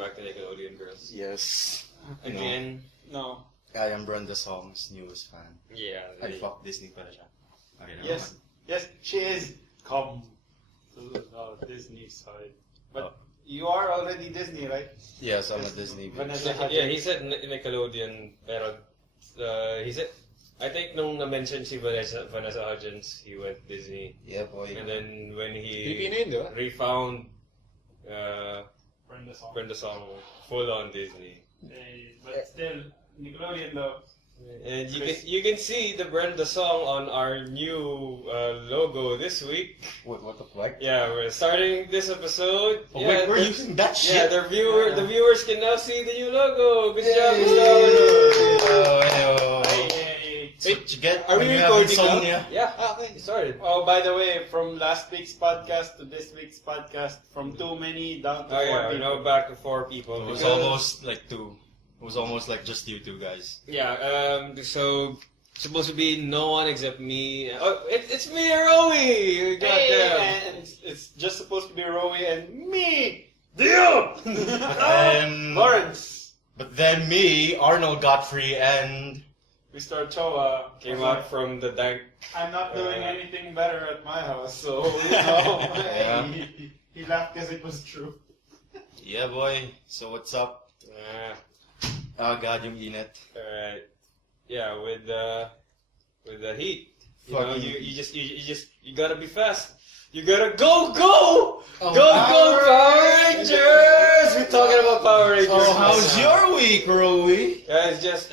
back to Nickelodeon Girls. Yes. Again? No. I am Brenda Song's newest fan. Yeah. I fuck Disney pala siya. Okay, never Yes. mind. Yes, she is. Come to the Disney side. But you are already Disney, right? Yes, I'm a Disney bitch. Vanessa Yeah, he said Nickelodeon, pero he said, I think nung na-mention si Vanessa Hudgens, he went Disney. Yeah, boy. And then when he Filipino yun, di ba? refound Brenda Song. full on Disney. But still, Nickelodeon though. And you can see the Brenda Song on our new logo this week. What the fuck? Yeah, we're starting this episode. Oh, yeah, wait, we're using that shit? Yeah, the viewers can now see the new logo. Good job, Wait, you get? Are we you have recording insomnia? Yeah, okay, started. Oh, by the way, from last week's podcast to this week's podcast, from too many down to 4 yeah, we're people. now back to 4 people. It was because- almost like 2. It was almost like just you two guys. Yeah, so supposed to be no one except me. Oh, it's me and Rowie! Goddamn. And it's just supposed to be Rowie and me! Deal! then Lawrence! But then me, Arnold Godfrey, and Mr. Choa Came out from the dank. I'm not doing anything better at my house, so, you know, Yeah. he laughed because it was true. yeah, boy. So what's up? Oh God, yung init. Alright. Yeah, with the heat. You know, Fucking- you gotta be fast. You gotta go! Go Oh, Power Rangers! We're talking about Power Rangers. So how's your week, Rowie? It's just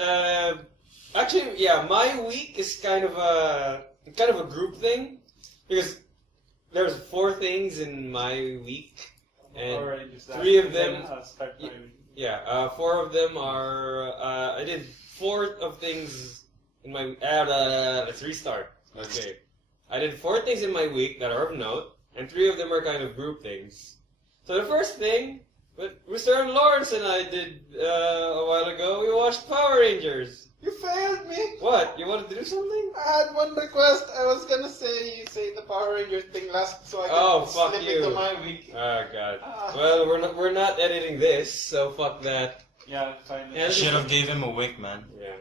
actually, yeah, my week is kind of a group thing because there's 4 things in my week, and Alright, just that. 3 of them. Then I'll start my week. Yeah, 4 of them are. I did 4 of things in my. Let's restart. Okay, I did 4 things in my week that are of note, and 3 of them are kind of group things. So the first thing, what Mr. Lawrence and I did a while ago, we watched Power Rangers. You failed me! What? You wanted to do something? I had one request. I was gonna say you say the Power Rangers thing last, so I Oh, could fuck slip you. into my week. Oh God. Ah. Well, we're not editing this, so fuck that. Yeah, fine. Yeah, I should have gave him a wink, man. Yeah.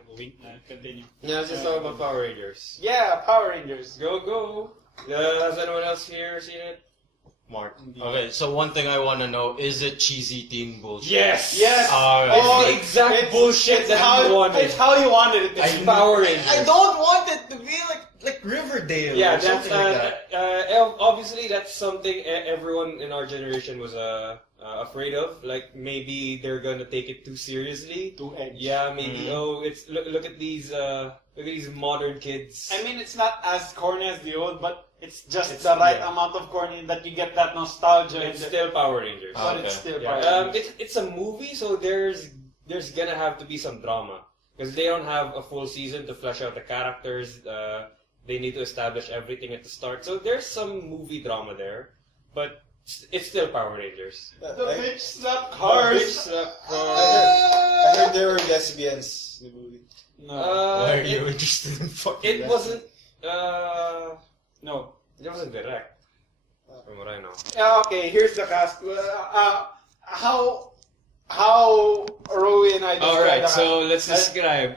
Continue. Now let's just talk about Power Rangers. Yeah, Power Rangers. Go. Has anyone else here seen it? Mark. Okay, so one thing I want to know, is it cheesy teen bullshit? Yes. Yes. It's the exact it's- bullshit it's that how, you wanted. It's how you wanted it. It's Power Rangers. I don't want it to be like Riverdale Yeah, or that's something like that. obviously that's something everyone in our generation was afraid of. Like maybe they're gonna take it too seriously. Too edgy. Yeah, maybe. Oh, it's look at these modern kids. I mean, it's not as corny as the old, but it's just It's- the right yeah. amount of corny that you get that nostalgia. It's and still Power Rangers. but Okay. it's still Yeah, Power Rangers. it's a movie, so there's gonna have to be some drama because they don't have a full season to flesh out the characters. They need to establish everything at the start, so there's some movie drama there, but it's still Power Rangers. The bitch slap Bitch cars. slap I heard there were lesbians in the movie. No. Why are you interested in fucking It that? wasn't. No. It wasn't direct, from what I know. Yeah, okay, here's the cast. How Rowie and I describe All right, the so cast. let's describe.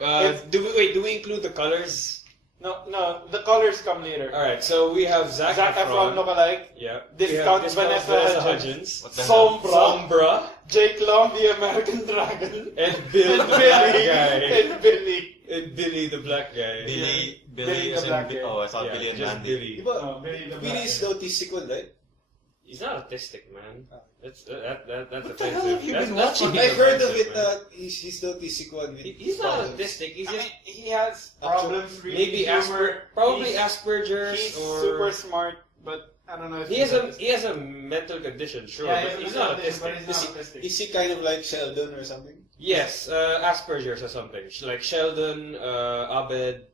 Do we include the colors? No, the colors come later. All right, so we have Zac Efron Efron. lookalike. Yeah. Discount We have Vanessa Hudgens. What the hell? Sombra. Jake Long, the American Dragon. And Bill, And the black Billy. guy. And Billy. And Billy, the black guy. Billy Billy as the in Black Bi- Guy. Oh, I thought Yeah, Billy and just Mandy. Billy. No, Billy the Billy Black is Guy. the autistic one, right? He's not autistic, man. That's What offensive. the hell have you been That's watching? fucking I've heard of offensive, it. man. He's the autistic one. With He's not problems. autistic. He's I just mean, he has problems reading maybe humor. probably He's- Asperger's He's or super smart, but I don't know if he he's has a mental condition, sure, Yeah, but he's not but autistic. he's not autistic. Is he kind of like Sheldon or something? Yes, Asperger's or something. Like Sheldon, Abed,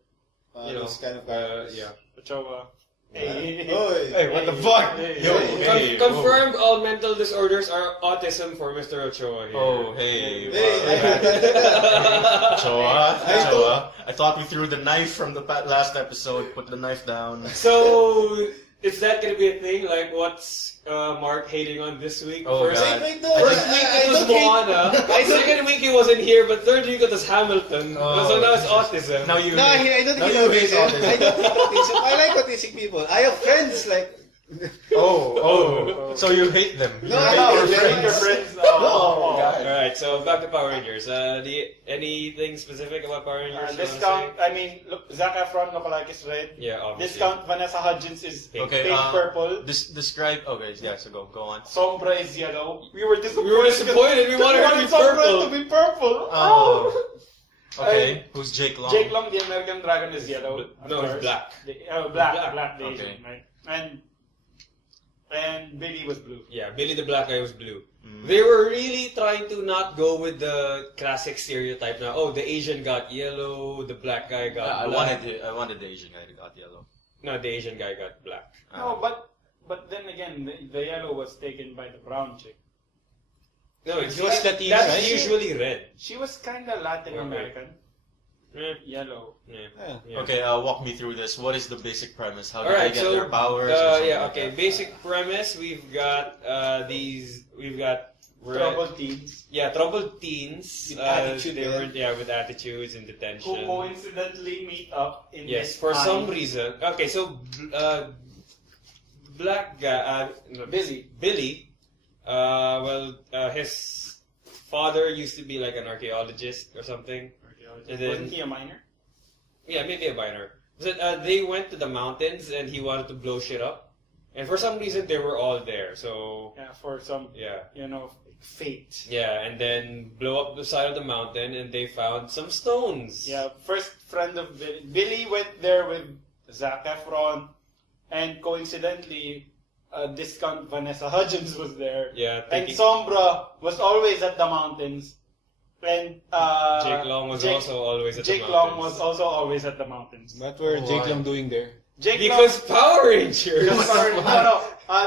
you know, Those kind of yeah. characters. Chowa. Oi. Hey, what the fuck? Hey, Yo, hey, hey, Confirmed all mental disorders are autism for Mr. Ochoa here. Oh, hey. Hey, wow. I heard that. Choa. I thought we threw the knife from the last episode. Put the knife down. So, is that gonna be a thing? Like, what's Mark hating on this week? Oh, First, God. Wait, no. I First week it was was Moana. Second week he wasn't here, but third week it was Hamilton. So now it's autism. Now you No, I don't now think you hate autism. I autism. don't think autism. I like autistic people. I have friends like. So you hate them. No, I I know, hate your them. friends. Oh, God. Alright, so back to Power Rangers. Anything specific about Power Rangers? you wanna Discount. say? I mean, look, Zac Efron lookalike is red. Yeah, obviously. Discount Vanessa Hudgens is pink, Okay, purple. Describe. Okay, yeah. So go on. Sombra is yellow. We were disappointed. We were disappointed. We wanted her to be Sombra purple. to be purple. Oh. Okay, who's Jake Long? Jake Long, the American Dragon, is yellow. of No, he's course. black. Black, the Okay. Asian, right? And Billy was blue. Yeah, Billy the Black Guy was blue. Mm. They were really trying to not go with the classic stereotype now. Oh, the Asian got yellow, the black guy got I black. wanted the Asian guy to got yellow. No, the Asian guy got black. No, but then again, the yellow was taken by the brown chick. No, it's It was Latina, that's right? usually red. She was kind of Latin American. Yellow. Yeah. Yeah. Okay, walk me through this. What is the basic premise? How do Alright, they get so their powers? or something yeah, like okay. that? Basic premise: we've got Troubled teens. Yeah, troubled teens. With attitude, they were man. with attitudes in detention. Who coincidentally meet up in Yes, this for time. some reason. Okay, so black guy, Billy. His father used to be like an archaeologist or something. And then- Wasn't he a minor? Yeah, maybe a minor. But, they went to the mountains and he wanted to blow shit up. And for some reason they were all there. So Yeah, for some, yeah, fate. yeah, and then blow up the side of the mountain and they found some stones. Yeah, first friend of Billy. Billy went there with Zac Efron, and coincidentally, discount Vanessa Hudgens was there. Yeah, And thinking- Sombra was always at the mountains. And Jake Long was also always at the Jake mountains. Long was also always at the mountains. What were Oh, Jake why? Long doing there? Jake Because Long, Power Rangers. no.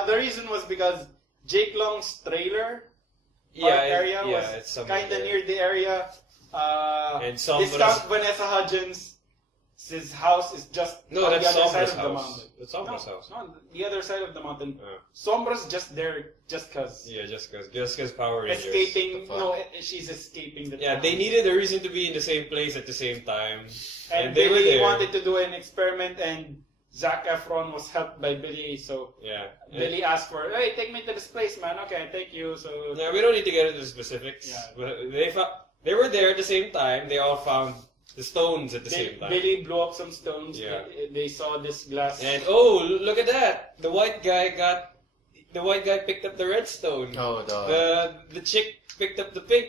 The reason was because Jake Long's trailer area was it's somewhere kind of there. near the area. And Sombra's- Discount Vanessa Hudgens. His house is just No, on that's the other Sombra's side of the house. mountain. That's Sombra's house. No, the other side of the mountain. Oh. Sombra's just there just cause. Yeah, just cause Power Rangers. Escaping. What the No, she's escaping the Yeah, town. they needed a reason to be in the same place at the same time. And they were Billy there. wanted to do an experiment, and Zac Efron was helped by Billy. So Yeah. Billy asked for, "Hey, take me to this place, man." Okay, take you. So Yeah, we don't need to get into the specifics. Yeah. But they were there at the same time. They all found the stones at the same time. Billy blew up some stones. Yeah. They saw this glass. And oh, look at that! The white guy picked up the red stone. Oh, The chick picked up the pink.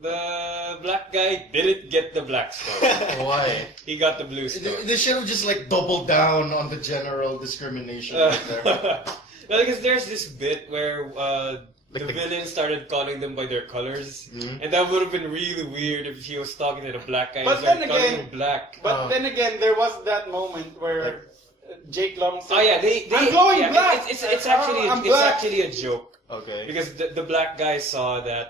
The black guy didn't get the black stone. why? He got the blue stone. They should have just like doubled down on the general discrimination right there. No, because there's this bit where the the- villain started calling them by their colors, Mhm. and that would have been really weird if he was talking to the black guy But and started then calling again- him black. But then again, there was that moment where Jake Long said, Oh yeah, they I'm going yeah, black. It's I'm it's black. actually a joke Okay. because the black guy saw that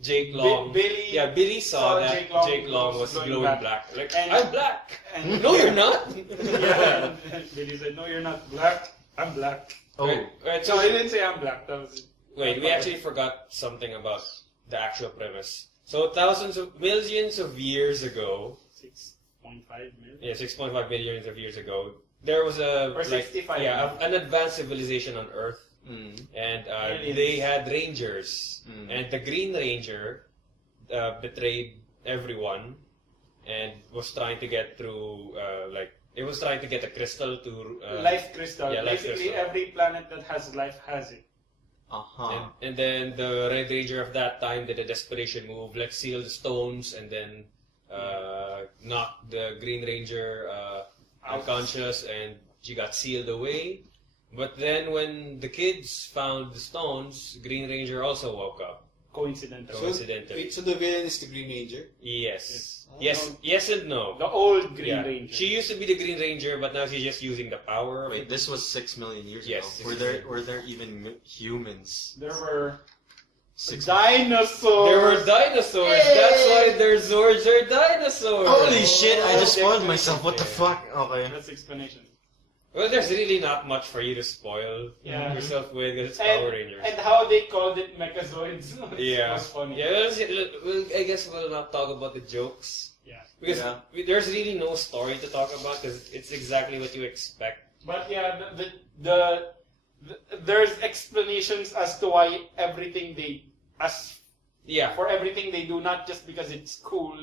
Jake Long. Billy saw that Jake Long was glowing black. Like And- I'm black. And No, you're not. Yeah, and Billy said, "No, you're not black. I'm black." Oh, Right, So he didn't say I'm black. That was wait, we actually forgot something about the actual premise. So millions of years ago, 6.5 million. yeah, 6.5 billions of years ago, there was Or 65 an advanced civilization on Earth, and Aliens. they had rangers, Mm. and the Green Ranger betrayed everyone, and was trying to get through, it was trying to get a crystal to Life crystal. yeah, life Basically, crystal. every planet that has life has it. uh-huh. And then the Red Ranger of that time did a desperation move, let's seal the stones, and then knocked the Green Ranger unconscious, and she got sealed away. But then when the kids found the stones, Green Ranger also woke up. Coincidental. Coincidentally. Wait, so the villain is the Green Ranger? Yes. Yes. Yes and no. The old Green Yeah. Ranger. She used to be the Green Ranger, but now she's just using the power of Wait, it. this was 6 million years Yes, ago. 6 million. Were there even humans? There were 6 dinosaurs. There were dinosaurs. Yay! That's why their Zords are dinosaurs. Holy shit! I just Oh, spoiled yeah. myself. What the fuck? Okay. That's the explanation. Well, there's really not much for you to spoil Yeah. yourself with because it's Power Rangers. And how they called it Mechazoids was funny. Yeah, I guess we'll not talk about the jokes. Yeah. Because there's really no story to talk about because it's exactly what you expect. But yeah, there's explanations as to why for everything they do, not just because it's cool.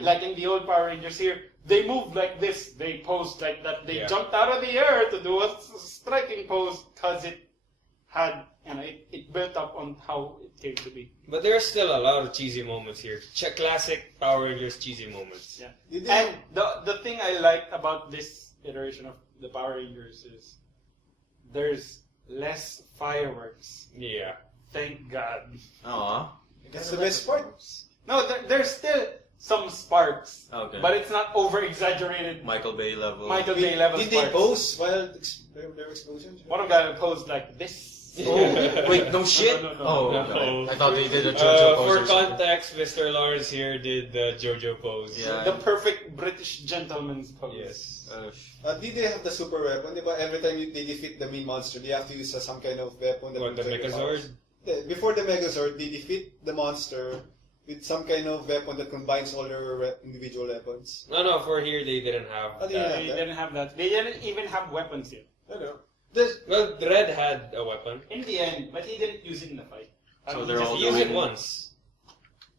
Like in the old Power Rangers here, they moved like this, they posed like that, they jumped out of the air to do a striking pose because it had, it built up on how it came to be. But there's still a lot of cheesy moments here. Classic Power Rangers cheesy moments. Yeah. And the thing I liked about this iteration of the Power Rangers is there's less fireworks. Yeah. Thank God. Aww. That's the best part. No, there's still some sparks. Okay. But it's not over-exaggerated. Michael Bay level. Michael Bay level Did sparks. they pose while there were explosions? One of them posed like this. Oh, wait, no shit? No. Oh, okay. No. I thought they did a JoJo pose. For or something. context, Mr. Lawrence here did the JoJo pose. Yeah. The perfect British gentleman's pose. Yes. Did they have the super weapon? Diba? Every time they defeat the main monster, they have to use some kind of weapon. What, the Megazord? Before the Megazord, they defeat the monster with some kind of weapon that combines all their individual weapons. No, for here they didn't have Oh, they that. They didn't have that. They didn't even have weapons yet. I know. Well, Red had a weapon. In the end, but he didn't use it in the fight. So they're all He used it doing- once.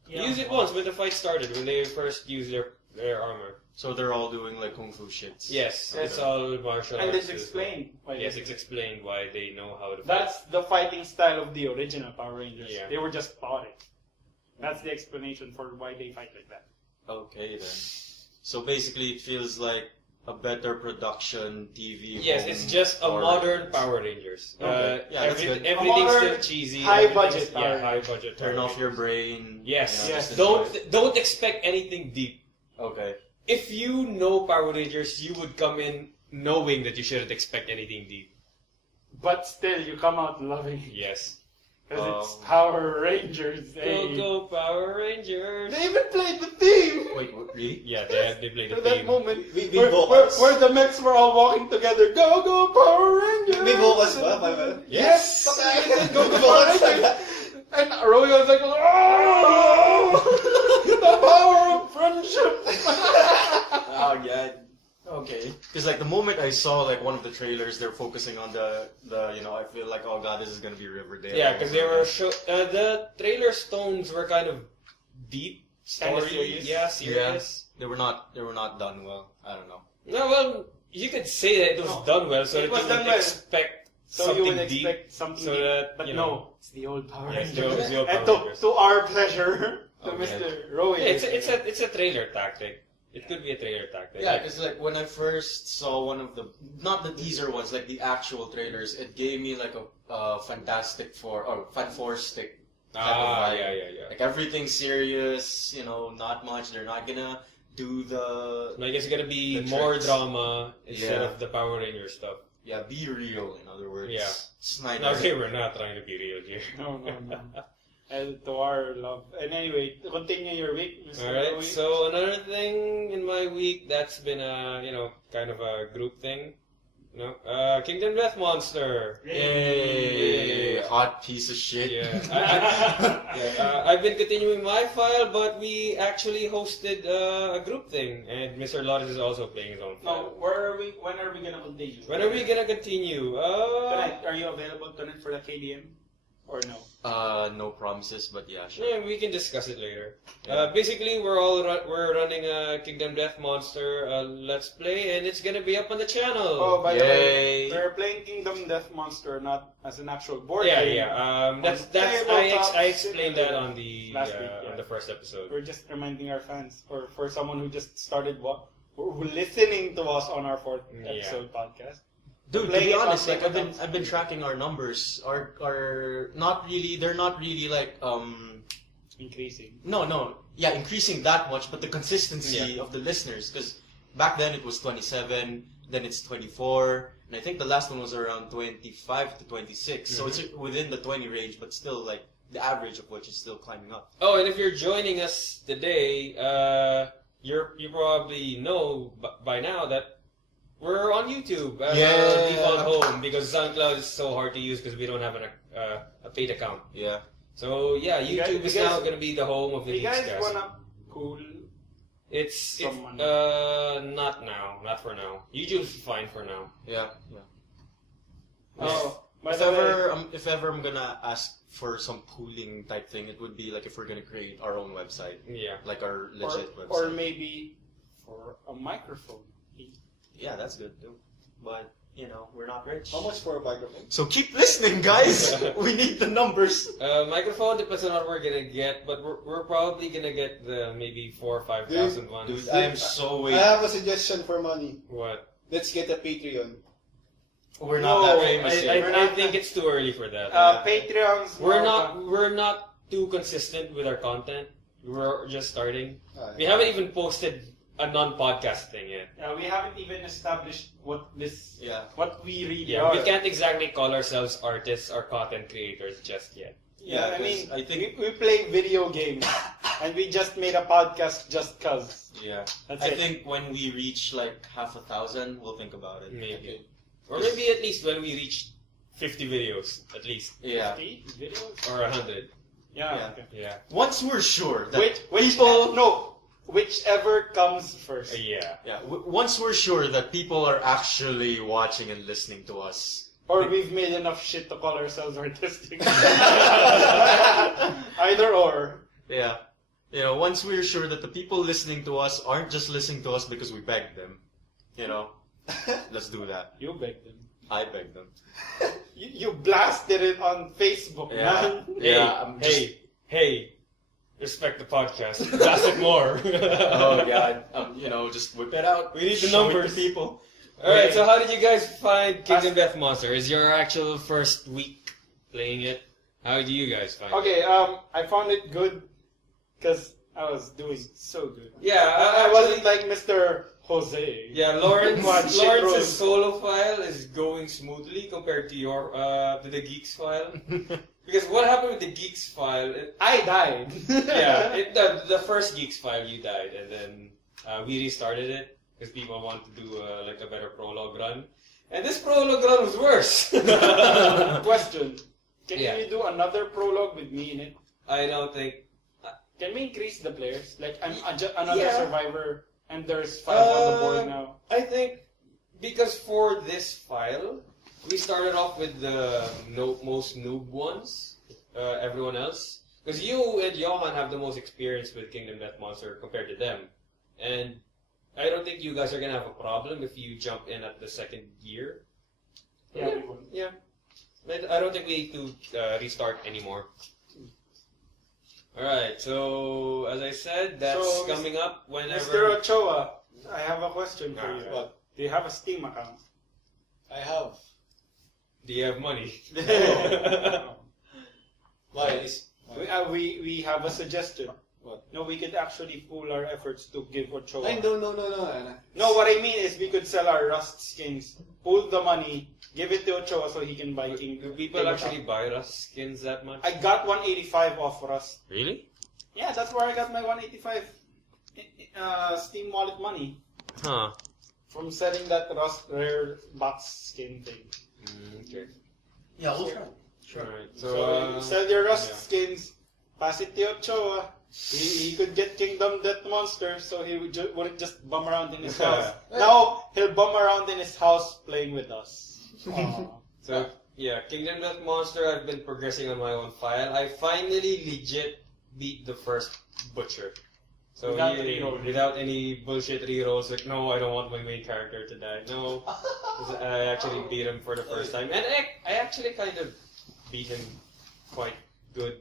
Yeah. He used it once when the fight started, when they first used their armor. So they're all doing like kung fu shits. Yes, it's all martial And arts. it's explained. why Yes, they it's did it. explained why they know how to fight. That's the fighting style of the original Power Rangers. Yeah. They were just taught it. That's the explanation for why they fight like that. Okay then. So basically it feels like a better production TV. Yes, home it's just a Power modern Rangers. Power Rangers. Okay. Yeah, that's good. Everything's A modern, still cheesy. high everything's- budget Power Yeah, high Rangers. budget. Turn Power off your Rangers. brain. Yes, you know, yes. just enjoy it. Don't expect anything deep. Okay. If you know Power Rangers, you would come in knowing that you shouldn't expect anything deep. But still, you come out loving it. Yes. Because it's Power Rangers. Hey. Go Power Rangers! They even played the theme! Wait, what, really? Yeah, they played the For that theme. moment, We where vocals. the mechs were all walking together. Go Power Rangers! May vocals ba? Pala? Yes! Go Power Rangers! And Roy was like, oh! The power of friendship! Oh yeah. Okay. Because like the moment I saw like one of the trailers, they're focusing on the I feel like, oh god, this is gonna be Riverdale. Yeah, because they were the trailer tones were kind of deep, Kinda story, serious. yeah, serious. They were not done well. I don't know. No, well, you could say that it was done well, so it that was you done would well. expect So something you would deep. expect something so deep. that, But you no, know. it's the old Power Yes, Rangers. it's the old And Power Rangers. to our pleasure, to Okay. Mr. Roy. Yeah, it's a trailer tactic. It could be a trailer tactic. Yeah, because like when I first saw one of the not the teaser ones, like the actual trailers, it gave me like a Fantastic Four or Fan Four stick. type of vibe. yeah. Like everything's serious, not much. They're not gonna do the I guess it's gonna be The more tricks. drama instead Yeah. of the Power Ranger stuff. be real. In other words, Yeah. Snyder. Okay, we're not trying to be real here. No. And to our love. And anyway, continue your week, Mr. Alright, Roy. so another thing in my week that's been a, kind of a group thing. Kingdom Death Monster. Yay! Hot piece of shit. Yeah. I've been continuing my file, but we actually hosted a group thing, and Mr. Lawrence is also playing his own No, file. when are we gonna continue? When are we gonna continue? Tonight, are you available tonight for the KDM? Or no? No promises, but yeah, sure. Yeah, we can discuss it later. Yeah. Basically, we're running a Kingdom Death Monster Let's Play, and it's gonna be up on the channel. Oh, by the way, Yay. we're playing Kingdom Death Monster, not as an actual board Yeah, game. yeah. That's tabletop I explained that on the last week, yeah. on the first episode. We're just reminding our fans, or for someone who just started listening to us on our fourth Yeah. episode podcast. Dude, to Playing be it on honest, like tabletops. I've been tracking our numbers. Are not really. They're not really like Increasing. Yeah, increasing that much, but the consistency Yeah. of the listeners, because back then it was 27, then it's 24, and I think the last one was around 25 to 26. So it's within the 20 range, but still like the average of which is still climbing up. Oh, and if you're joining us today, you probably know by now that We're on YouTube as Yeah. our default home because SoundCloud is so hard to use because we don't have a paid account. Yeah. So yeah, You YouTube guys- is now going to be the home of the You guys GIXcast. wanna cool? It's someone? not now, not for now. YouTube's fine for now. Yeah. Oh, by If the way, if ever I'm gonna ask for some pooling type thing, it would be like if we're gonna create our own website, Yeah. like our legit website. or maybe for a microphone. Yeah, that's good too. But we're not rich. How much for a microphone? So keep listening, guys. We need the numbers. Microphone depends on what we're gonna get, but we're probably gonna get the maybe 4,000 or 5,000 ones. Dude, I am so I waiting. have a suggestion for money. What? Let's get a Patreon. We're No, not that famous I, yet. I think it's too early for that. Patreons. We're not too consistent with our content. We're just starting. We Yeah. haven't even posted a non-podcast thing yet. We haven't even established what we really Yeah, are. we can't exactly call ourselves artists or content creators just yet. Yeah, I 'cause mean, I think we play video games, and we just made a podcast just cause. yeah. That's I it. think when we reach like 1,000, we'll think about it. Maybe. Or maybe at least when we reach 50 videos, at least. Yeah. 50 videos. Or 100. Yeah. Yeah. Okay. Yeah. Once we're sure that Whichever comes first. Yeah. yeah, once we're sure that people are actually watching and listening to us. Or we've made enough shit to call ourselves artistic. Either or. Yeah. Once we're sure that the people listening to us aren't just listening to us because we begged them. Let's do that. You beg them. I begged them. You blasted it on Facebook, Yeah. man. Hey, Yeah, I'm just- hey. Respect the podcast. Blast it more. Oh yeah, just whip it out. We need the Show it to numbers. people. Alright, so how did you guys find Kingdom Death Monster? Is your actual first week playing it? How do you guys find it? Okay, I found it good because I was doing so good. Yeah, I wasn't like Mr. Jose. Yeah, Lawrence's Lawrence solo file is going smoothly compared to your to the Geeks file. Because what happened with the Geeks file? I died. The first Geeks file you died, and then we restarted it because people want to do like a better prologue run, and this prologue run was worse. Question: Can Yeah. you do another prologue with me in it? I don't think. Can we increase the players? Like I'm another Yeah. survivor, and there's 5 on the board now. I think because for this file, we started off with the most noob ones, everyone else. Because you and Johan have the most experience with Kingdom Death Monster compared to them. And I don't think you guys are going to have a problem if you jump in at the second year. Yeah, we will. Yeah. I don't think we need to restart anymore. Alright, so as I said, that's So, coming up whenever... Mr. Ochoa, I have a question for you. What? Do you have a Steam account? I have. Do you have money? Why? We have a suggestion. What? No, we could actually pool our efforts to give Ochoa. Ay, no. No, what I mean is we could sell our Rust skins, pool the money, give it to Ochoa so he can buy King. Do people actually buy Rust skins that much? I got 185 off Rust. Really? Yeah, that's where I got my 185 Steam Wallet money. Huh. From selling that Rust rare box skin thing. Okay. Yeah, we'll try. Alright, So so... you sell your Rust yeah. skins, pass it to Ochoa. He could get Kingdom Death Monster, so he wouldn't just bum around in his house. Now he'll bum around in his house playing with us. So, yeah, Kingdom Death Monster, I've been progressing on my own file. I finally legit beat the first Butcher. So, Without yeah, reroll. without any bullshit rerolls, like, no, I don't want my main character to die. No, I actually beat him for the first time. And I actually kind of beat him quite good.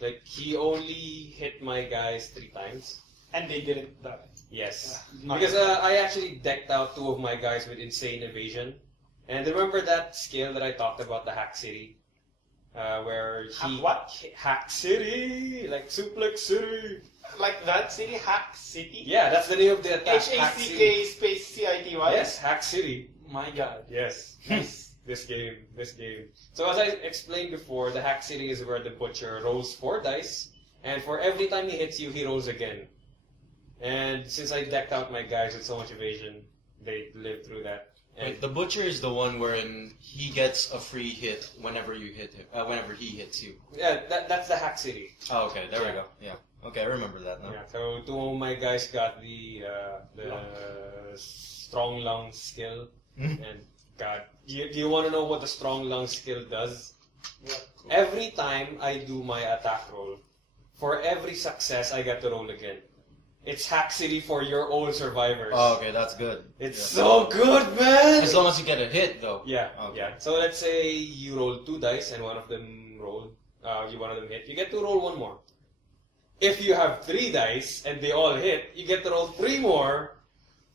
Like, he only hit my guys 3 times. And they didn't die. Yes. Nice. Because I actually decked out 2 of my guys with insane evasion. And remember that skill that I talked about, the Hack City? Where he... What? Hack City! Like Suplex City! Like that city, Hack City? Yeah, that's the name of the attack. Hack City. H-A-C-K space C-I-T-Y? Yes, Hack City. My god. Yes. This game. So as I explained before, the Hack City is where the Butcher rolls 4 dice, and for every time he hits you, he rolls again. And since I decked out my guys with so much evasion, they live through that. And Wait, the Butcher is the one wherein he gets a free hit whenever you hit him, whenever he hits you. yeah, that's the Hack City. Oh, okay, there we Yeah. go. Yeah. Okay, I remember that now. Yeah, so two of my guys got the strong lung skill, and God, do you want to know what the strong lung skill does? What? Every time I do my attack roll, for every success I get to roll again. It's Hack City for your old survivors. Oh, okay, that's good. It's Yeah. so good, man. As long as you get a hit, though. Yeah, Okay. yeah. So let's say you roll 2 dice and one of them hit. You get to roll 1 more. If you have 3 dice and they all hit, you get to roll 3 more.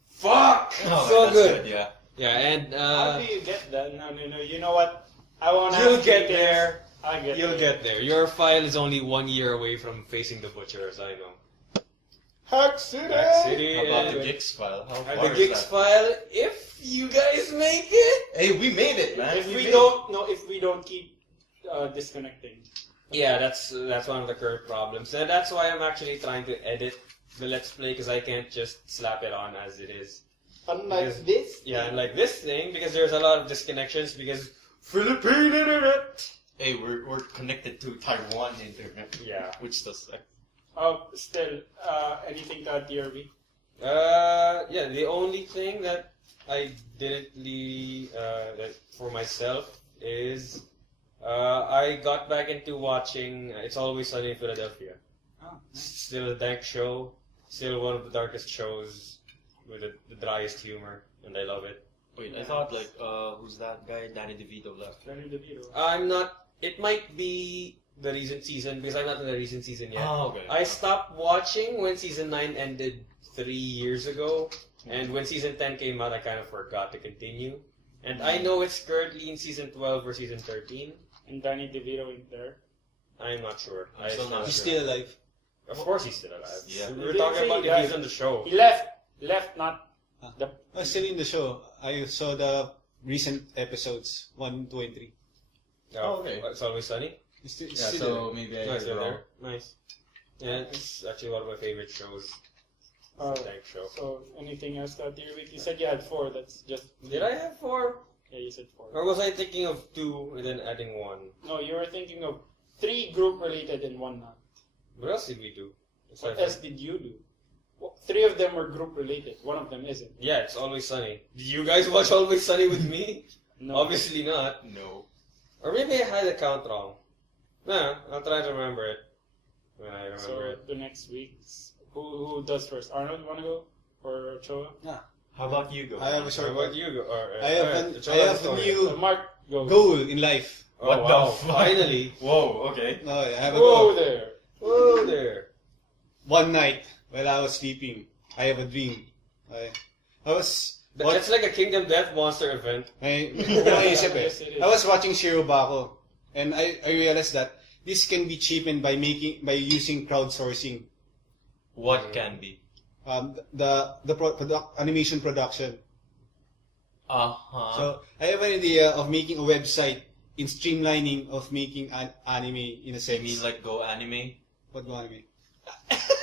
Fuck! Oh, So that's good. Yeah. Yeah, and How do you get that? No. You know what? I want to. you'll get there. You'll Get there. Your file is only 1 year away from facing the Butcher, as I know. Hack City. Hack City. How about the and- GIX file? How and far the is gigs that? file, if you guys make it. Hey, we made it, man. If we made don't keep disconnecting. Yeah, that's one of the current problems. And that's why I'm actually trying to edit the Let's Play, because I can't just slap it on as it is. Unlike Because- this. Yeah, and like this thing, because there's a lot of disconnections, because Philippine internet! Hey, we're connected to Taiwan internet. Yeah. Which does like. Still, anything to add, DRV? Yeah, the only thing that I didn't that for myself is I got back into watching It's Always Sunny in Philadelphia. Oh, Still a dank show, still one of the darkest shows with the driest humor, and I love it. Wait, I thought like who's that guy? Danny DeVito left. Danny DeVito. I'm not. It might be the recent season because I'm not in the recent season yet. Oh, okay. I stopped watching when season 9 ended 3 years ago, and when season 10 came out, I kind of forgot to continue. And I know it's currently in season 12 or season 13. And Danny DeVito in there. I'm not sure. I'm still not He's sure. still alive. Of course, he's still alive. Yeah. We were They talking say about he if he's died. on the show. He left, not the. I'm still in the show. I saw the recent episodes 1, 2, and 3. Oh, okay. It's Always Sunny. It's still, Yeah, so maybe I Nice, heard wrong. there. Nice. Yeah, it's actually one of my favorite shows. Oh. It's a dank show. So anything else that your week? You said you had 4. That's just. Did I have 4? Yeah, you said 4. Or was I thinking of 2 and then adding 1? No, you were thinking of 3 group related and 1 not. What else did we do? What Aside else from- did you do? Well, 3 of them were group related. 1 of them isn't. Yeah, It's Always Sunny. Did you guys watch Always Sunny with me? No. Obviously not. No. Or maybe I had the count wrong. Nah, I'll try to remember it when I remember So it. the next week, who does first? Arnold, wanna go or Choa? How about you go? I have a Or short what you go? Or, I have a new Mark, go. goal in life. Oh, What the wow. fuck? Finally. Whoa. Okay. No, I have a Whoa goal. there. Whoa there. One night, while I was sleeping, I have a dream. I was... That's like a Kingdom Death Monster event. Naisip eh. Yes, it is. I was watching Shirobako, and I realized that this can be cheapened by using crowdsourcing. What can be? The animation production. Uh-huh. So I have an idea of making a website in streamlining of making an anime in a You sense. mean like Go Anime? What go anime?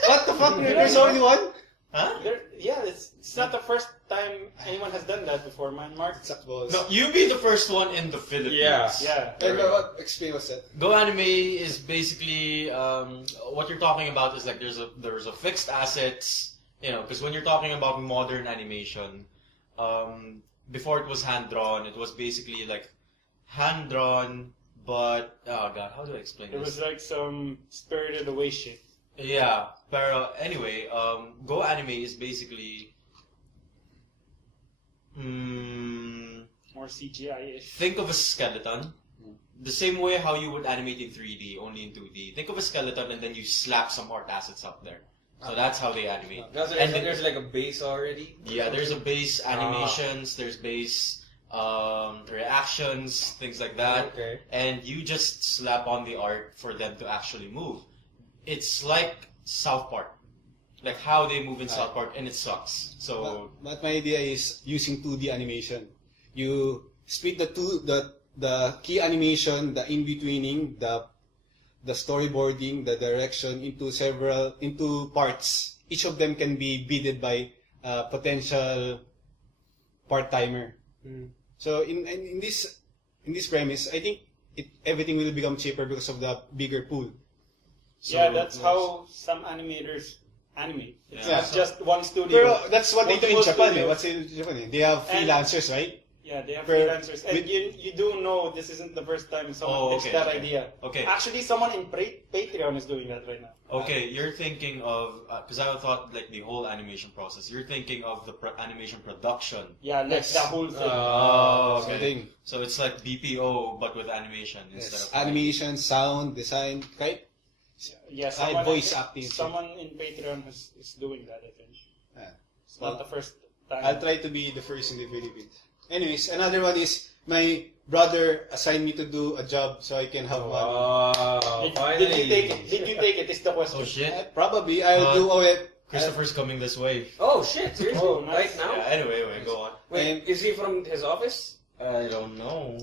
What the fuck? There's only one? Huh? Yeah, it's not the first time anyone has done that before, man. Mark. Suck balls. No, you be the first one in the Philippines. Yeah. Yeah. And what? Explain what's that? Go Anime is basically what you're talking about is like there's a fixed assets, you know, because when you're talking about modern animation, before it was hand drawn, it was basically like hand drawn, but oh god, how do I explain It was this? like some Spirited Away shit. Yeah, pero anyway, Go Anime is basically More CGI-ish. think of a skeleton. The same way how you would animate in 3D, only in 2D. Think of a skeleton and then you slap some art assets up there. So that's how they animate. There's like a base already. Yeah, there's a base animations, there's base reactions, things like that. Okay. And you just slap on the art for them to actually move. It's like South Park. Like how they move in South Park, and it sucks. So But my idea is using 2D animation. You split the key animation, the in-betweening, the storyboarding, the direction into parts. Each of them can be bidded by potential part-timer. Mm. So in this premise, I think everything will become cheaper because of the bigger pool. So, Yeah, that's how some animators animate. It's Yeah. not just one studio. Pero that's what they do in Multiple Japan. studios. What's in Japan? They have And- freelancers, right? Yeah, they have Per- freelancers. And with- you do know this isn't the first time someone pitched that idea. Okay. Actually, someone in Patreon is doing that right now. Okay, you're thinking of because I thought like the whole animation process. You're thinking of the animation production. Yeah, like Yes. the whole thing. Oh, So okay. thing. So it's like BPO but with animation instead Yes. of Animation, sound, design, right? Yeah, voice acting. Someone in Patreon is doing that, I think. Yeah. It's not the first time. I'll try to be the first in the Philippines. Anyways, another one is my brother assigned me to do a job so I can have money. Wow, Did you take it? Did you take it? Is the question. Oh shit! Probably I'll do it. Christopher's coming this way. Oh shit, seriously? Oh, nice. Right now? Yeah, anyway, go on. Wait, is he from his office? I don't know.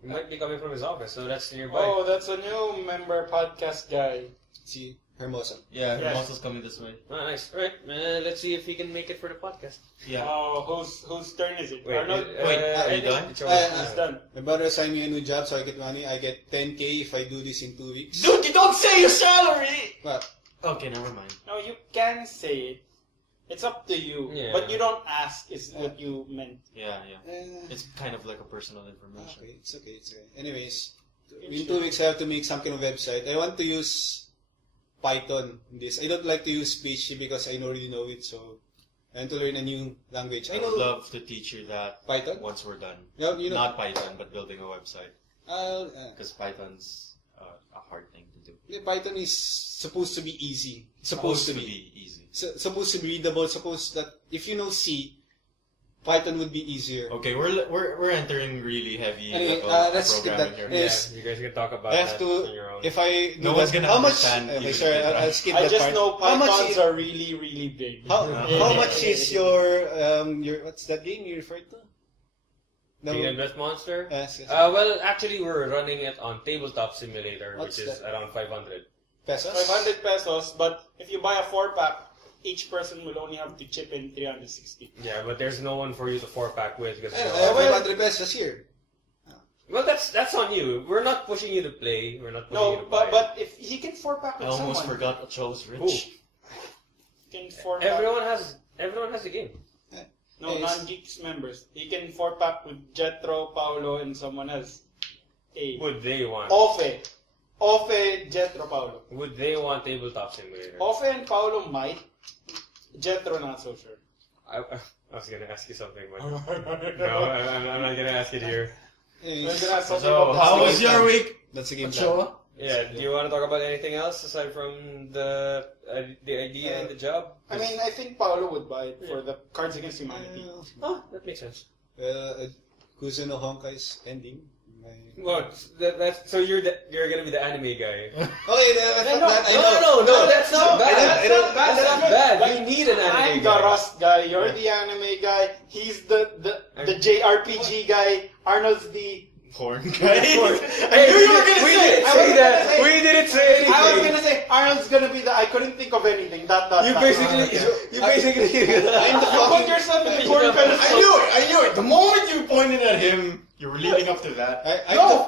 He might be coming from his office, so that's nearby. Oh, that's a new member podcast guy. See, Hermosa. Yeah, Yes. Hermosa's coming this way. Ah, nice. Alright, let's see if he can make it for the podcast. Yeah. Oh, whose turn is it? Wait, Arnold? are you done? It's It's done. My brother assigned me a new job so I get money. I get 10K if I do this in 2 weeks. Dude, you don't say your salary. But Okay, never mind. No, you can say it. It's up to you. Yeah. But you don't ask is what you meant. Yeah, yeah. eh, It's kind of like a personal information. okay, it's okay, it's okay. Anyways, in 2 weeks I have to make some kind of website. I want to use Python in this. I don't like to use PHP because I already know it, so I want to learn a new language. I I know would love to teach you that Python. once we're done. No, you know, Not Python, but building a website. uh, Because Python's a hard thing to do. Python is supposed to be easy. Supposed to be. easy. Supposed to be readable. Supposed that if you know C, Python would be easier. Okay, we're entering really heavy Anyway, level let's skip programming that. here. Yes. Yeah, you guys can talk about I have that to. on your own. If I do No one's that, gonna how much? understand Okay, even sorry, if you I'll skip I that just part. know How much pythons is- are really, really big. How much is your what's that game you referred to? Big and Best Monster? Yes, yes. Well, actually, we're running it on Tabletop Simulator, What's which is that? around 500. Pesos? 500 pesos, but if you buy a 4-pack, each person will only have to chip in 360. Yeah, but there's no one for you to 4-pack with because I have 500 pesos here. well, that's on you. We're not pushing you to play. We're not pushing you No, to buy. but if he can 4-pack I with almost someone, forgot Ocho's rich. he can 4-pack. everyone has a game. No, Yes. non-geeks members. He can 4-pack with Jetro, Paolo, and someone else. A. Would they want? Ofe, Jetro, Paolo. Would they want Tabletop Simulator? Ofe and Paolo might. Jetro, not so sure. I was gonna ask you something, but no, I'm not gonna ask it here. Anyways, We're gonna ask something So, about how the was game. your week, that's the game plan. Ochoa? Yeah. Do you want to talk about anything else aside from the idea and the job? I mean, I think Paolo would buy it for the Cards Against Humanity. Oh, that makes sense. Kuzen no Honkai is ending. What? That's so you're gonna be the anime guy. Okay, that's No, not that. I know. No, that's not bad. I don't- That's not bad. You need an anime I'm guy. the Rust guy, you're the anime guy, he's the JRPG guy, Arnold's the... Porn guy. I knew you were gonna We say it. didn't I was say gonna that. say- We didn't say anything. I was gonna say Arnold's gonna be the... I couldn't think of anything. You dot. basically. I'm the You put yourself in the porn pedestal. I knew it. The moment you pointed at him, you were leading up to that.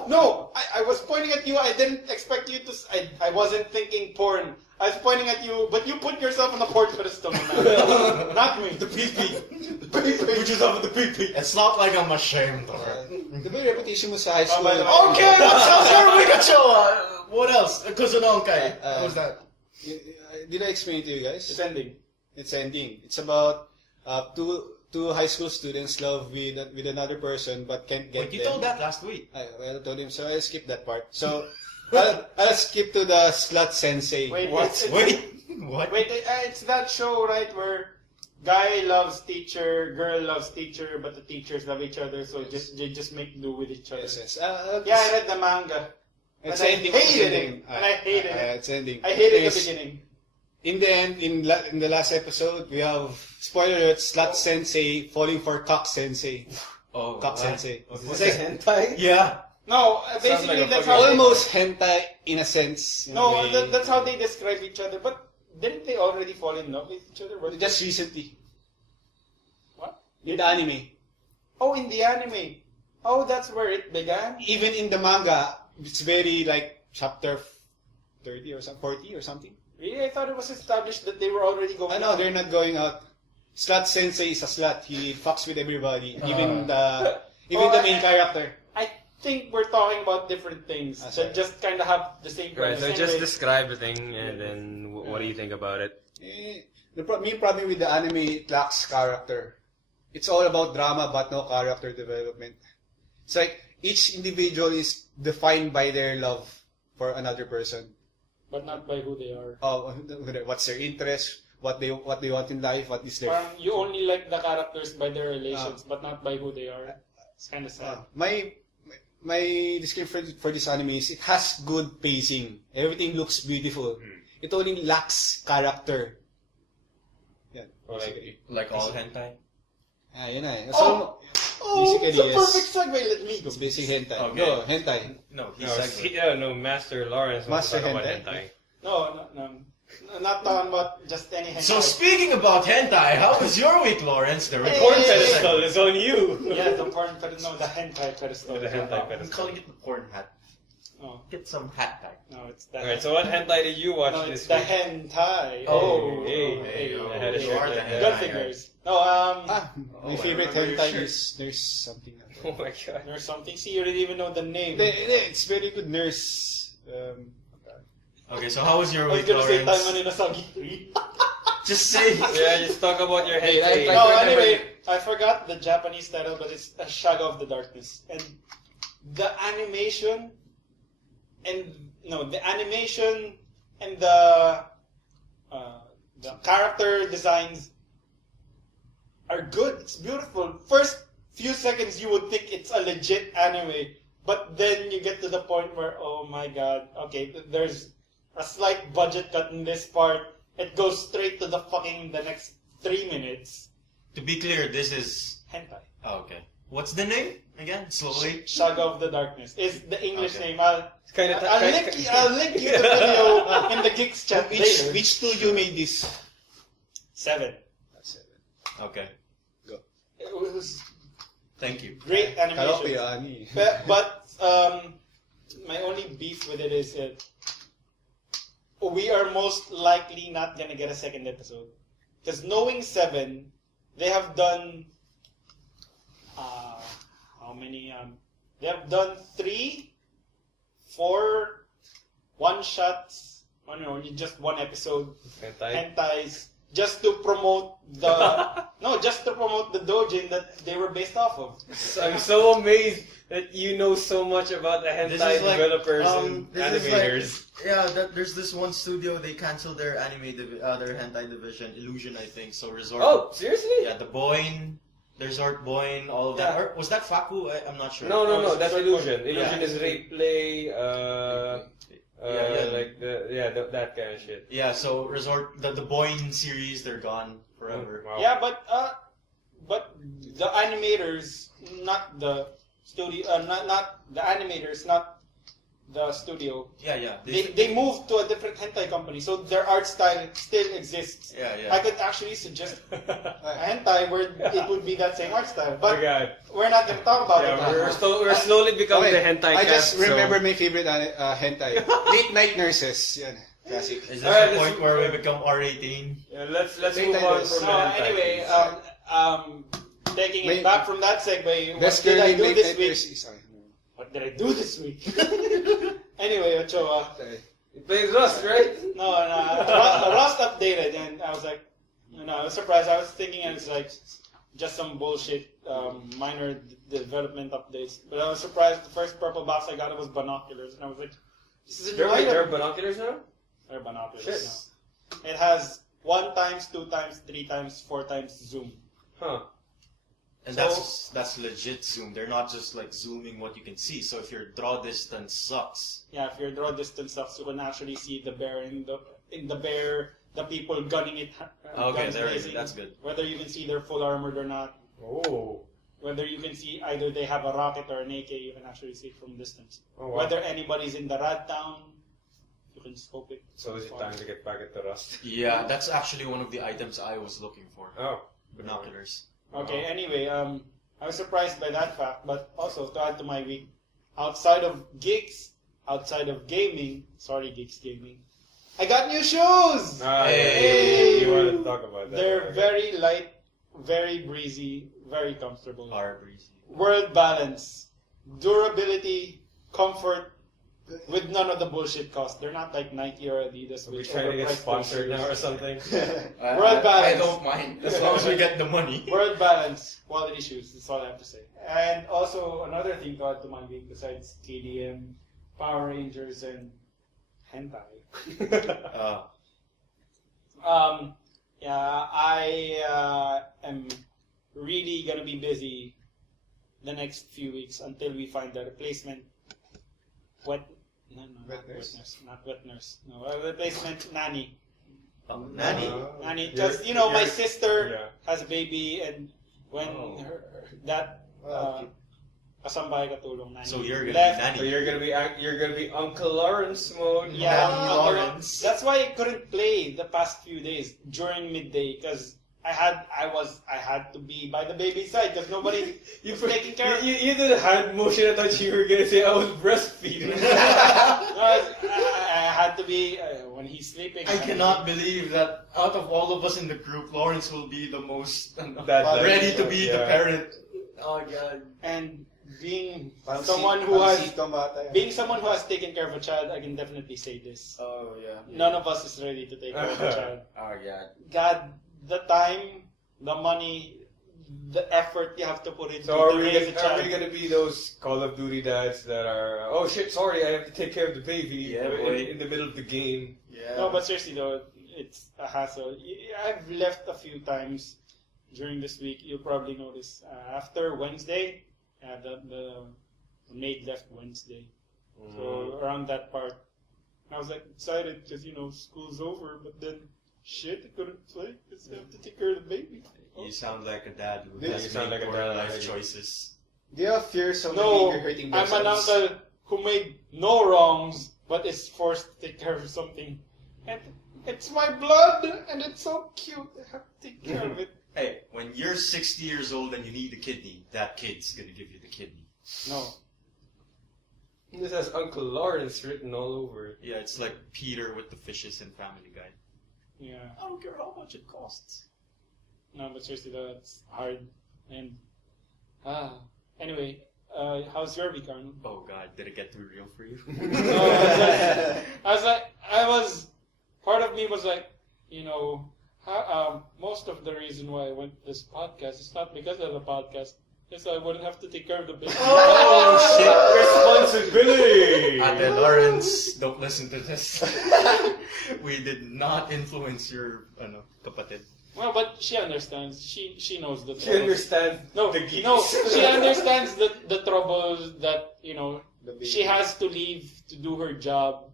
No, I was pointing at you. I didn't expect you to... I wasn't thinking porn. I was pointing at you, but you put yourself on the porn pedestal, man. Not me. The PP. Put yourself in the PP. It's not like I'm ashamed of it. The very reputation mo sa high school. by the way. Okay, how's your week, Ochoa? What else? Kuzunonkai. How's that? Did I explain it to you guys? It's ending. It's ending. It's about two high school students love with another person but can't get Wait, you them. told that last week. I told him, so I'll skip that part. So I'll skip to the slut sensei. Wait, What? it's- What? Wait, it's that show, right, where guy loves teacher, girl loves teacher, but the teachers love each other, so they just make do with each other. Yes. Yeah, I read the manga. It's and I ending. hated it. And I hated it. It's ending. I hated Yes. the beginning. In the end, in the last episode, we have spoiler alert: slut sensei falling for cock sensei. Oh, Cock what? sensei. Okay. It's like hentai? Yeah. No, like basically a that's fucking- how almost hentai in a sense. in a No, way. that's how they describe each other. But didn't they already fall in love with each other? Just recently. What? In the anime. Oh, in the anime. Oh, that's where it began? Even in the manga, it's very like chapter 30 or 40 or something. Really? I thought it was established that they were already going No, they're not going out. Slut Sensei is a slut. He fucks with everybody, even the main character. I think we're talking about different things that just kind of have the same Right, premise. so just Anyway, describe the thing, and then what do you think about it? The main problem with the anime, it lacks character. It's all about drama, but no character development. It's like each individual is defined by their love for another person. but not by who they are. What's their interest? What they want in life? What is their? You only like the characters by their relations, but not by who they are. It's kind of sad. My description for this anime is it has good pacing. Everything looks beautiful. It only lacks character. Yeah. Like all hentai? Yun na eh. Oh, basically, it's a yes. perfect segue. Let me go. It's basic hentai. Okay. No, hentai. No, No, he's Master Lawrence wants to Master talk about hentai? hentai. No, not talking about just any hentai. So speaking about hentai, how was your week, Lawrence? The Hey! Porn report pedestal is on you. Yeah, the porn pedestal. No, the hentai pedestal. The hentai I'm pedestal. calling it the porn hat. Oh, Get some hat type. no, it's the Alright, so what hentai did you watch no, this it's the week? hentai. Hey, oh, I had a you shirt are the like hentai. Gun that. figures. No, My favorite I remember your hentai shirt. is Nurse something. Oh my god. there's something. See, you didn't even know the name. It's very good nurse. Okay, so how was your I was week, gonna say Lawrence? Taimon Inasagi. Just say. Yeah, just talk about your Hey, hentai. No, I anyway, I forgot the Japanese title, but it's A Shadow of the Darkness. And the animation and the character designs are good. It's beautiful. First few seconds you would think it's a legit anime, but then you get to the point where, oh my god, okay, there's a slight budget cut in this part. It goes straight to the next 3 minutes. To be clear, this is. Hentai. Oh, okay. What's the name again? Slowly. Shadow of the Darkness is the English Okay. name. I'll link you the video in the Geeks chat later. Which studio made this? 7. That's it. Okay. It was Thank you. great Karaoke, animation. ani. But my only beef with it is that we are most likely not gonna get a second episode. Because knowing 7, they have done how many? They have done 3, 4 one-shots. Oh no, just one episode. Hentai. Hentais. Just to promote the doujin that they were based off of. I'm so amazed that you know so much about the hentai This is like, developers and this is animators. there's this one studio, they canceled their their hentai division, Illusion, I think. So Resort. Oh, seriously? Yeah, the Boyne, the Resort Boyne, all of that. Yeah. Or was that Faku? I'm not sure. No, that's Sorry. Illusion. Illusion Yeah. is rape play, Yeah. like that kind of shit. Yeah, so Resort, the Boyne series, they're gone forever. Wow. Yeah, but the animators, not the studio, not the animators, not the studio. Yeah. They moved to a different hentai company, so their art style still exists. Yeah. I could actually suggest a hentai where it would be that same art style, but Oh my god. we're not going to talk about it. We're slowly becoming the Okay, hentai I cast, just remember my favorite hentai. Late Night Nurses. Yan. Classic. Is this Alright, the let's- point where we become R18? Yeah, let's Hentai move on is- from So the hentai. anyway, please. taking May- it back from that segue, what Best did girl I in do Late this Night week? Nurses. What did I do this week? Anyway, Ochoa. You played Rust, right? No, Rust updated, and I was like, I was surprised. I was thinking it's like just some bullshit, minor development updates. But I was surprised. The first purple box I got was binoculars, and I was like, this is a new There are item. binoculars now? They're binoculars. Shit. No. It has 1 times, 2 times, 3 times, 4 times zoom. Huh. And So- that's legit zoom. They're not just like zooming what you can see. So if your draw distance sucks, Yeah, if your draw distance stuff, you can actually see the bear in the bear, the people gunning it. okay, guns there blazing. that's good. Whether you can see they're full armored or not. Oh. Whether you can see either they have a rocket or an AK, you can actually see it from distance. Oh, wow. Whether anybody's in the rad town, you can scope it. So is it time to get back into Rust? Yeah, that's actually one of the items I was looking for. Oh. Binoculars. Okay, anyway, I was surprised by that fact, but also to add to my week, outside of gigs, outside of gaming, sorry Gigs Gaming, I got new shoes! Hey. You want to talk about that? They're very light, very breezy, very comfortable. Are breezy. World balance, durability, comfort, with none of the bullshit cost. They're not like Nike or Adidas. We're which trying to get overpriced sponsored their now or shoes. something. World balance. I don't mind as long as we get the money. World balance, quality shoes. That's all I have to say. And also another thing to add to my week besides KDM, Power Rangers, and hentai. Yeah, I am really gonna be busy the next few weeks until we find a replacement. Not wet nurse. Not wet nurse. No, a replacement nanny. Nanny. Nanny, because my sister Yeah. has a baby, and when that kasambay katulong nanny So you're gonna left, be nanny. So you're gonna be Uncle Lawrence mode. yeah, Nanny Lawrence. That's why I couldn't play the past few days during midday because I had to be by the baby's side because nobody was taking care of. You did a hand motion. I thought you were gonna say I was breastfeeding. I had to be when he's sleeping. I cannot believe that out of all of us in the group, Lawrence will be the most Ready to be the parent. Oh god. And being Pang someone si- who pang has sitcom bata yan. being someone who has taken care of a child, I can definitely say this. Oh yeah. None of us is ready to take care of a child. Oh yeah. God, the time, the money, the effort you have to put into So are to we raise a child. gonna be those Call of Duty dads that are oh shit sorry I have to take care of the baby Yeah, boy. in the middle of the game? Yeah. No, but seriously though, it's a hassle. I've left a few times during this week. You'll probably notice after Wednesday, the maid left Wednesday. So around that part, I was like excited because school's over, but then shit, I couldn't play because I have to take care of the baby. You sound like a dad who You has sound made like a poor dad life already. choices. Do you have fears of No, the baby hurting I'm an themselves? uncle who made no wrongs, but is forced to take care of something. And it's my blood, and it's so cute. I have to take care of it. Hey, when you're 60 years old and you need a kidney, that kid's gonna give you the kidney. No. This has Uncle Lawrence written all over it. Yeah, it's like Peter with the fishes in Family Guy. Yeah. I don't care how much it costs. No, but seriously, that's hard. And anyway, how's your week, Arnold? Oh god, did it get too real for you? Part of me was like, most of the reason why I went to this podcast is not because of the podcast. It's so I wouldn't have to take care of the baby. Oh Responsibility! Ate Lawrence, don't listen to this. We did not influence your kapatid. Well, but she understands. She knows the troubles. She understands No, the geeks. no, she understands the troubles that, The baby. she has to leave to do her job.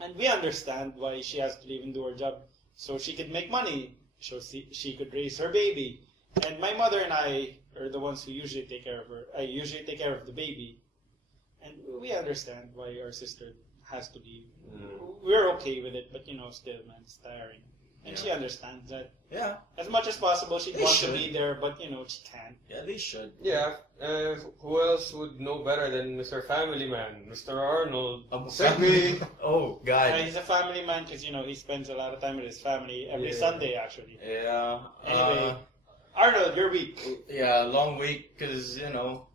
And we understand why she has to leave and do her job. So she could make money. So she could raise her baby. And my mother and I are the ones who usually take care of her. I usually take care of the baby. And we understand why our sister has to leave. We're okay with it, but still, man, it's tiring. And she understands that. Yeah. As much as possible, she'd They want should. to be there, but she can't. Yeah, they should. Yeah, who else would know better than Mr. Family Man, Mr. Arnold? Segway. Oh, God. He's a family man because he spends a lot of time with his family every Sunday, actually. Yeah. Anyway, Arnold, your week. Yeah, long week because,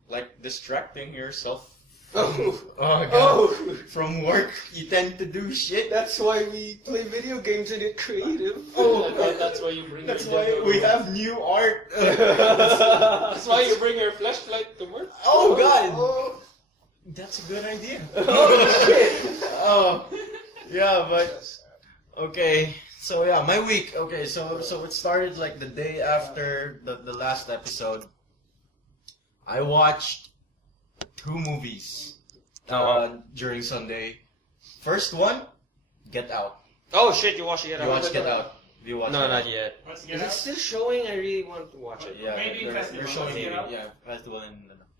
like distracting yourself. Oh, God. oh, From work, you tend to do shit. that's why we play video games and get creative. Oh, That's why you bring. That's your why Nintendo- we have new art. That's why you bring your flashlight to work. Oh, God. Oh. That's a good idea. Oh, shit. Oh, yeah, but okay. So yeah, my week. Okay, so it started like the day after the last episode. I watched 2 movies during Sunday. First one, Get Out. Oh shit, you watched it? You watched Get Out? You watched No, Get not Out? yet. Let's Is it still showing? I really want to watch it. Yeah, Maybe they're festival. showing Let's it. Get Out. Yeah, festival in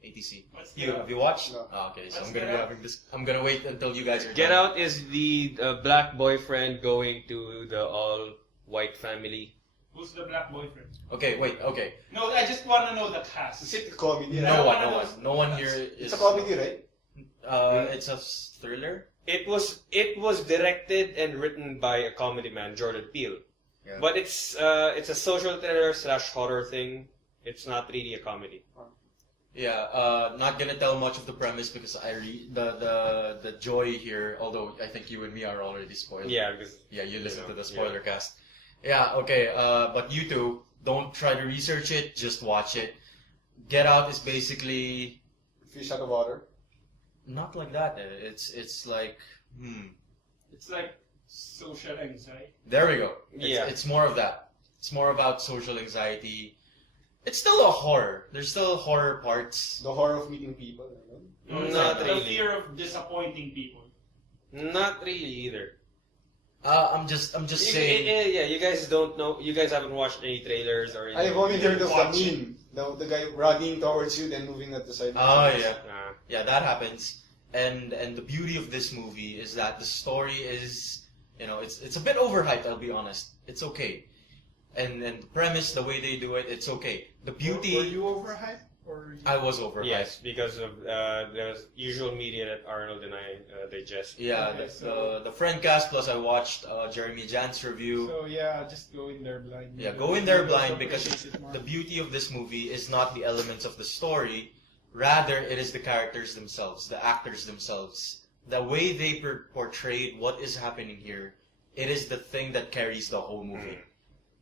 ATC. Let's You get have you watched? No. Oh, okay, so Let's I'm gonna get be out. having this. I'm gonna wait until you guys are Get done. Out is the black boyfriend going to the all-white family Who's the black boyfriend? Okay, wait. Okay. No, I just want to know the cast. Is it a comedy? No one here is. It's a comedy, right? It's a thriller. It was directed and written by a comedy man, Jordan Peele. Yeah. But it's a social thriller / horror thing. It's not really a comedy. Yeah, not gonna tell much of the premise because I read the joy here. Although I think you and me are already spoiled. Yeah, because you listen to the spoiler cast. Yeah, okay. But you two don't try to research it. Just watch it. Get Out is basically Fish out of water. not like that. It's like It's like social anxiety. There we go. Yeah. It's more of that. It's more about social anxiety. It's still a horror. There's still horror parts. The horror of meeting people. Not The really. fear of disappointing people. Not really either. I'm just saying. Yeah, you guys don't know. You guys haven't watched any trailers or anything. I've only heard of the Watch meme. The guy running towards you, then moving at the side. Oh yeah, Nah. yeah, that happens. And the beauty of this movie is that the story is, it's a bit overhyped. I'll be honest. It's okay, and the premise, the way they do it, it's okay. The beauty. Were you overhyped? Or I was overhyped. Yes, because of the usual media that Arnold and I digest. Yeah, Okay, so- the friend cast plus I watched Jeremy Jan's review. So yeah, just go in there blind. Yeah, go in there You blind will because appreciate it more. the beauty of this movie is not the elements of the story, rather it is the characters themselves, the actors themselves. The way they portrayed what is happening here, it is the thing that carries the whole movie.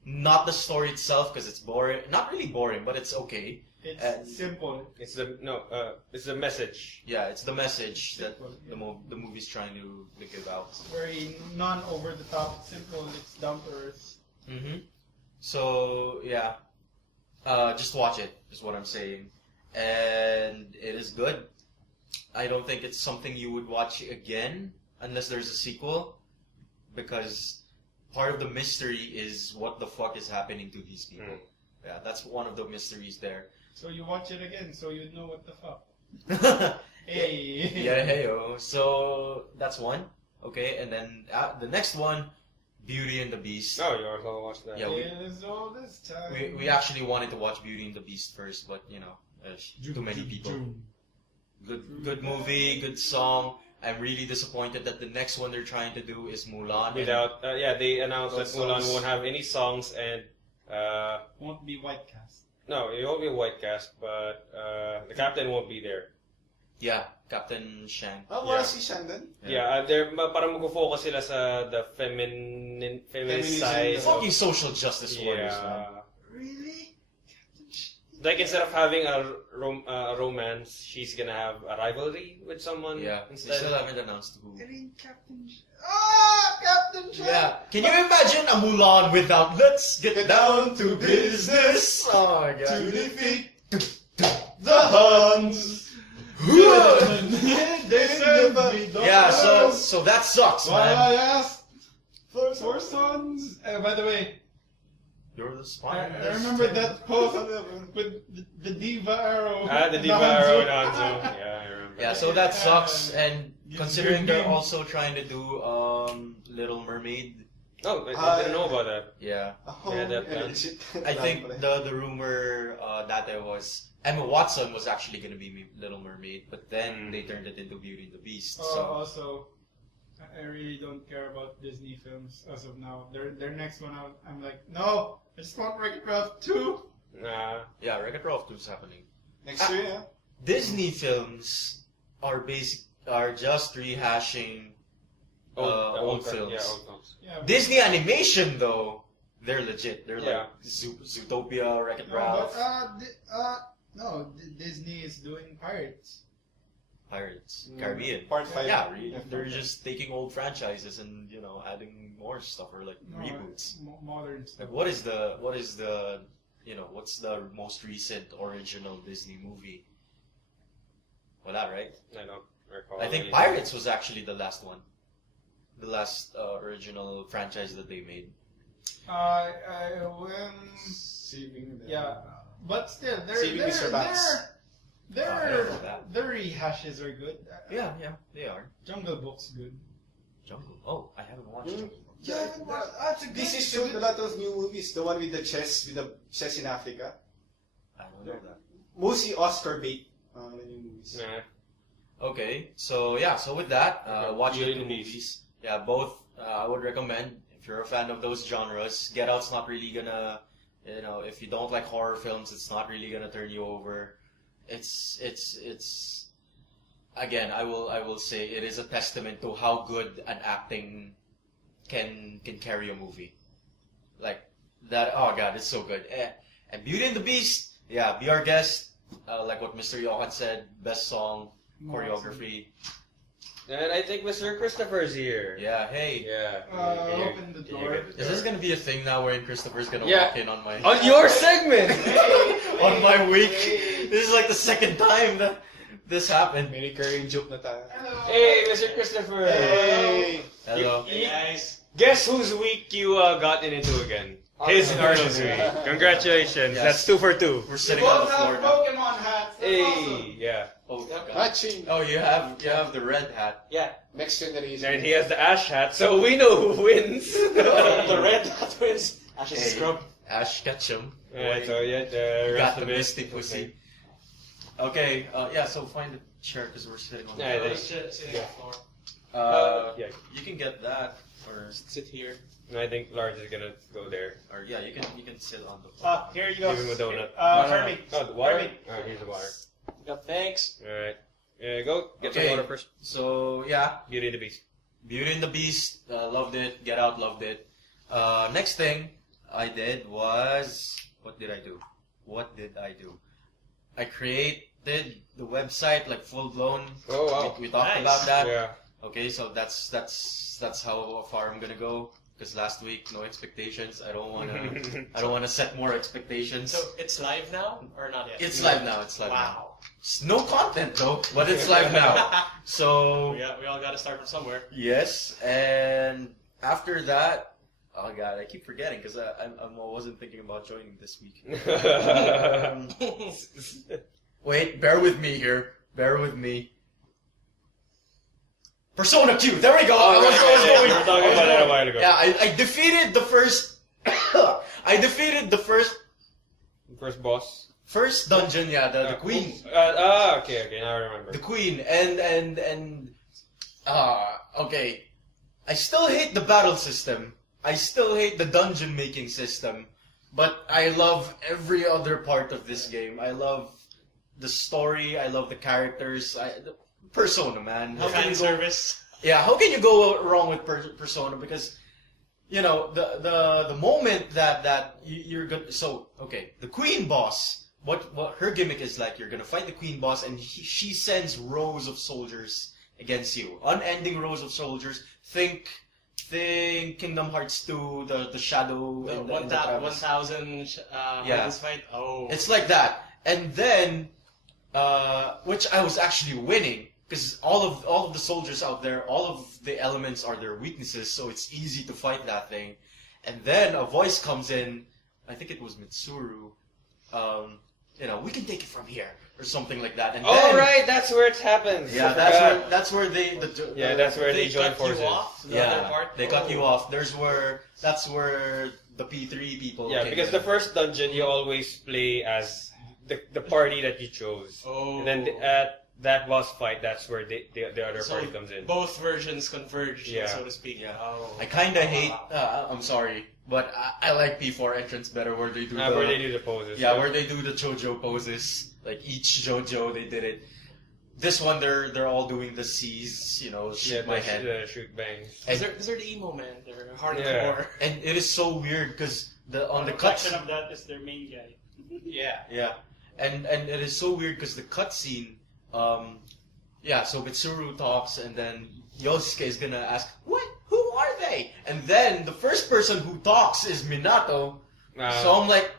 Not the story itself because it's boring, not really boring, but it's okay. It's simple. It's the message. Yeah, it's the message that Simple, the movie's trying to give out. It's very non-over the top. Simple. It's down to earth. So yeah, just watch it is what I'm saying, and it is good. I don't think it's something you would watch again unless there's a sequel, because part of the mystery is what the fuck is happening to these people. Yeah, that's one of the mysteries there. So you watch it again, so you know what the fuck. Hey. Yeah, heyo. So that's one. Okay, and then the next one, Beauty and the Beast. Oh, you also watched that. Yeah, Is all this time. we actually wanted to watch Beauty and the Beast first, but too many people. Good movie, good song. I'm really disappointed that the next one they're trying to do is Mulan. Without, they announced that Those Mulan songs. won't have any songs and Won't be white cast. no, it won't be a white cast, but the captain won't be there. Yeah, Captain Shang. Oh, wala si Shandon? Yeah, they're parang mag-focus sila sa the feminist Feminism, side. yeah. Fucking social justice warriors, man. Yeah. Really? Like instead of having a romance, she's gonna have a rivalry with someone. Yeah, they instead. still haven't announced who. Captain Captain Yeah, can you imagine a Mulan without "Let's get down to business"? Oh my god. To defeat the Huns. They sent me Yeah, so that sucks, Why man. I asked for sons. By the way, You're the I spine. remember that post with the diva arrow. The Diva Arrow and Hanzo. Yeah, I remember. Yeah, so that sucks, and Yes, considering good they're name. also trying to do Little Mermaid. Oh, I didn't know about that. Yeah, Yeah, that plan. I think the rumor that there was Emma Watson was actually going to be Little Mermaid, but then they turned it into Beauty and the Beast. Oh, So also, I really don't care about Disney films as of now. Their next one out, I'm like, no, I just want Wreck-It Ralph 2. Nah. yeah, Wreck-It Ralph 2 is happening. Next year, yeah. Disney films are just rehashing old films. Yeah, old films. Yeah, Disney animation though, they're legit. They're Yeah. like Zootopia, Wreck-It no, Ralph, Disney is doing Pirates. Pirates, Caribbean. Part 5. Yeah, they're just taking old franchises and adding more stuff or like No, reboots. Modern stuff. Like what's the most recent original Disney movie? Well, that right? I don't recall. I think any. Pirates was actually the last one, the last original franchise that they made. Saving the... Yeah, but still, Saving Mr. Banks. I don't know that. their rehashes are good. Yeah, they are. Jungle Book's good. Jungle. Oh, I haven't watched Jungle Book. This is showed a lot of new movies. The one with the chess in Africa. I don't know that. Mostly Oscar bait. The new movies. Nah. Okay, so yeah, so with that, watch Beauty the and the Beast. movies. Yeah, both I would recommend if you're a fan of those genres. Get Out's not really gonna, if you don't like horror films, it's not really gonna turn you over. It's again, I will say it is a testament to how good an acting can carry a movie. Like that. Oh god, it's so good. And Beauty and the Beast, yeah, be our guest. Like what Mr. Johan said, best song, choreography. And I think Mr. Christopher's here. Yeah, hey. Yeah. Open the door. Is this gonna be a thing now where Christopher's gonna Yeah. walk in on my On your segment! on my week? This is like the second time that this happened. May recurring joke na tayo. Hey, Mr. Christopher! Hey! Hello. Hey guys. Guess whose week you gotten into again? His and Arnold's week. Congratulations. Yes. That's 2 for 2. We're sitting on the floor now. Pokemon hats. That's Hey, awesome. yeah. Oh, God. Matching. Oh, you have the red hat. Yeah. Next generation. And he has the Ash hat, so we know who wins. The red hat wins. Ash's Hey. scrub. Ash Ketchum. Alright, so yeah, the You rest got the of it. misty pussy. Okay, yeah. So find a chair because we're sitting on the Yeah, floor. they- Sitting on the floor. Yeah. You can get that, or Sit here. I think Lars is gonna go there. yeah, you can sit on the floor. Here you go. Give him a donut. Fermi. Oh, the water? Fermi. Alright, here's the water. Yeah, thanks. Alright. Yeah, go. Get Okay. some water first. So yeah, Beauty and the Beast. Beauty and the Beast, loved it. Get Out, loved it. Next thing I did was, what did I do? I created the website like full blown. Oh, wow. We talked Nice. about that. Yeah. Okay, so that's how far I'm gonna go. Because last week, no expectations. I don't wanna set more expectations. So it's live now or not yet? It's live now. It's live now. Wow. It's no content though, but it's live now. So we all got to start from somewhere. yes, and after that, oh god, I keep forgetting because I wasn't thinking about joining this week. Wait, bear with me here. Bear with me. Persona Q. There we go. I was We going. were talking about that a while ago. Yeah, I defeated the first. I defeated the First boss. first dungeon. Yeah, the queen. Okay, now I remember. The queen and okay. I still hate the battle system. I still hate the dungeon making system. But I love every other part of this game. I love the story. I love the characters. The Persona, man. How can Fan you go, service. yeah, how can you go wrong with Persona? Because the moment that you're gonna. So okay, the queen boss. What her gimmick is like? You're gonna fight the queen boss, and she sends rows of soldiers against you. Unending rows of soldiers. Think Kingdom Hearts 2, the shadow in the Travis. 1,000 Yeah. this fight. Oh. It's like that. And then which I was actually winning because all of the soldiers out there, all of the elements are their weaknesses, so it's easy to fight that thing. And then a voice comes in, I think it was Mitsuru, we can take it from here or something like that. And Oh then, right, that's where it happens. yeah, I that's forgot. where they That's where they they join cut forces. you off. The other yeah, part. they cut Oh. you off. That's where the P3 people. Yeah, came because in. the first dungeon you always play as the party that you chose, Oh. and then at that boss fight, that's where the other So party comes in. both versions converge, Yeah. so to speak. Yeah. Oh. I kind of hate. I'm sorry, but I like P4 entrance better, where they do Where they do the poses. yeah, where they do the JoJo poses. Like each JoJo, they did it. This one, they're all doing the C's, shoot my head. Shoot bangs. And, These are the emo men. They're hardcore. Yeah. and it is so weird because on the Reflection cuts. of that is their main guy. Yeah. Yeah, and it is so weird because the cutscene. So Mitsuru talks, and then Yosuke is gonna ask, "What? Who are they?" And then the first person who talks is Minato. So I'm like,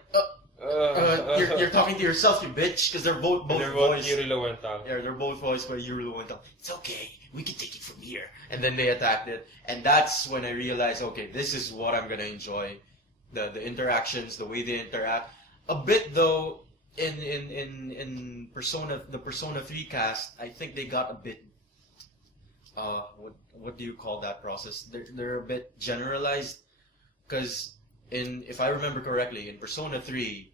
you're talking to yourself, you bitch, because they're both They're both voiced. Yuri Lowenthal. Yeah, they're both voiced by Yuri Lowenthal. It's okay, we can take it from here. And then they attacked it, and that's when I realized, okay, this is what I'm gonna enjoy. The interactions, the way they interact. A bit though, in Persona, the Persona 3 cast, I think they got a bit what do you call that process? They're a bit generalized, because if I remember correctly, in Persona 3,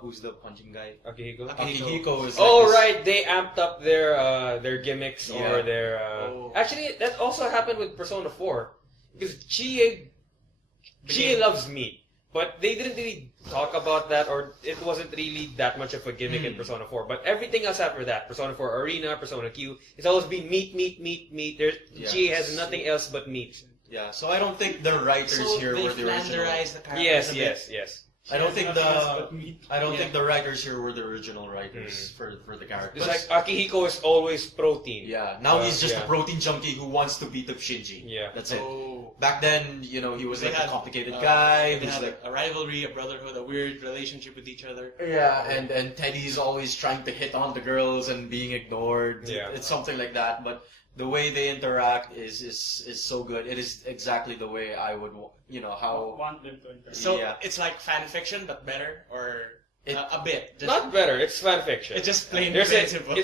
who's the punching guy? Akihiko. Akihiko is. Oh, this- right. They amped up their gimmicks Yeah. or their. Actually, that also happened with Persona 4 because Chie loves meat, but they didn't really talk about that, or it wasn't really that much of a gimmick in Persona 4. But everything else after that, Persona 4 Arena, Persona Q, it's always been meat, meat, meat, meat. Chie has nothing else but meat. Yeah, so I don't think the writers So here they were the original. flanderized the characters Yes, a yes, bit. yes. I don't think the Yeah. think the writers here were the original writers for the characters. It's like Akihiko is always protein. yeah, now he's just yeah. a protein junkie who wants to beat up Shinji. Yeah. That's it. Oh. Back then, he was They like had, a complicated guy. They Who's had like a rivalry, a brotherhood, a weird relationship with each other. yeah, and Teddy's always trying to hit on the girls and being ignored. Yeah. It's something like that. But the way they interact is so good. It is exactly the way I would how. Want them to interact. So Yeah. it's like fan fiction, but better, or It- a bit. Just, Not better. It's fan fiction. it's just plain There's simple.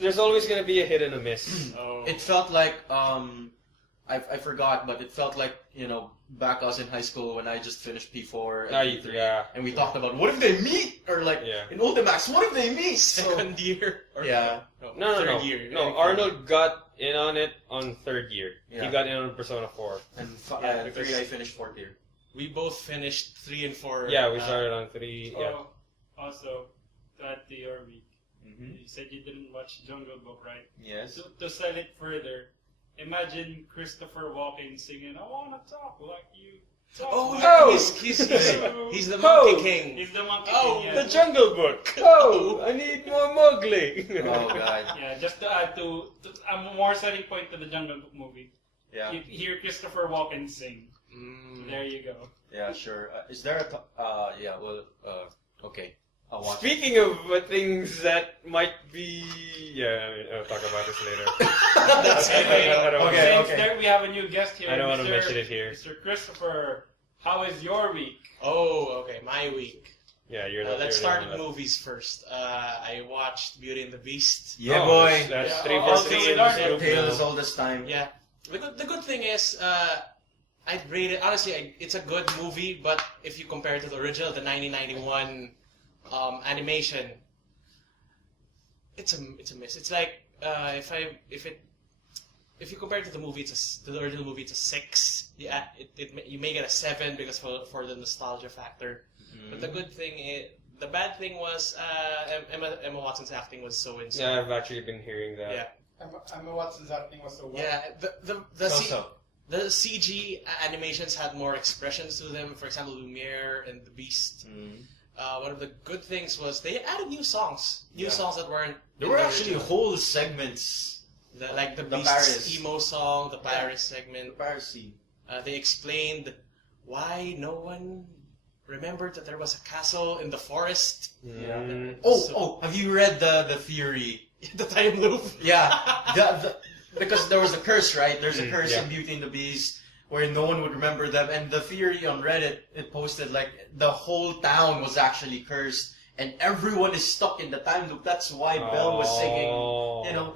there's always gonna be a hit and a miss. Oh. It felt like I forgot, but it felt like back us in high school when I just finished P4 and P3, Yeah. and we talked about what if they meet, or like Yeah. in Ultimax, what if they meet? second year. Or Yeah. No, third no. year. No, Arnold got in on it on third year. Yeah. He got in on Persona 4. And Yeah, 3 because- I finished 4th year. We both finished 3 and 4. Yeah, we started on 3. Yeah. Oh, also, to add to your week, Mm-hmm. you said you didn't watch Jungle Book, right? Yes. So, to sell it further, imagine Christopher Walken singing, "I wanna talk like you." Talk Oh, like yeah, Oh! he's the Oh! Monkey King. He's the monkey Oh, king, The yeah. Jungle Book! Oh! I need more Mowgli! Oh god. Yeah, just to add to a more selling point to the Jungle Book movie. Yeah. You hear Christopher Walken sing. Mm. There you go. Yeah. Sure. Is there a yeah? Well. Okay. I'll watch. it. Speaking of things that might be... Yeah, I'll talk about this later. That's it. I don't Okay, wanna- Since there we have a new guest here. I don't want to Mr. mention it here. Mr. Christopher, how is your week? Oh, okay. My week. Yeah, you're not Let's you're start not- with movies first. I watched Beauty and the Beast. Yeah, Oh, boy. That's Yeah, 3 for also 3 with in the Arnold. group Tale now. as old as time. Yeah. The good thing is, I'd rate it, honestly, it's a good movie, but if you compare it to the original, the 1991 animation, it's a miss. It's like, if you compare it to the movie, to the original movie, it's a 6. Yeah, you may get a 7 because for the nostalgia factor. But the good thing is, the bad thing was Emma Watson's acting was so insane. Yeah, I've actually been hearing that. Yeah. Emma Watson's acting was so well. Yeah, the CG animations had more expressions to them. For example, Lumiere and the Beast. One of the good things was they added new songs songs that weren't. There in were the actually original. whole segments. Like the The Beast's Paris. emo song, the Paris segment. Piracy. They explained why no one remembered that there was a castle in the forest. Mm. Oh, have you read the theory? The time loop. Yeah, because there was a curse, right? There's a curse yeah. in Beauty and the Beast where no one would remember them, and the theory on Reddit, it posted like the whole town was actually cursed, and everyone is stuck in the time loop. That's why Belle was singing,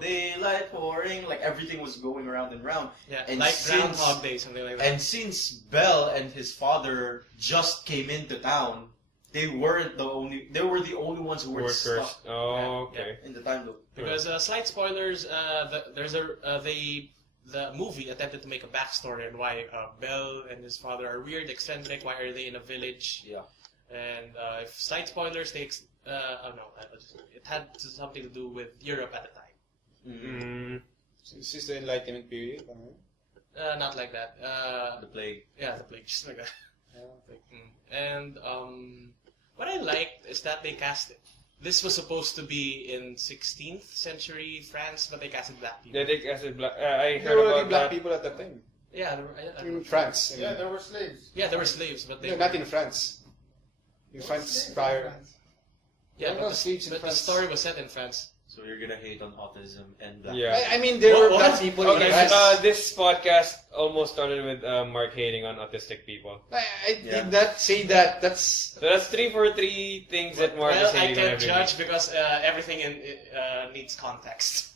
daylight pouring, like everything was going round and round. Yeah, And like since- Groundhog Day, something like that. And since Belle and his father just came into town, they were the only ones who were We're stuck cursed. Oh, okay. in the time loop. Because slight spoilers, the movie attempted to make a backstory on why Belle and his father are weird, eccentric. Why are they in a village? Yeah. And if slight spoilers, it had something to do with Europe at the time. Mm. This is the Enlightenment period. Not like that. The plague. Yeah, the plague, just like that. And what I liked is that they cast it. This was supposed to be in 16th century France, but they casted black people. Yeah, they casted black. I There heard were already about black that. people at that time. Yeah, In France. Yeah, there were slaves. yeah, there were slaves, but they No, not in France. In France prior. yeah, There were but, no slaves in but the France. story was set in France. So you're gonna hate on autism and black. Yeah. I mean, there were What? black people Okay, in France. this podcast almost started with Mark hating on autistic people. I Yeah. did not say that. That's So that's 3 for 3 things that Mark Well, is I hating on can't every judge week. because everything needs context.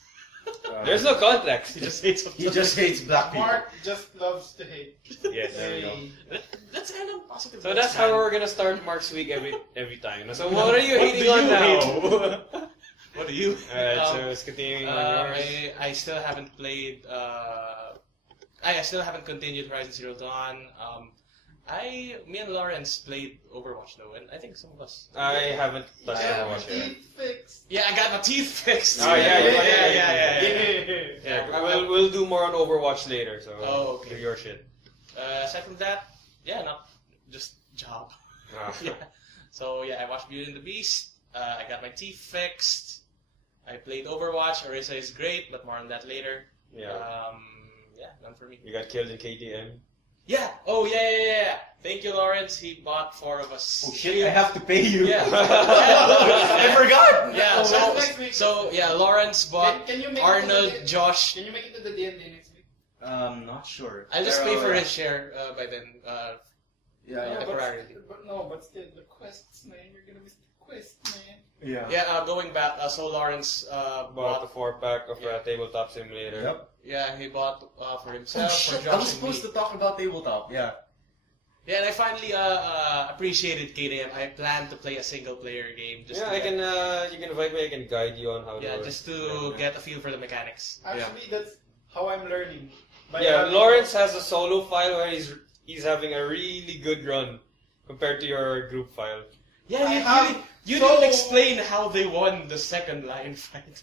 There's no context. He just hates He just hates black people. Mark just loves to hate. Yes, there we go. Let's end on positive. So notes, that's how man. we're gonna start Mark's week every time. So what are you hating on now? What do you? Alright, so it's continuing on yours. I still haven't played. I still haven't continued Horizon Zero Dawn. Me and Lawrence played Overwatch though, and I think some of us. I haven't touched Yeah, Overwatch yet. teeth fixed. Yeah, I got my teeth fixed. Oh, yeah, yeah. Yeah, we'll do more on Overwatch later. So Oh, okay. do your shit. Aside from that, yeah, not just job. Ah. Yeah. So yeah, I watched Beauty and the Beast. I got my teeth fixed. I played Overwatch. Orisa is great, but more on that later. Yeah. Yeah, none for me. You got killed in KTM. Yeah. Oh yeah. Thank you, Lawrence. He bought 4 of us. Oh shit! I have to pay you. Yeah. I forgot. Yeah. Oh, that's next week. So yeah, Lawrence bought Can you make Arnold, it to the, Josh. Can you make it to the D&D next week? Not sure. I'll just pay Pero, for yeah. his share by then. Yeah. Temporarily. But still, the quests, man. You're gonna miss the quests, man. Yeah. Yeah. Going back. So Lawrence Bought the 4-pack of Tabletop Simulator. Yep. Yeah, he bought for Oh himself, for shit! Josh I was and supposed me. to talk about tabletop. Yeah. Yeah, and I finally appreciated KDM. I plan to play a single player game. Just Yeah, to I get, can. You can invite me. I can guide you on how to. Yeah, just to get a feel for the mechanics. Actually, that's how I'm learning. By Yeah, having- Lawrence has a solo file where he's having a really good run compared to your group file. Yeah, you so- didn't explain how they won the second line fight.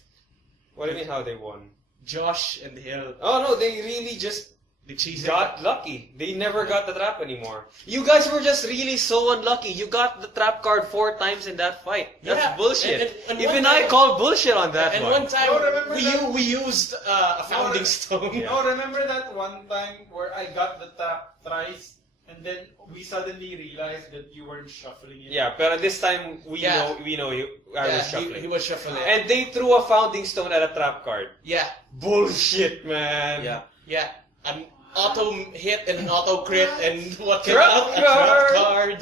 What do you mean how they won? Josh and Hill, Oh no, they really just the cheese got lucky. They never got the trap anymore. You guys were just really so unlucky. You got the trap card 4 times in that fight. That's Yeah, bullshit. and Even one I time- called bullshit on that And one. one time No, remember that- we used a founding stone. Yeah. No, remember that one time where I got the tap thrice, and then we suddenly realized that you weren't shuffling it. Yeah, but this time we Yeah. know you. I was Yeah, shuffling. he was shuffling. And they threw a founding stone at a trap card. Yeah, Bullshit, man. Yeah. yeah. An auto hit and an auto crit and what came Trap out? A card! trap card.